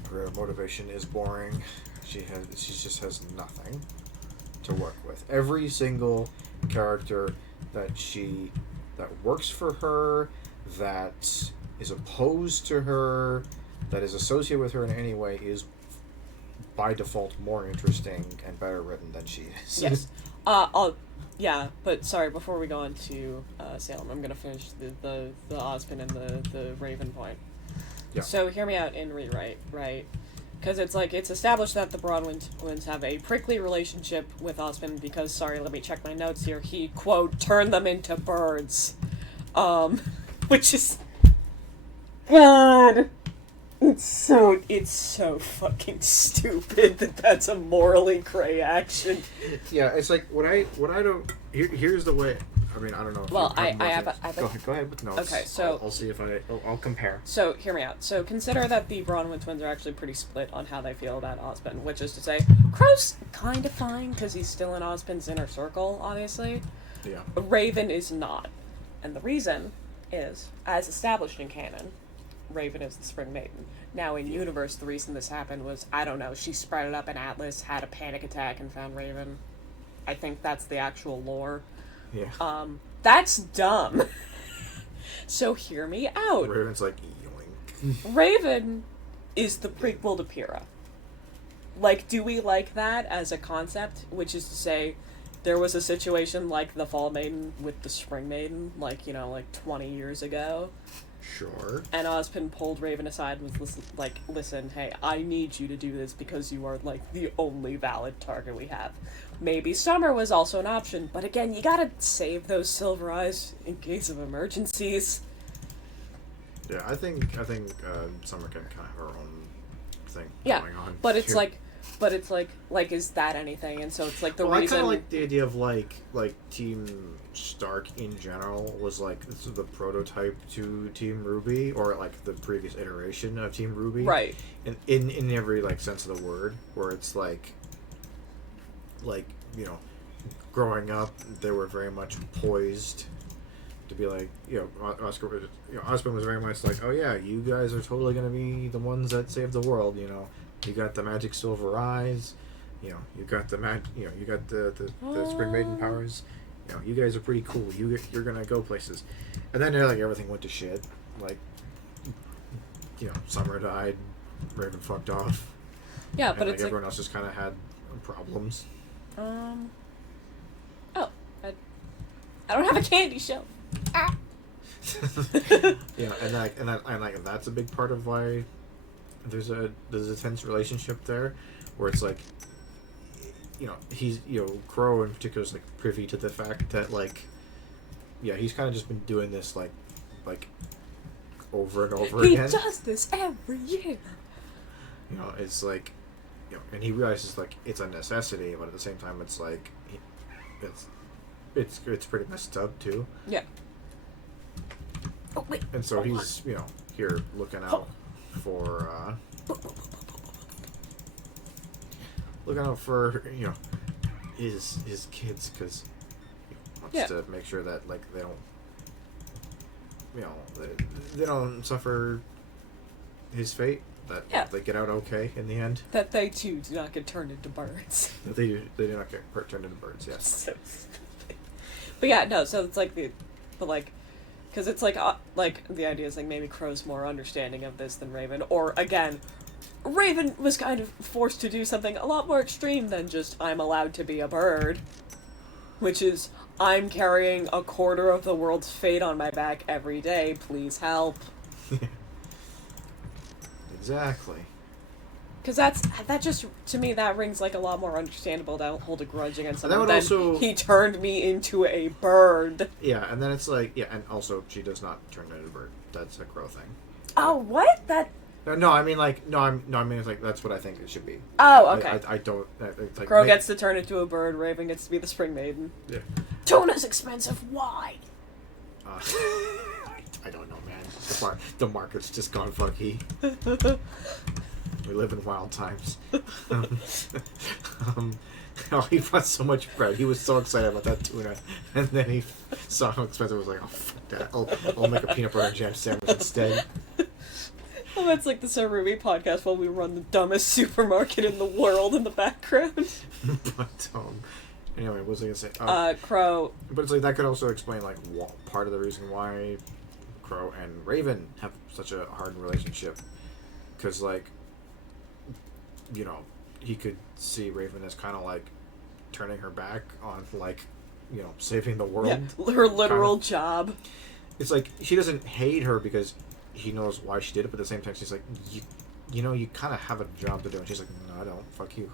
Her motivation is boring. She just has nothing to work with. Every single character that works for her, that is opposed to her, that is associated with her in any way, is by default more interesting and better written than she is. Yes. Yeah, but sorry, before we go on to Salem, I'm gonna finish the Ozpin and the Raven point. Yeah. So hear me out in Rewrite, right? Because it's established that the Broadwinds have a prickly relationship with Ozpin because, sorry, let me check my notes here, he, quote, turned them into birds. Which is... God! It's so fucking stupid that that's a morally gray action. Yeah, it's like, what I don't... Here's the way... I mean, I don't know if well, I have Go ahead with notes. Okay, so... I'll see if I'll compare. So, hear me out. So, consider that the Bronwyn twins are actually pretty split on how they feel about Ozpin, which is to say, Crow's kind of fine, because he's still in Ozpin's inner circle, obviously. Yeah. Raven is not. And the reason is, as established in canon, Raven is the Spring Maiden. Now, in universe, the reason this happened was, I don't know, she sprouted up in Atlas, had a panic attack, and found Raven. I think that's the actual lore. Yeah. That's dumb. So hear me out. Raven's like, yoink. Raven is the prequel to Pyrrha. Like, do we like that as a concept? Which is to say, there was a situation like the Fall Maiden with the Spring Maiden, like 20 years ago. Sure. And Ozpin pulled Raven aside and was listen, hey, I need you to do this because you are, the only valid target we have. Maybe Summer was also an option, but again, you gotta save those silver eyes in case of emergencies. Yeah, I think Summer can kind of have her own thing going on. But it's like, is that anything? And so it's the reason... I kind of like the idea of, like Team Stark in general was, this is the prototype to Team RWBY, or, the previous iteration of Team RWBY. Right. In every, sense of the word, where it's, growing up, they were very much poised to be Ozpin was very much like, oh yeah, you guys are totally going to be the ones that save the world, You got the magic silver eyes, you got the you got the Spring Maiden powers, you guys are pretty cool. You're going to go places. And then everything went to shit. Summer died, Raven fucked off. Yeah, and, but it's everyone else just kind of had problems. I don't have a candy shelf. Ah. Yeah, and that's a big part of why there's a tense relationship there, where it's he's Crow in particular is privy to the fact that he's kind of just been doing this over and over again. He does this every year. It's and he realizes it's a necessity, but at the same time it's it's pretty messed up too. Yeah. Oh wait. And so he's here looking out for his kids, because he wants to make sure that they don't they don't suffer his fate, that they get out okay in the end, that they too do not get turned into birds. That they do not get turned into birds. Yes. So stupid. But yeah, no. So it's because it's the idea is maybe Crow's more understanding of this than Raven, or again, Raven was kind of forced to do something a lot more extreme than just I'm allowed to be a bird, which is I'm carrying a quarter of the world's fate on my back every day. Please help. Exactly. Because that just, to me, that rings a lot more understandable. Don't hold a grudge against someone. He turned me into a bird. Yeah, and then it's and also she does not turn into a bird. That's a Crow thing. Oh, what? No, I mean like no, I mean it's like that's what I think it should be. Oh, okay. I don't. It's like Crow gets to turn into a bird. Raven gets to be the spring maiden. Yeah. Tuna's expensive. Why? I don't know, man. The market's just gone funky. We live in wild times. Oh, he bought so much bread. He was so excited about that tuna, and then he saw how expensive it was. Like, oh fuck that! I'll make a peanut butter and jam sandwich instead. Well, that's like the RWBY podcast while we run the dumbest supermarket in the world in the background. But anyway, what was I gonna say? Crow. But it's like that could also explain like part of the reason why Crow and Raven have such a hard relationship, because like, you know, he could see Raven as kind of like turning her back on like, you know, saving the world. Yeah, her literal kind of. job. It's like he doesn't hate her because he knows why she did it, but at the same time she's like, you know, you kind of have a job to do, and she's like, no, I don't. Fuck you.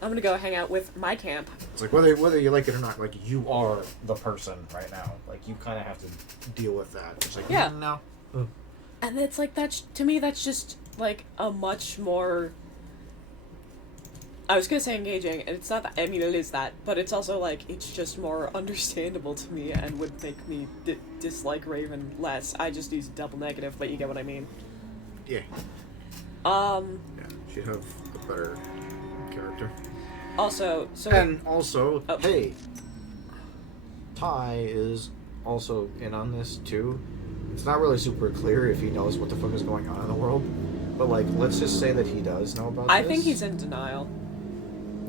I'm gonna go hang out with my camp. It's like whether you like it or not, like you are the person right now. Like you kind of have to deal with that. It's like yeah, no. And it's like that's to me that's just like a much more. I was gonna say engaging, and it's not that. I mean, it is that, but it's also like it's just more understandable to me and would make me dislike Raven less. I just use double negative, but you get what I mean. Yeah. Yeah, she'd have a better character. Also, hey, Ty is also in on this too. It's not really super clear if he knows what the fuck is going on in the world, but like, let's just say that he does know about this. I think he's in denial.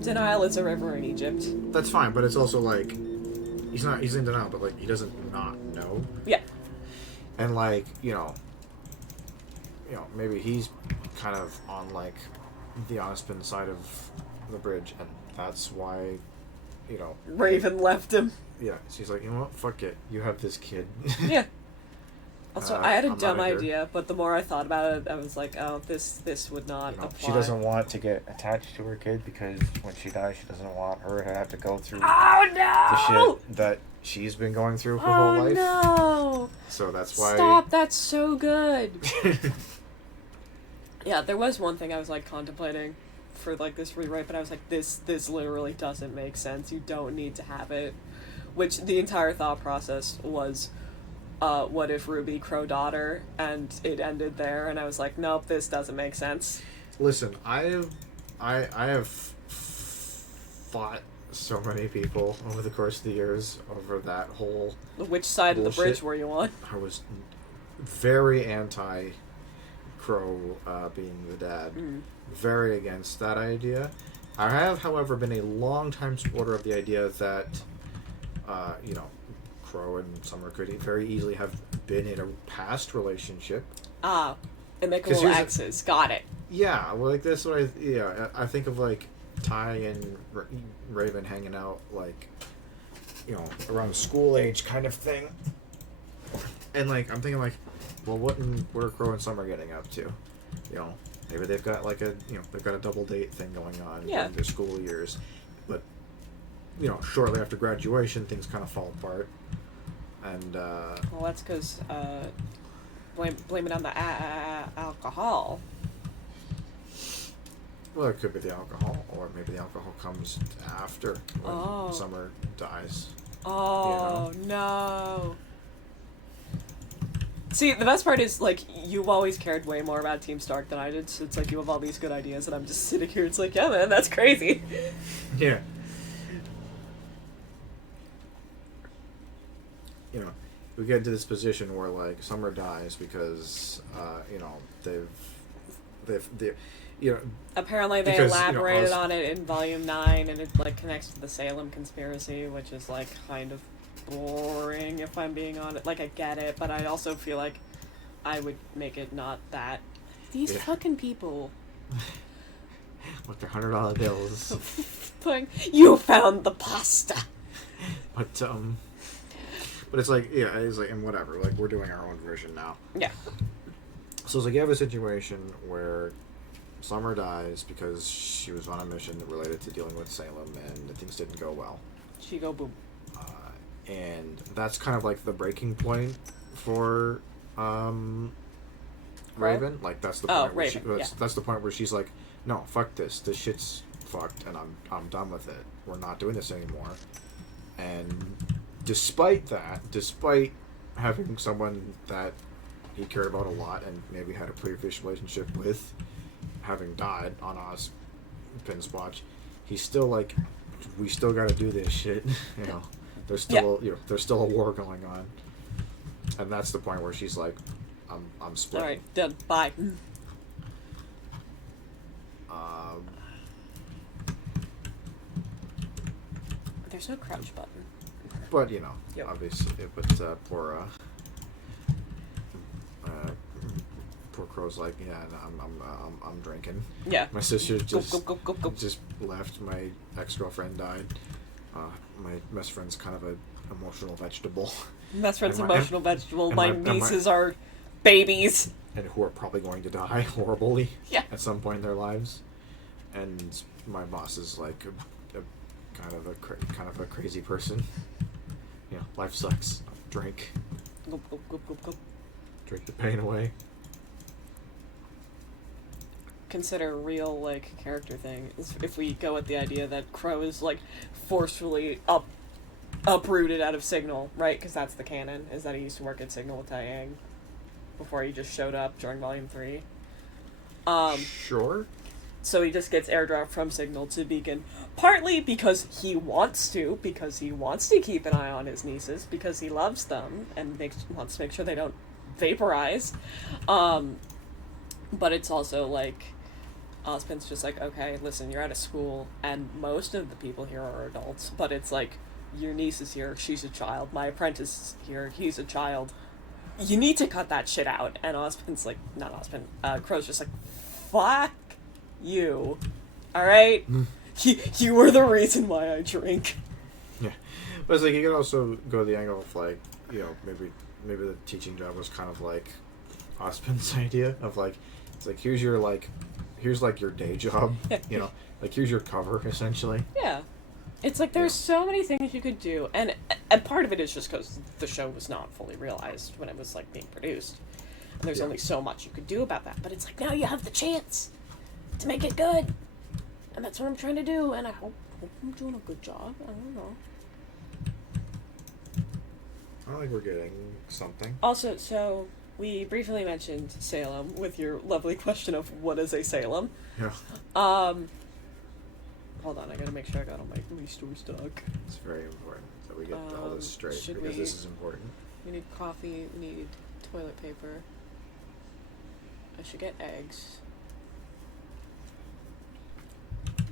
Denial is a river in Egypt. That's fine, but it's also like, he's in denial, but like, he doesn't not know. Yeah. And like, you know, maybe he's kind of on like the Onispin side of the bridge, and that's why, you know, Raven left him. Yeah, she's like, you know what, fuck it, you have this kid. Yeah. Also, I had a I'm dumb outta here. idea, but the more I thought about it, I was like, oh, this would not apply. She doesn't want to get attached to her kid because when she dies, she doesn't want her to have to go through the shit that she's been going through her whole life. Oh no! So that's why. Stop! That's so good. Yeah, there was one thing I was like contemplating for like this rewrite, but I was like, this literally doesn't make sense. You don't need to have it. Which the entire thought process was, what if RWBY Crow daughter, and it ended there, and I was like, nope, this doesn't make sense. Listen, I have fought so many people over the course of the years over that whole Which side bullshit. of the bridge were you on? I was very anti Crow being the dad. Very against that idea. I have, however, been a long-time supporter of the idea that, you know, Crow and Summer could very easily have been in a past relationship. Ah, and make little X's. Got it. Yeah, well, like that's what I think of, like Ty and Raven hanging out, like, you know, around school age kind of thing. And like I'm thinking like, well, what are Crow and Summer getting up to? You know, maybe they've got like they've got a double date thing going on in their school years, but you know, shortly after graduation, things kind of fall apart. And well, that's because blame it on the alcohol. Well, it could be the alcohol, or maybe the alcohol comes after when Summer dies. Oh, you know? No. See, the best part is, like, you've always cared way more about Team Stark than I did, so it's like you have all these good ideas, and I'm just sitting here, it's like, yeah, man, that's crazy. Yeah. You know, we get into this position where, like, Summer dies because, you know, they've you know, apparently they elaborated on it in Volume 9, and it, like, connects to the Salem conspiracy, which is, like, kind of boring, if I'm being honest. Like, I get it, but I also feel like I would make it not that. These fucking people. With their $100 bills. You found the pasta! But it's like, yeah, it's like, and whatever, like, we're doing our own version now. Yeah. So it's like you have a situation where Summer dies because she was on a mission related to dealing with Salem, and things didn't go well. She go boom. And that's kind of like the breaking point for Crow? Raven. Like that's the Oh, point where Raven, yeah. that's the point where she's like, no, fuck this. This shit's fucked, and I'm done with it. We're not doing this anymore. And despite having someone that he cared about a lot and maybe had a previous relationship with, having died on Ozpin's watch, he's still like, we still got to do this shit. You know, there's still there's still a war going on, and that's the point where she's like, I'm splitting. All right, done. Bye. There's no crouch button. But you know, Yep. obviously, poor Crow's like, yeah, no, I'm drinking. Yeah. My sister just Go. just left. My ex-girlfriend died. My best friend's kind of a emotional vegetable. Best friend's And my- emotional vegetable. and My my- and my- nieces are babies. And who are probably going to die horribly Yeah. at some point in their lives. And my boss is like a kind of a crazy person. You know, life sucks. Drink Go. the pain away. Consider a real, like, character thing is if we go with the idea that Crow is, like, forcefully uprooted out of Signal, right? Because that's the canon, is that he used to work at Signal with Taeyang before he just showed up during Volume 3. Sure. So he just gets airdropped from Signal to Beacon, partly because he wants to keep an eye on his nieces, because he loves them, and wants to make sure they don't vaporize. But it's also, like, Ozpin's just like, okay, listen, you're out of school, and most of the people here are adults, but it's like, your niece is here, she's a child, my apprentice is here, he's a child. You need to cut that shit out. And Ozpin's like, not Ozpin, Crow's just like, fuck you. Alright? You were the reason why I drink. Yeah. But it's like, you could also go the angle of, like, you know, maybe the teaching job was kind of like Ozpin's idea of, like, it's like, here's like your day job, you know, like, here's your cover, essentially. Yeah. It's like, there's so many things you could do, and part of it is just because the show was not fully realized when it was, like, being produced. And there's only so much you could do about that, but it's like, now you have the chance to make it good. And that's what I'm trying to do, and I hope I'm doing a good job. I don't know. I don't think we're getting something. Also, so, we briefly mentioned Salem with your lovely question of what is a Salem. Yeah. Hold on, I gotta make sure I got all my store stock. It's very important that we get all this straight, should because we- this is important. We need coffee, we need toilet paper. I should get eggs.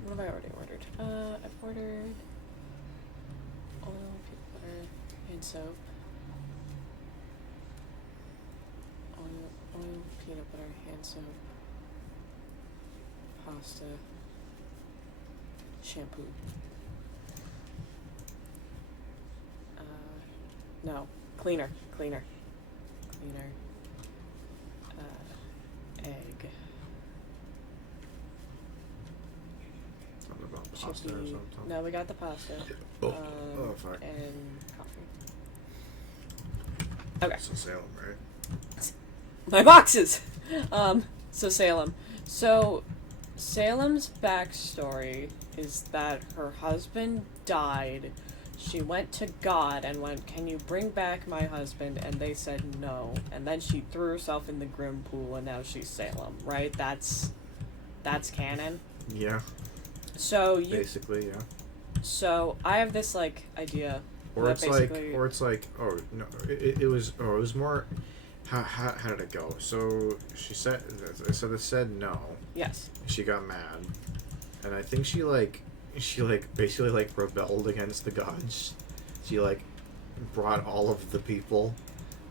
What have I already ordered? I've ordered oil, peanut butter, hand soap. Oil, peanut butter, hand soap. Pasta. Shampoo. No. Cleaner. Egg. Something about pasta or Chickpea. something. No, we got the pasta. Oh, fuck. And coffee. Okay. So Salem, right? My boxes! So Salem. So, Salem's backstory is that her husband died. She went to God and went, can you bring back my husband? And they said no. And then she threw herself in the Grim Pool, and now she's Salem, right? That's canon. Yeah. So Basically, yeah. So I have this, like, idea. Or that it's like, basically- oh no, it was more. How did it go? So she said, it said no. Yes. She got mad, and I think she basically like rebelled against the gods. She like brought all of the people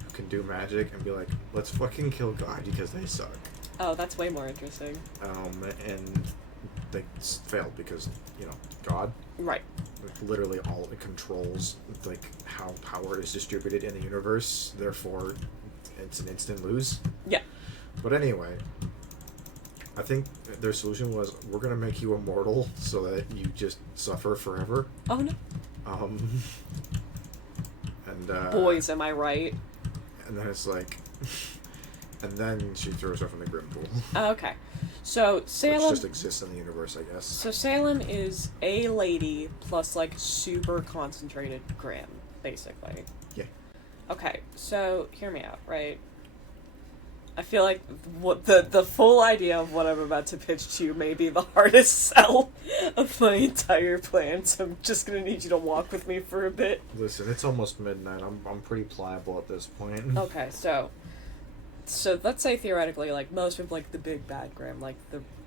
who can do magic and be like, let's fucking kill God because they suck. Oh, that's way more interesting. And they failed because, you know, God. Right. Like, literally all it controls, like, how power is distributed in the universe. Therefore, it's an instant lose. Yeah. But anyway, I think their solution was, we're gonna make you immortal so that you just suffer forever. Oh no. And Boys, am I right? and then it's like, And then she throws her from the Grim pool. Okay. So Salem... Which just exists in the universe, I guess. So Salem is a lady plus, like, super concentrated Grim, basically. Yeah. Okay, so hear me out, right? I feel like what the full idea of what I'm about to pitch to you may be the hardest sell of my entire plan, so I'm just gonna need you to walk with me for a bit. Listen, it's almost midnight. I'm pretty pliable at this point. Okay, so let's say theoretically, like, most of, like, the big bad Grim, like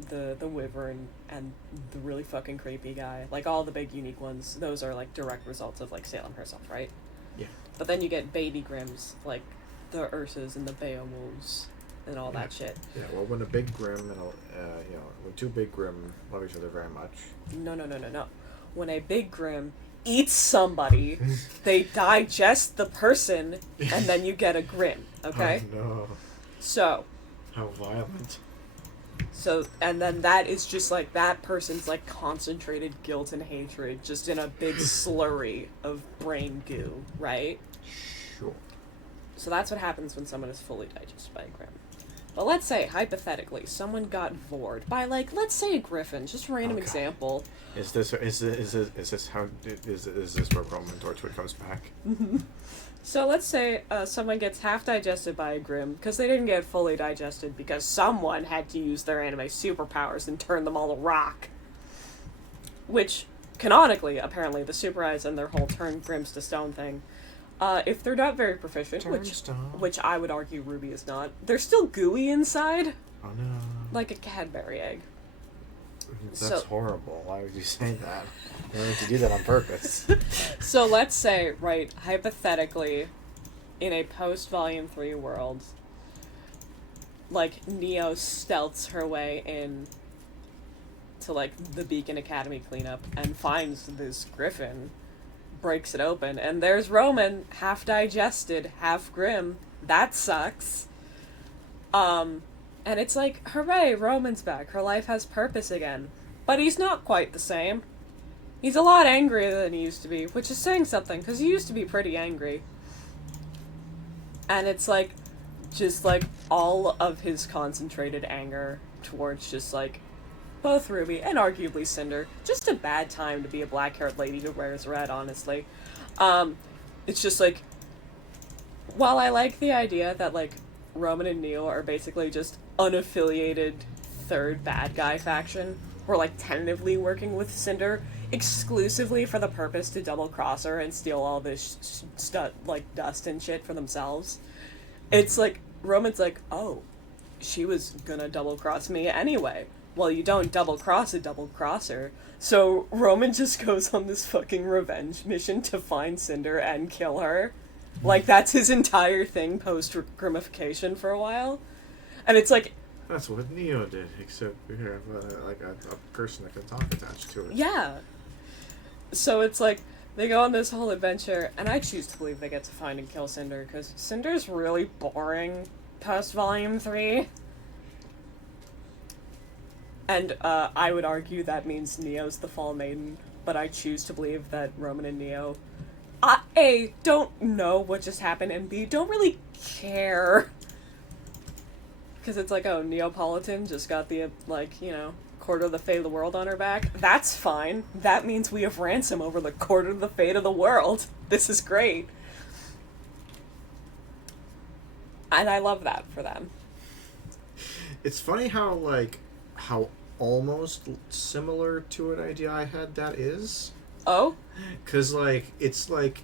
the Wyvern and the really fucking creepy guy, like, all the big unique ones, those are, like, direct results of, like, Salem herself, right? Yeah. But then you get baby Grims, like the Ursas and the Beowulfs and all that shit. Yeah, well, when a big Grim and when two big Grim love each other very much. No. When a big Grim eats somebody, they digest the person, and then you get a Grim, okay? Oh, no. So. How violent. So, and then that is just, like, that person's, like, concentrated guilt and hatred just in a big slurry of brain goo, right? Sure. So that's what happens when someone is fully digested by a Grim. But let's say, hypothetically, someone got vored by, like, let's say a Griffin, just a random example. Is this where Roman Torchwood comes back? So let's say someone gets half digested by a Grim, because they didn't get fully digested because someone had to use their anime superpowers and turn them all to rock. Which, canonically, apparently, the Super Eyes and their whole turn Grims to stone thing, if they're not very proficient, which I would argue RWBY is not, they're still gooey inside. Oh no. Like a Cadbury egg. That's horrible. Why would you say that? You don't need to do that on purpose. So let's say, right, hypothetically, in a post-Volume 3 world, like, Neo stealths her way in to, like, the Beacon Academy cleanup and finds this Griffin, breaks it open, and there's Roman, half digested, half Grim. That sucks. And it's like, hooray, Roman's back. Her life has purpose again. But he's not quite the same. He's a lot angrier than he used to be, which is saying something, because he used to be pretty angry. And it's like, just like, all of his concentrated anger towards just like, both RWBY and arguably Cinder. Just a bad time to be a black-haired lady who wears red, honestly. It's just like, while I like the idea that, like, Roman and Neo are basically just unaffiliated third bad guy faction, who are, like, tentatively working with Cinder exclusively for the purpose to double-cross her and steal all this dust and shit for themselves. It's like, Roman's like, oh, she was gonna double-cross me anyway. Well, you don't double-cross a double-crosser. So Roman just goes on this fucking revenge mission to find Cinder and kill her. Like, that's his entire thing post-grimification for a while. And it's like... That's what Neo did, except we have, like, a person that can talk attached to it. Yeah. So it's like, they go on this whole adventure, and I choose to believe they get to find and kill Cinder, because Cinder's really boring post-Volume 3. And I would argue that means Neo's the Fall Maiden, but I choose to believe that Roman and Neo, A, don't know what just happened, and B, don't really care. Because it's like, oh, Neapolitan just got the, like, you know, quarter of the fate of the world on her back. That's fine. That means we have ransom over the quarter of the fate of the world. This is great. And I love that for them. It's funny how, like, how almost similar to an idea I had that is. Oh? Because, like, it's like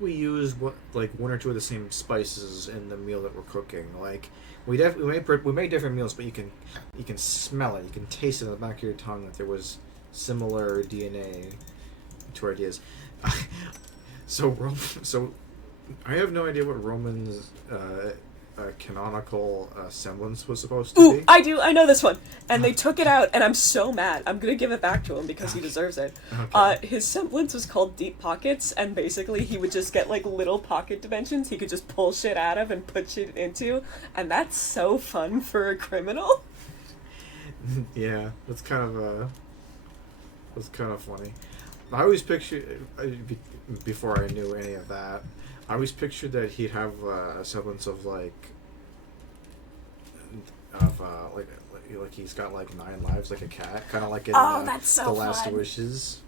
we use one or two of the same spices in the meal that we're cooking. Like, we made different meals, but you can smell it, you can taste it in the back of your tongue that there was similar DNA to our ideas. So I have no idea what Roman's canonical semblance was supposed to be. I do. I know this one. And they took it out, and I'm so mad. I'm gonna give it back to him because he deserves it. Okay. His semblance was called Deep Pockets, and basically he would just get, like, little pocket dimensions he could just pull shit out of and put shit into, and that's so fun for a criminal. Yeah, that's kind of funny. I always pictured, before I knew any of that, I always pictured that he'd have a semblance of like he's got like 9 lives like a cat, kind of like in that's so The Last fun. Wishes.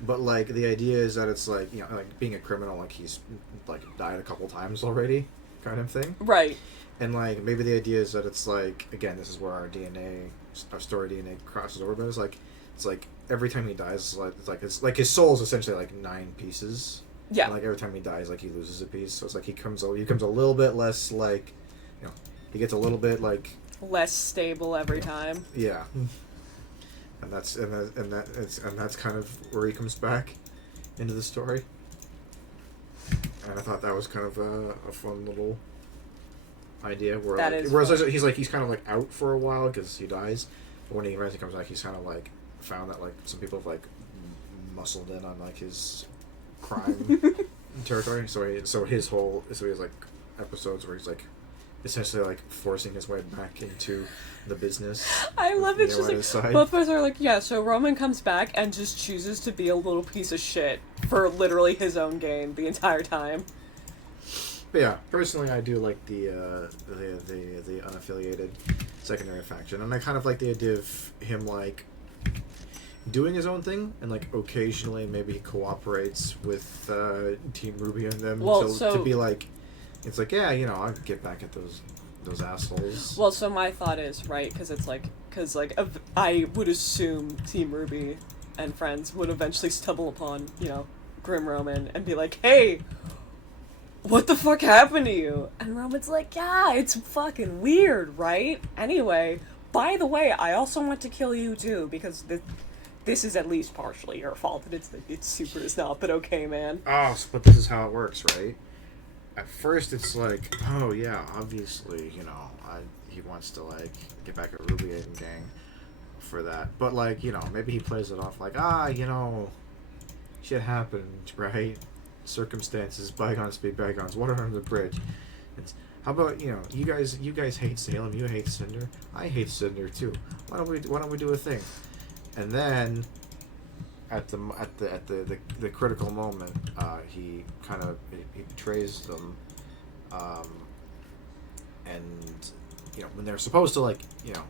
But like the idea is that it's like, you know, like being a criminal, like he's like died a couple times already, kind of thing. Right. And like maybe the idea is that it's like, again, this is where our story DNA crosses over, but it's like every time he dies, it's like his soul is essentially like 9 pieces. Yeah. And like every time he dies, like he loses a piece. So it's like he becomes a little bit less like, you know, he gets a little bit like Less stable every time. yeah. And that's kind of where he comes back into the story. And I thought that was kind of a fun little idea where That like, is whereas fun. he's kind of like out for a while because he dies, but when he eventually comes back, he's kind of like found that like some people have like muscled in on like his crime territory. So he has like episodes where he's like essentially like forcing his way back into the business. I love it. Neo Just on his like side. both of us are like, yeah. So Roman comes back and just chooses to be a little piece of shit for literally his own gain the entire time. But yeah, personally, I do like the unaffiliated secondary faction, and I kind of like the idea of him like doing his own thing, and like occasionally maybe he cooperates with Team RWBY and them to be like, it's like, yeah, you know, I'll get back at those assholes. Well, so my thought is, right, because I would assume Team RWBY and friends would eventually stumble upon, you know, Grim Roman and be like, hey, what the fuck happened to you? And Roman's like, yeah, it's fucking weird, right? Anyway, by the way, I also want to kill you too, because this is at least partially your fault, and it's super is not, but okay, man. Oh, but this is how it works, right? At first, it's like, oh yeah, obviously, you know, he wants to like get back at RWBY and gang for that, but like, you know, maybe he plays it off like, you know, shit happened, right? Circumstances, bygones be bygones, water under the bridge. How about, you know, you guys hate Salem, you hate Cinder, I hate Cinder too. Why don't we do a thing? And then at the critical moment, he kind of he betrays them, and you know, when they're supposed to like, you know,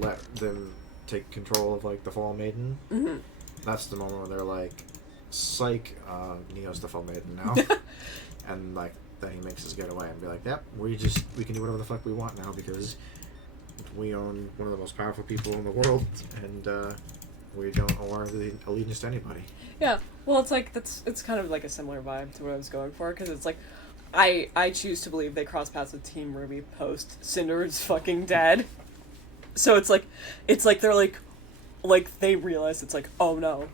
let them take control of like the Fall Maiden, Mm-hmm. that's the moment where they're like, psych, Neo's the Fall Maiden now. And like then he makes his getaway and be like, yep, we can do whatever the fuck we want now because we own one of the most powerful people in the world, and we don't owe our allegiance to anybody. Yeah, well, it's kind of like a similar vibe to what I was going for, because it's like, I choose to believe they cross paths with Team RWBY post Cinder is fucking dead. So it's like they're like they realize it's like, oh no,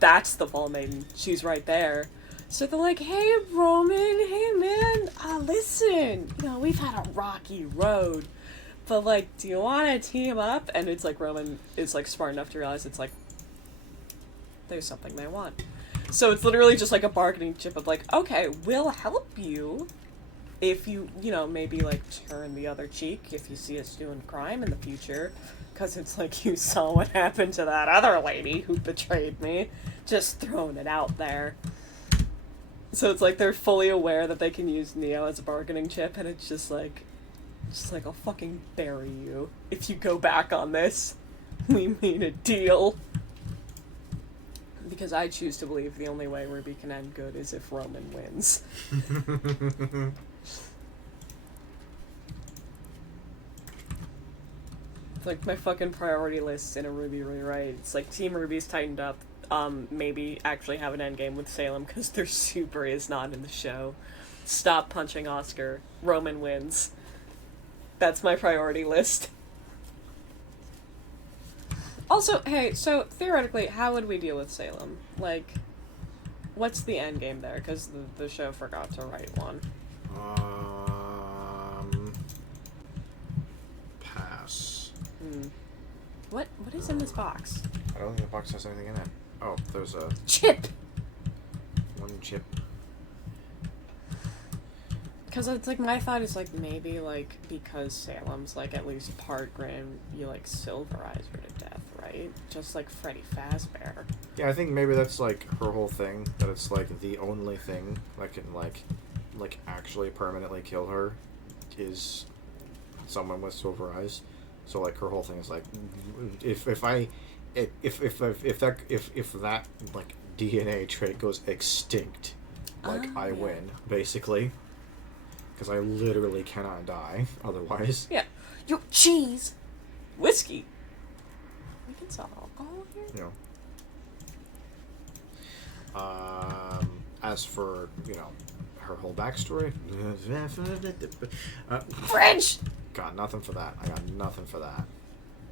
that's the Fall Maiden, she's right there. So they're like, hey Roman, hey man, listen, you know, we've had a rocky road, but like, do you want to team up? And it's like Roman is like smart enough to realize it's like, there's something they want. So it's literally just like a bargaining chip of like, okay, we'll help you if you know, maybe like turn the other cheek if you see us doing crime in the future. Because it's like, you saw what happened to that other lady who betrayed me. Just throwing it out there. So it's like they're fully aware that they can use Neo as a bargaining chip, and it's just like I'll fucking bury you if you go back on this. We made a deal. Because I choose to believe the only way RWBY can end good is if Roman wins. It's like my fucking priority list in a RWBY rewrite. It's like Team RWBY's tightened up. Maybe actually have an endgame with Salem because their super is not in the show. Stop punching Oscar. Roman wins. That's my priority list. Also, hey, so theoretically, how would we deal with Salem? Like, what's the end game there? Because the show forgot to write one. Pass. What is in this box? I don't think the box has anything in it. Oh, there's a Chip! one chip. Because it's like, my thought is like, maybe like, because Salem's like at least part Grim, you like silverize her to death, right? Just like Freddy Fazbear. Yeah, I think maybe that's like her whole thing, that it's like the only thing that can like like, actually permanently kill her is someone with silver eyes. So, like, her whole thing is, like, if that, like, DNA trait goes extinct, like, I win, basically. Because I literally cannot die otherwise. Yeah. Yo, cheese! Whiskey! We can sell alcohol here? Yeah. As for, you know, her whole backstory... French! Got nothing for that. I got nothing for that.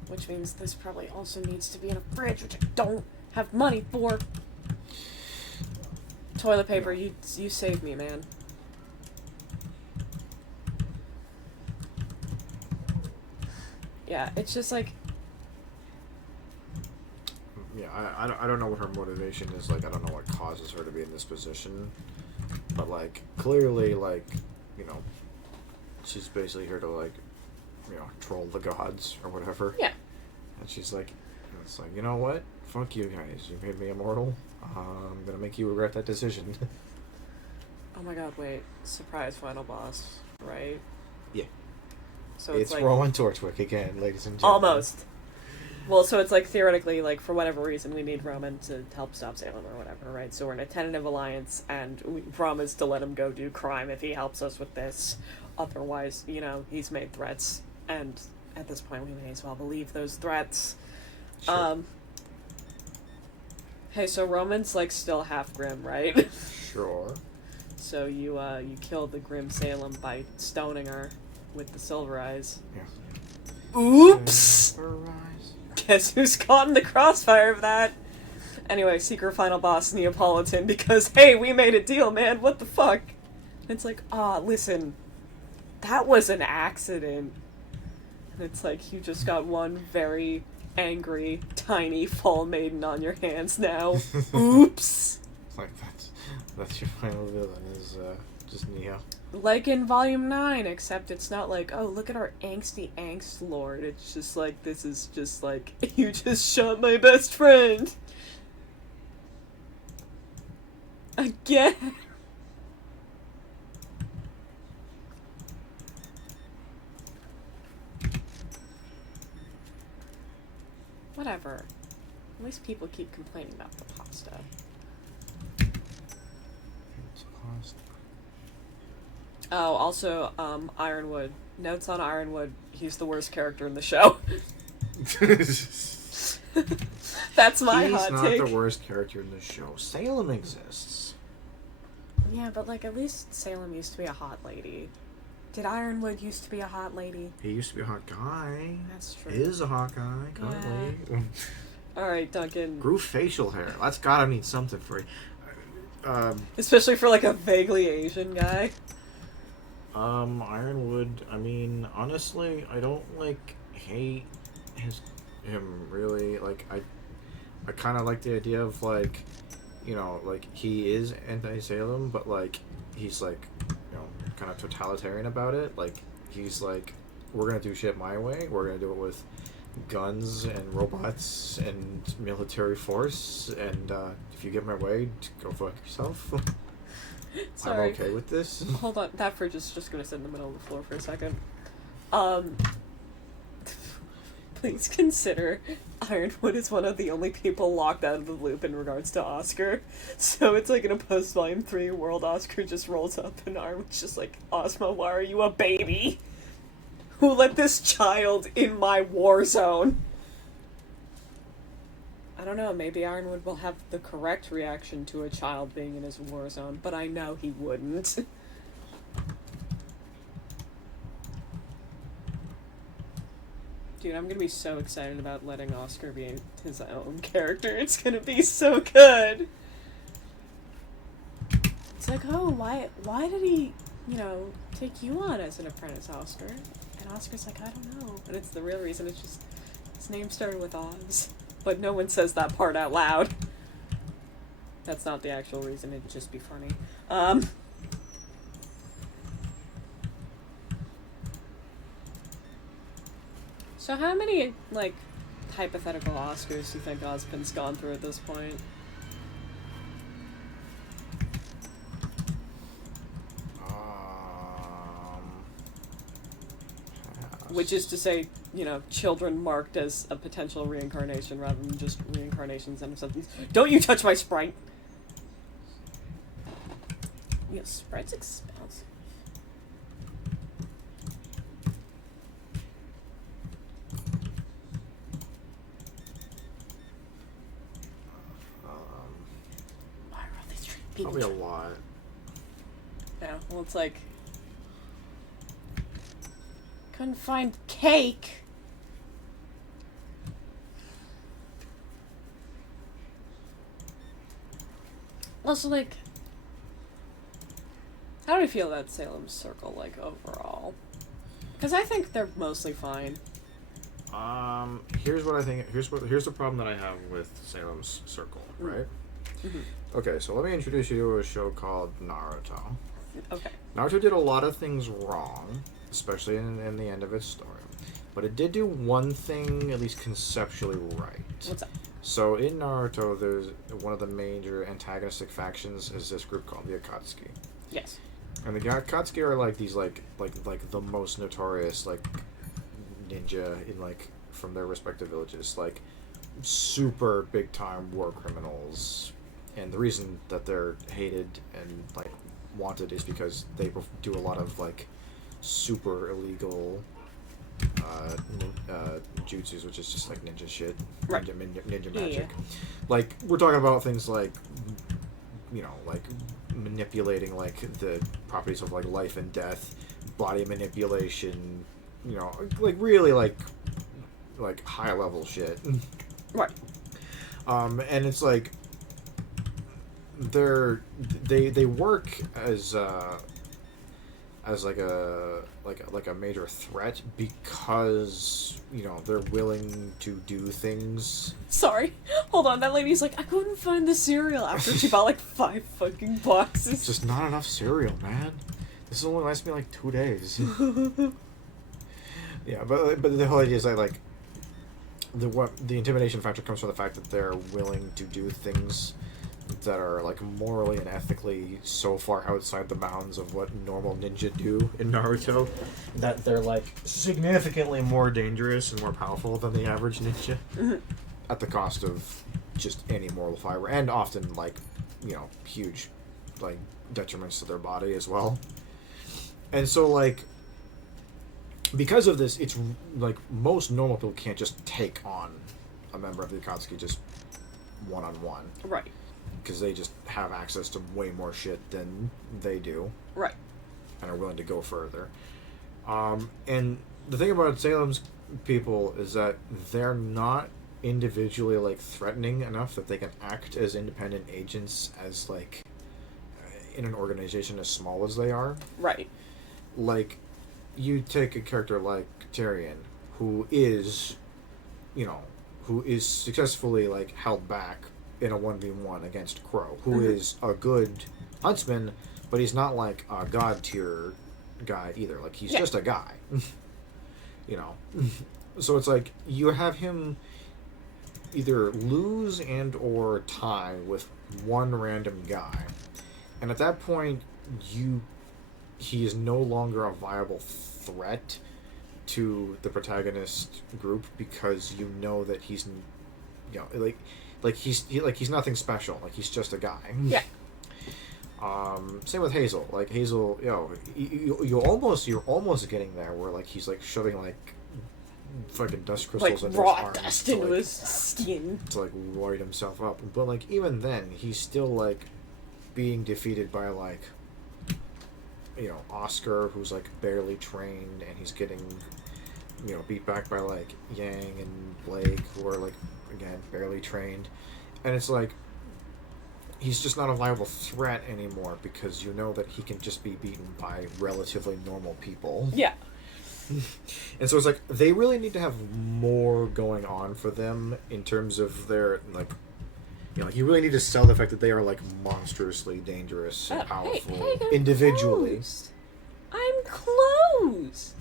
Which means this probably also needs to be in a fridge, which I don't have money for. Toilet paper, you saved me, man. Yeah, it's just like... Yeah, I don't know what her motivation is. Like, I don't know what causes her to be in this position. But, like, clearly, like, you know, she's basically here to, like, you know, troll the gods or whatever. Yeah. And she's like, it's like, you know what? Fuck you guys. You made me immortal. I'm gonna make you regret that decision. Oh my god, wait. Surprise final boss, right? Yeah. So it's like... Rowan Torchwick again, ladies and gentlemen. Almost. Well, so it's like, theoretically, like, for whatever reason, we need Roman to help stop Salem or whatever, right? So we're in a tentative alliance, and we promise to let him go do crime if he helps us with this. Otherwise, you know, he's made threats, and at this point we may as well believe those threats. Sure. Hey, so Roman's, like, still half Grim, right? Sure. So you killed the Grim Salem by stoning her with the silver eyes. Yeah. Oops! Silver eyes. Guess who's caught in the crossfire of that? Anyway, secret final boss Neapolitan, because, hey, we made a deal, man, what the fuck? And it's like, listen, that was an accident. And it's like, you just got one very angry, tiny fall maiden on your hands now. Oops! Like, that's your final villain, is, just Neo. Like in Volume 9, except it's not like, oh, look at our angsty angst lord. It's just like, this is just like, you just shot my best friend. Again. Whatever. At least people keep complaining about the pasta. Oh, also, Ironwood. Notes on Ironwood. He's the worst character in the show. That's my hot take. He's not the worst character in the show. Salem exists. Yeah, but, like, at least Salem used to be a hot lady. Did Ironwood used to be a hot lady? He used to be a hot guy. That's true. Is a hot guy, currently. Yeah. Alright, Duncan. Grew facial hair. That's gotta mean something for you. Especially for, like, a vaguely Asian guy. Ironwood, I mean, honestly, I don't, like, hate him, really. Like, I kind of like the idea of, like, you know, like, he is anti-Salem, but, like, he's, like, you know, kind of totalitarian about it. Like, he's, like, we're gonna do shit my way. We're gonna do it with guns and robots and military force, and, if you get my way, go fuck yourself. Sorry. I'm okay with this. Hold on, that fridge is just gonna sit in the middle of the floor for a second. Please consider Ironwood is one of the only people locked out of the loop in regards to Oscar. So it's like in a post-Volume 3 world, Oscar just rolls up and Ironwood's just like, Ozma, why are you a baby? Who let this child in my war zone? I don't know, maybe Ironwood will have the correct reaction to a child being in his war zone, but I know he wouldn't. Dude, I'm gonna be so excited about letting Oscar be his own character. It's gonna be so good! It's like, oh, why did he, you know, take you on as an apprentice, Oscar? And Oscar's like, I don't know. And it's the real reason, it's just, his name started with Oz. But no one says that part out loud. That's not the actual reason, it'd just be funny. So how many, like, hypothetical Oscars do you think Ozpin's gone through at this point? Which is to say, children marked as a potential reincarnation rather than just reincarnations and something. Don't you touch my Sprite! Sprite's expensive. Why are all these people? Probably a lot. Yeah, well, it's like... Couldn't find cake. Also, like... How do we feel about Salem's Circle, like, overall? Because I think they're mostly fine. Here's what I think. Here's the problem that I have with Salem's Circle, right? Mm-hmm. Okay, so let me introduce you to a show called Naruto. Okay. Naruto did a lot of things wrong, especially in the end of its story. But it did do one thing, at least conceptually, right. What's that? So in Naruto, there's one of the major antagonistic factions is this group called the Akatsuki. Yes. And the Akatsuki are like these like the most notorious like ninja in like from their respective villages, like super big time war criminals. And the reason that they're hated and like wanted is because they do a lot of like super illegal jutsus, which is just like ninja shit, right. ninja magic. Like we're talking about things like like manipulating like the properties of like life and death, body manipulation, like really like high level shit. Right. And it's like they work as like a major threat because they're willing to do things. Sorry, hold on. That lady's like, I couldn't find the cereal after she bought like 5 fucking boxes. It's just not enough cereal, man. This only lasts me like 2 days. Yeah, but the whole idea is that like the intimidation factor comes from the fact that they're willing to do things that are like morally and ethically so far outside the bounds of what normal ninja do in Naruto that they're like significantly more dangerous and more powerful than the average ninja at the cost of just any moral fiber and often like huge like detriments to their body as well. And so like because of this, it's like most normal people can't just take on a member of the Akatsuki just one-on-one. Right. Because they just have access to way more shit than they do. Right. And are willing to go further. And the thing about Salem's people is that they're not individually, like, threatening enough that they can act as independent agents as, like, in an organization as small as they are. Right. Like, you take a character like Tyrion, who is successfully, like, held back in a 1v1 against Crow, who is a good huntsman, but he's not like a god tier guy either. Like he's just a guy. So it's like you have him either lose and or tie with one random guy. And at that point he is no longer a viable threat to the protagonist group because you know that he's he's nothing special. Like he's just a guy. Yeah. Same with Hazel. Like Hazel, you're almost getting there where like he's like shoving like fucking dust crystals like into raw his arms dust into his skin to like light himself up. But like even then, he's still like being defeated by like Oscar, who's like barely trained, and he's getting beat back by like Yang and Blake, who are like again barely trained, and it's like he's just not a viable threat anymore because you know that he can just be beaten by relatively normal people. Yeah. And so it's like they really need to have more going on for them in terms of their like you really need to sell the fact that they are like monstrously dangerous and powerful hey, individually. Closed. I'm closed.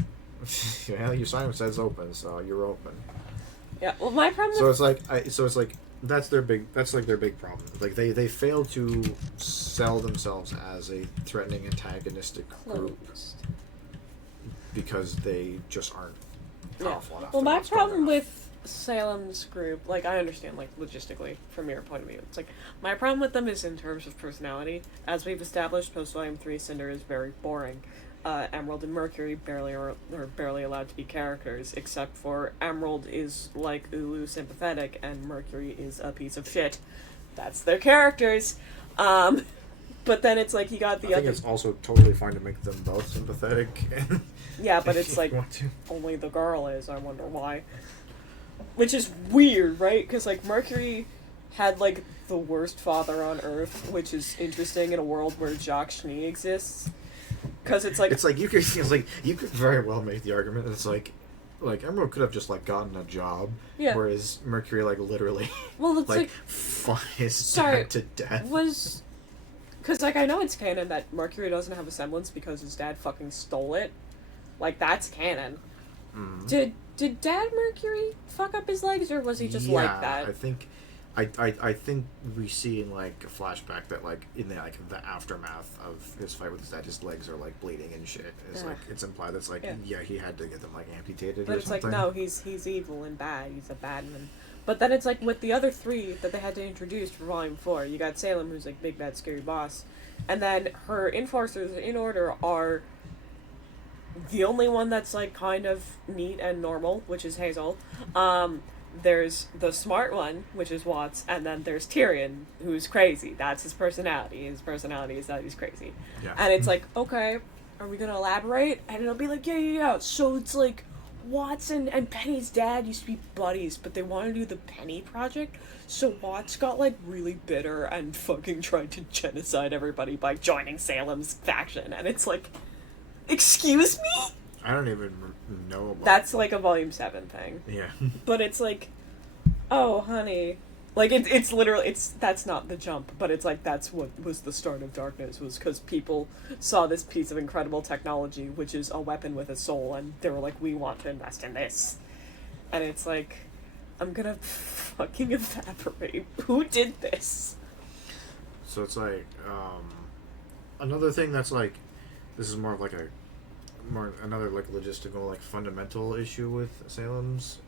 Yeah, your sign says open, so you're open. Yeah, well, my problem. So it's like that's their big problem. Like they fail to sell themselves as a threatening antagonistic group because they just aren't powerful enough. Well, to my not strong problem enough. with Salem's group, like, I understand, like, logistically, from your point of view. It's like, my problem with them is in terms of personality. As we've established, post-Volume 3, Cinder is very boring. Emerald and Mercury are barely allowed to be characters, except for Emerald is, like, Ulu sympathetic, and Mercury is a piece of shit. That's their characters. But then it's like, you got the I think it's also totally fine to make them both sympathetic. Yeah, but if it's you like, want to. only the girl is, I wonder why. Which is weird, right? Because, like, Mercury had, like, the worst father on Earth, which is interesting in a world where Jacques Schnee exists. Because it's like... It's like, you could very well make the argument that it's like Emerald could have just, like, gotten a job, Yeah. whereas Mercury, like, literally, Well, it's like fought his Sorry, dad to death. was... Because, like, I know it's canon that Mercury doesn't have a semblance because his dad fucking stole it. Like, that's canon. Mm. Did Dad Mercury fuck up his legs, or was he just like that? I think... I think we see in, like, a flashback that, like, in the aftermath of his fight with his dad, his legs are, like, bleeding and shit. It's Yeah. like, it's implied that's, like, Yeah. he had to get them, like, amputated But or it's something. like, no, he's evil and bad. He's a bad man. But then it's like, with the other three that they had to introduce for Volume 4, you got Salem, who's, like, big, bad, scary boss. And then her enforcers in order are the only one that's, like, kind of neat and normal, which is Hazel. There's the smart one, which is Watts, and then there's Tyrion, who's crazy. That's his personality. His personality is that he's crazy. Yeah. And it's like, okay, are we gonna elaborate? And it'll be like, yeah. So it's like, Watts and Penny's dad used to be buddies, but they want to do the Penny Project, so Watts got, like, really bitter and fucking tried to genocide everybody by joining Salem's faction. And it's like, excuse me? I don't even know about That's, like, a Volume 7 thing. Yeah. But it's like, oh, honey. Like, it's literally, that's not the jump, but it's like, that's what was the start of Darkness, was because people saw this piece of incredible technology, which is a weapon with a soul, and they were like, we want to invest in this. And it's like, I'm gonna fucking evaporate. Who did this? So it's like, another thing that's like, this is more of like another like logistical, like fundamental issue with Salem's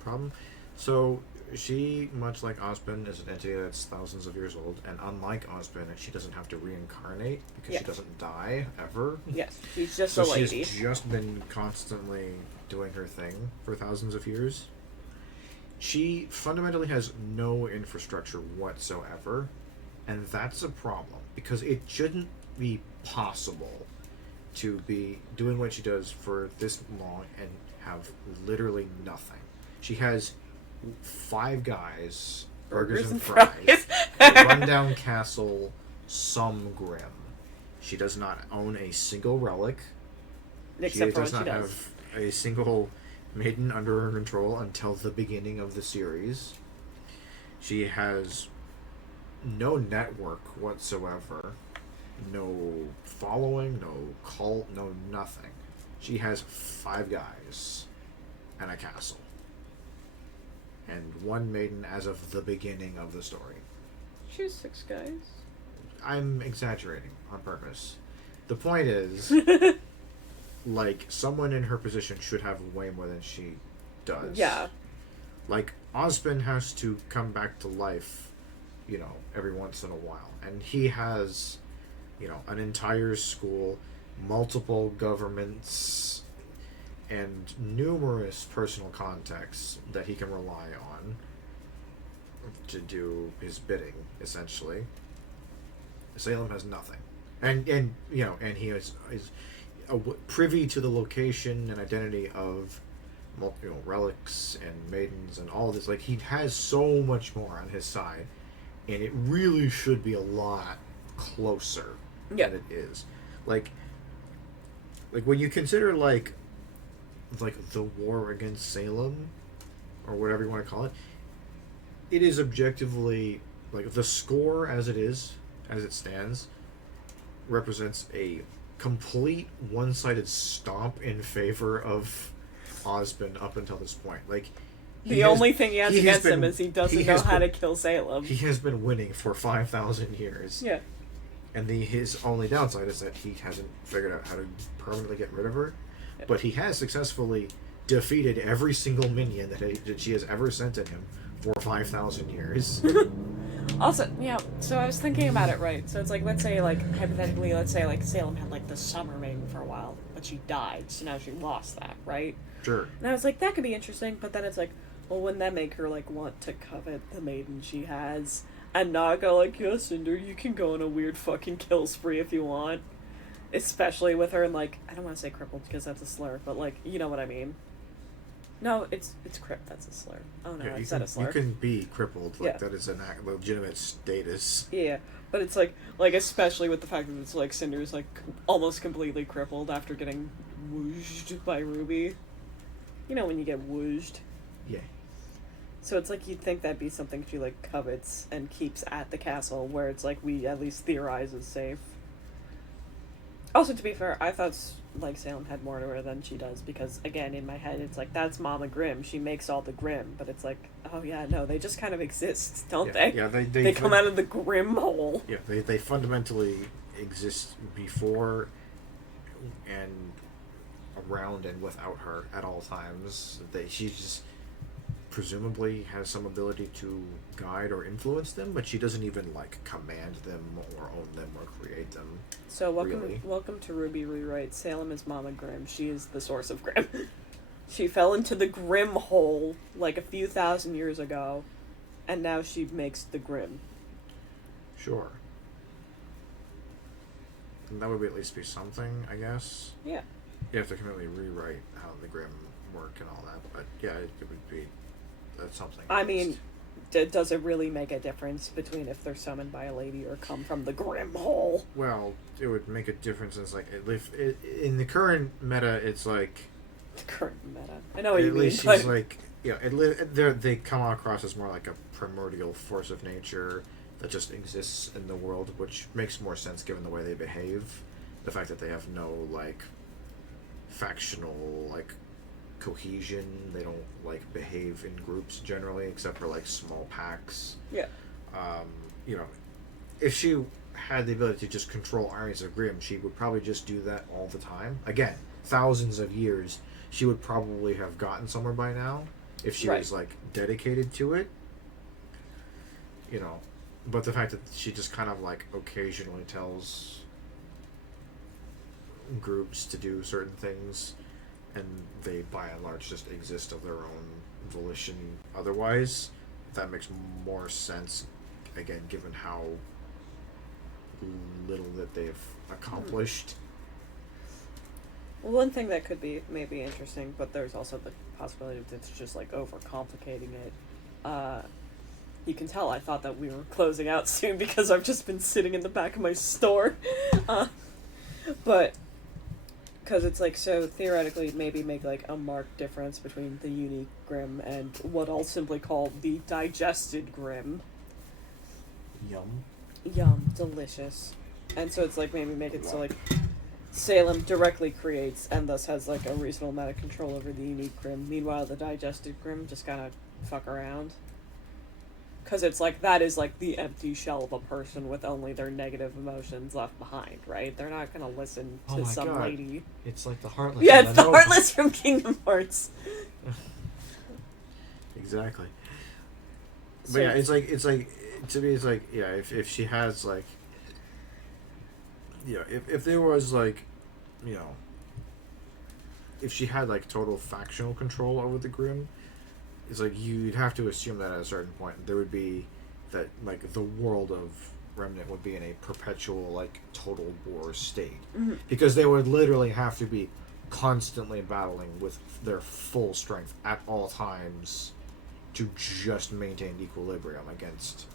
problem. So she, much like Osmond, is an entity that's thousands of years old, and unlike Osmond, she doesn't have to reincarnate because she doesn't die ever. Yes, she's just So a lady. she's just been constantly doing her thing for thousands of years. She fundamentally has no infrastructure whatsoever, and that's a problem, because it shouldn't be possible to be doing what she does for this long and have literally nothing. She has 5 guys, burgers and fries, a rundown castle, some grim. She does not own a single relic. Except for does when not she does. have a single maiden under her control until the beginning of the series. She has no network whatsoever, no following, no cult, no nothing. She has 5 guys and a castle. And 1 maiden as of the beginning of the story. She has 6 guys. I'm exaggerating on purpose. The point is, like, someone in her position should have way more than she does. Yeah. Like, Osmond has to come back to life, you know, every once in a while. And he has, you know, an entire school, multiple governments, and numerous personal contacts that he can rely on to do his bidding, essentially. Salem has nothing. And you know, and he is privy to the location and identity of, you know, relics and maidens and all this. Like, he has so much more on his side, and it really should be a lot closer than it is. Like when you consider like the war against Salem, or whatever you want to call it, it is objectively, like, the score as it stands, represents a complete one-sided stomp in favor of Osmond up until this point. Like, The only thing he has against him is he doesn't know how to kill Salem. He has been winning for 5,000 years. Yeah. And his only downside is that he hasn't figured out how to permanently get rid of her. But he has successfully defeated every single minion that she has ever sent at him for 5,000 years. Also, so I was thinking about it, right? So it's like, let's say, like, hypothetically, let's say, like, Salem had, like, the Summer Maiden for a while, but she died, so now she lost that, right? Sure. And I was like, that could be interesting, but then it's like, well, wouldn't that make her, like, want to covet the maiden she has? And not go, like, yeah, Cinder, you can go on a weird fucking kill spree if you want. Especially with her, and, like, I don't want to say crippled, because that's a slur, but, like, you know what I mean. No, it's crip. That's a slur. Oh no, I said a slur. You can be crippled. Like, yeah. That is a legitimate status. Yeah, but it's like especially with the fact that it's like Cinder's like almost completely crippled after getting whooshed by RWBY. You know when you get whooshed. Yeah. So it's like you'd think that'd be something she like covets and keeps at the castle, where it's like we at least theorize is safe. Also, to be fair, I thought like Salem had more to her than she does, because again in my head it's like that's Mama Grimm, she makes all the Grimm, but it's like, oh yeah, no, they just kind of exist, don't they? Yeah, they come out of the Grimm hole. Yeah, they fundamentally exist before and around and without her at all times. She just presumably has some ability to guide or influence them, but she doesn't even like command them or own them or create them. So welcome to RWBY Rewrite. Salem is Mama Grimm. She is the source of Grimm. She fell into the Grimm hole like a few thousand years ago, and now she makes the Grimm. Sure. And that would at least be something, I guess. Yeah. You have to completely rewrite how the Grimm work and all that, but yeah, it would be something. I mean, does it really make a difference between if they're summoned by a lady or come from the Grimm hole? Well, it would make a difference. It's like in the current meta, it's like the current meta. I know what you mean. At least she's like, they come across as more like a primordial force of nature that just exists in the world, which makes more sense given the way they behave. The fact that they have no like factional like cohesion, they don't like behave in groups generally, except for like small packs. Yeah. If she had the ability to just control armies of Grimm, she would probably just do that all the time. Again, thousands of years, she would probably have gotten somewhere by now if she was like dedicated to it. But the fact that she just kind of like occasionally tells groups to do certain things, and they by and large just exist of their own volition otherwise, that makes more sense, again, given how little that they've accomplished. One thing that could be maybe interesting, but there's also the possibility that it's just like overcomplicating it. You can tell I thought that we were closing out soon because I've just been sitting in the back of my store. But because it's like, so theoretically maybe make like a marked difference between the unique Grimm and what I'll simply call the digested Grimm. Yum, delicious. And so it's like maybe make it so like Salem directly creates and thus has like a reasonable amount of control over the unique Grimm. Meanwhile, the digested Grimm just kind of fuck around. Because it's like, that is like the empty shell of a person with only their negative emotions left behind, right? They're not going to listen to some lady. It's like the Heartless. Yeah, it's the Heartless from Kingdom Hearts. Exactly. So, but yeah, it's like, to me, it's like, yeah, if she has like, if there was like, if she had like total factional control over the Grimm, it's like you'd have to assume that at a certain point there would be that like the world of Remnant would be in a perpetual like total war state, because they would literally have to be constantly battling with their full strength at all times to just maintain equilibrium against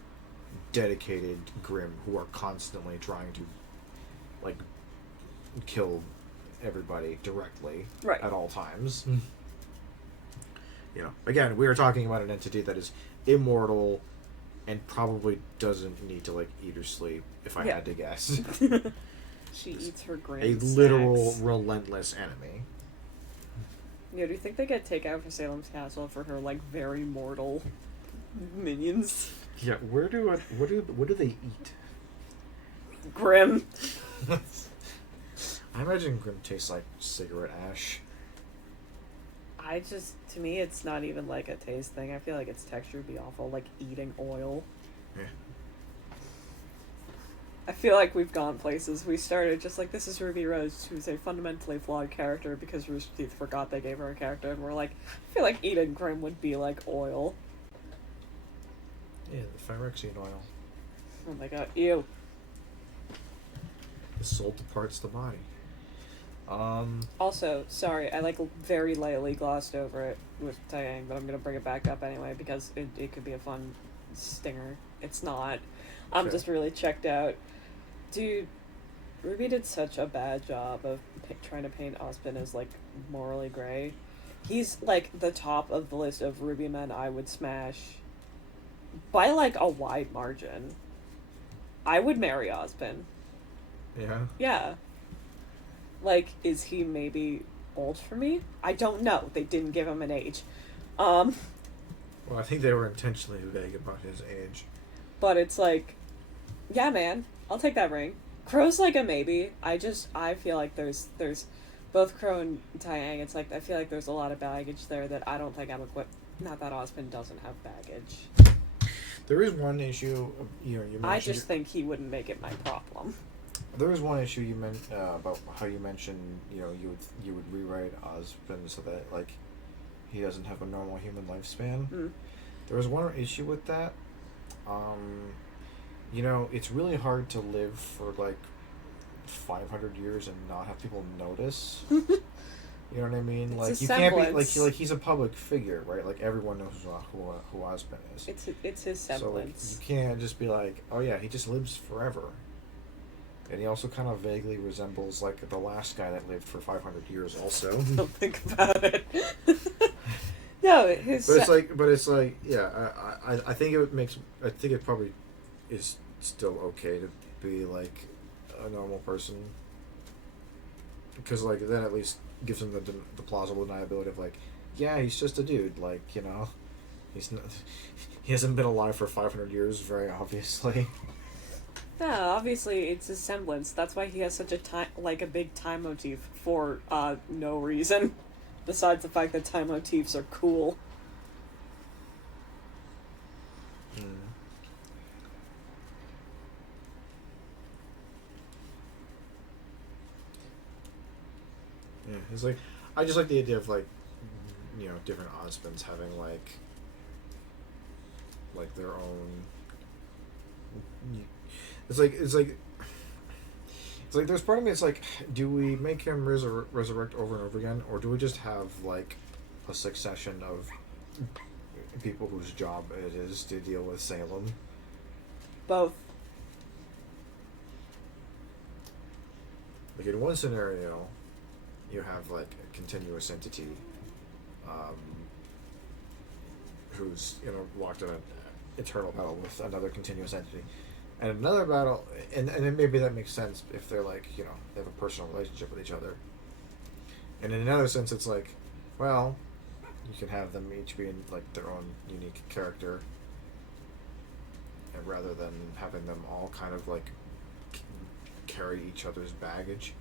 dedicated Grimm who are constantly trying to like kill everybody directly at all times. Again, we are talking about an entity that is immortal and probably doesn't need to like eat or sleep, if I had to guess. She eats her Grimm A snacks. literal relentless enemy. Yeah, do you think they get takeout for Salem's Castle for her like very mortal minions? Yeah, what do they eat? Grimm. I imagine Grimm tastes like cigarette ash. to me, it's not even like a taste thing. I feel like its texture would be awful, like eating oil. Yeah. I feel like we've gone places. We started just like, this is Ruby Rose, who's a fundamentally flawed character because Rooster Teeth forgot they gave her a character, and we're like, I feel like eating Grim would be like oil. Yeah, the Phyrexene oil. Oh my god, ew. The salt departs the body. Also, sorry, I like very lightly glossed over it with Taeyang, but I'm gonna bring it back up anyway because it could be a fun stinger. It's not. I'm Okay. just really checked out. Dude, Ruby did such a bad job of trying to paint Ozpin as, like, morally gray. He's, like, the top of the list of Ruby men I would smash by, like, a wide margin. I would marry Ozpin. Yeah. Yeah. Like, is he maybe old for me? I don't know. They didn't give him an age. Well, I think they were intentionally vague about his age. But it's like, yeah, man, I'll take that ring. Crow's like a maybe. I feel like there's both Crow and Taeyang, it's like, I feel like there's a lot of baggage there that I don't think I'm equipped. Not that Ozpin doesn't have baggage. There is one issue, you mentioned... I just think he wouldn't make it my problem. There was one issue you meant about how you mentioned, you would rewrite Ozpin so that, like, he doesn't have a normal human lifespan. Mm. There was one issue with that. It's really hard to live for, like, 500 years and not have people notice. You know what I mean? It's Like, a you can't be, semblance. like, he's a public figure, right? Like, everyone knows who Ozpin is. It's his semblance. So, like, you can't just be like, oh yeah, he just lives forever. And he also kind of vaguely resembles, like, the last guy that lived for 500 years also. Don't think about it. No, his... But it's like, yeah, I think I think it probably is still okay to be, like, a normal person. Because, like, then at least gives him the plausible deniability of, like, yeah, he's just a dude, like, he's not, he hasn't been alive for 500 years, very obviously. Yeah, obviously it's his semblance. That's why he has such a big time motif for no reason, besides the fact that time motifs are cool. Yeah, it's like, I just like the idea of, like, different Ozpins having, like their own. It's like there's part of me. It's like, do we make him resurrect over and over again, or do we just have, like, a succession of people whose job it is to deal with Salem? Both. Like, in one scenario, you have, like, a continuous entity, who's locked in an eternal battle with another continuous entity. And another battle, and then maybe that makes sense if they're, like, they have a personal relationship with each other. And in another sense, it's like, well, you can have them each be in, like, their own unique character, and rather than having them all kind of, like, carry each other's baggage,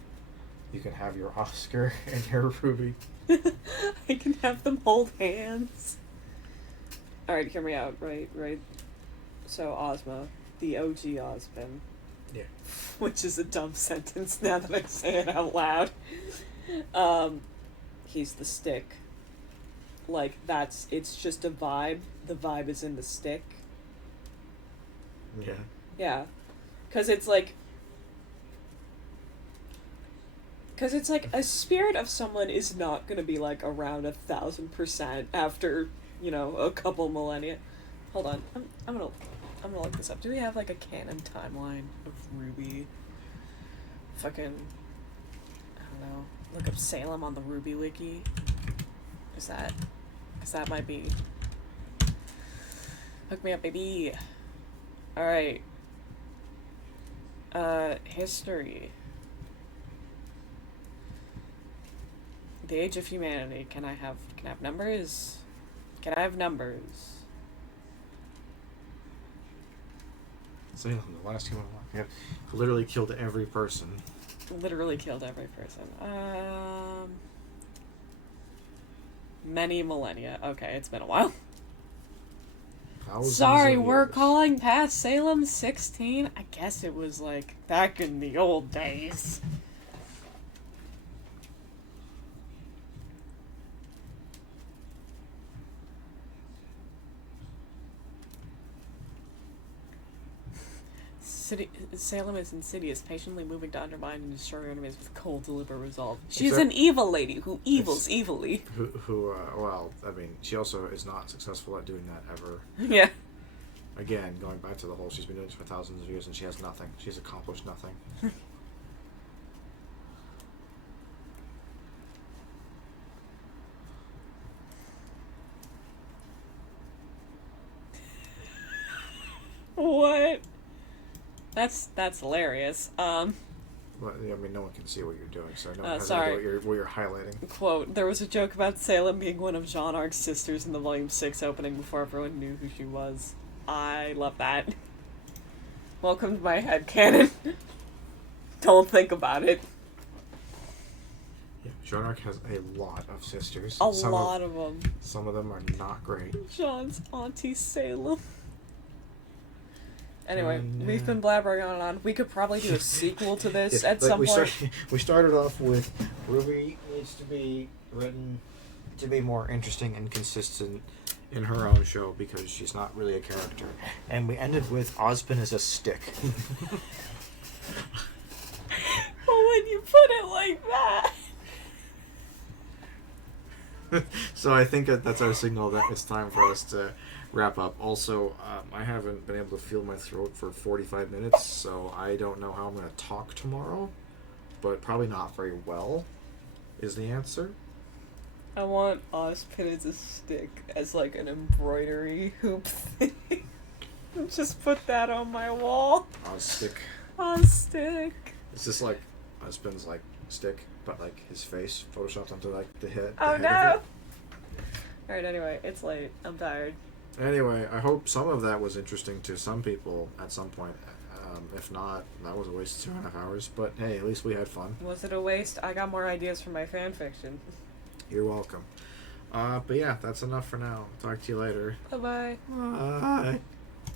you can have your Oscar and your Ruby. I can have them hold hands. Alright, hear me out, right? So, Ozma. The OG Ozpin. Yeah. Which is a dumb sentence now that I say it out loud. He's the stick. Like, it's just a vibe. The vibe is in the stick. Yeah. Yeah. Because it's like, a spirit of someone is not going to be, like, around 1,000% after, a couple millennia. Hold on. I'm gonna look this up. Do we have, like, a canon timeline of RWBY? Fucking, I don't know. Look up Salem on the RWBY wiki. Because that might be... Hook me up, baby. Alright. History. The Age of Humanity. Can I have numbers? Can I have numbers? Salem, the last human alive. Yeah. Literally killed every person. Literally killed every person. Many millennia. Okay, it's been a while. Thousands Sorry, of we're years. calling past Salem 16? I guess it was, like, back in the old days. Salem is insidious, patiently moving to undermine and destroy her enemies with cold, deliberate resolve. She's an evil lady who evils evilly. Well, I mean, she also is not successful at doing that ever. Yeah. Again, going back to the whole, she's been doing this for thousands of years and she has nothing. She's accomplished nothing. What? That's hilarious. Well, I mean, no one can see what you're doing, so no one has sorry. idea what you're highlighting. Quote, there was a joke about Salem being one of Jean Arc's sisters in the Volume 6 opening before everyone knew who she was. I love that. Welcome to my headcanon. Don't think about it. Yeah, Jean Arc has a lot of sisters. A lot of them. Some of them are not great. Jean's Auntie Salem. Anyway, And, we've been blabbering on and on. We could probably do a sequel to this Yeah, at like some point. We started off with RWBY needs to be written to be more interesting and consistent in her own show because she's not really a character. And we ended with Ozpin as a stick. Well, when you put it like that. So I think that's our signal that it's time for us to wrap up. Also, I haven't been able to feel my throat for 45 minutes, so I don't know how I'm going to talk tomorrow, but probably not very well is the answer. I want Ozpin as a stick as like an embroidery hoop thing. Just put that on my wall. Ozstick. Ozstick. It's just like Ozpin's like stick, but like his face photoshopped onto like the head. Oh head no! of it. Alright, anyway, it's late. I'm tired. Anyway, I hope some of that was interesting to some people at some point. If not, that was a waste of 2.5 hours. But hey, at least we had fun. Was it a waste? I got more ideas for my fanfiction. You're welcome. But yeah, that's enough for now. Talk to you later. Bye-bye. Bye.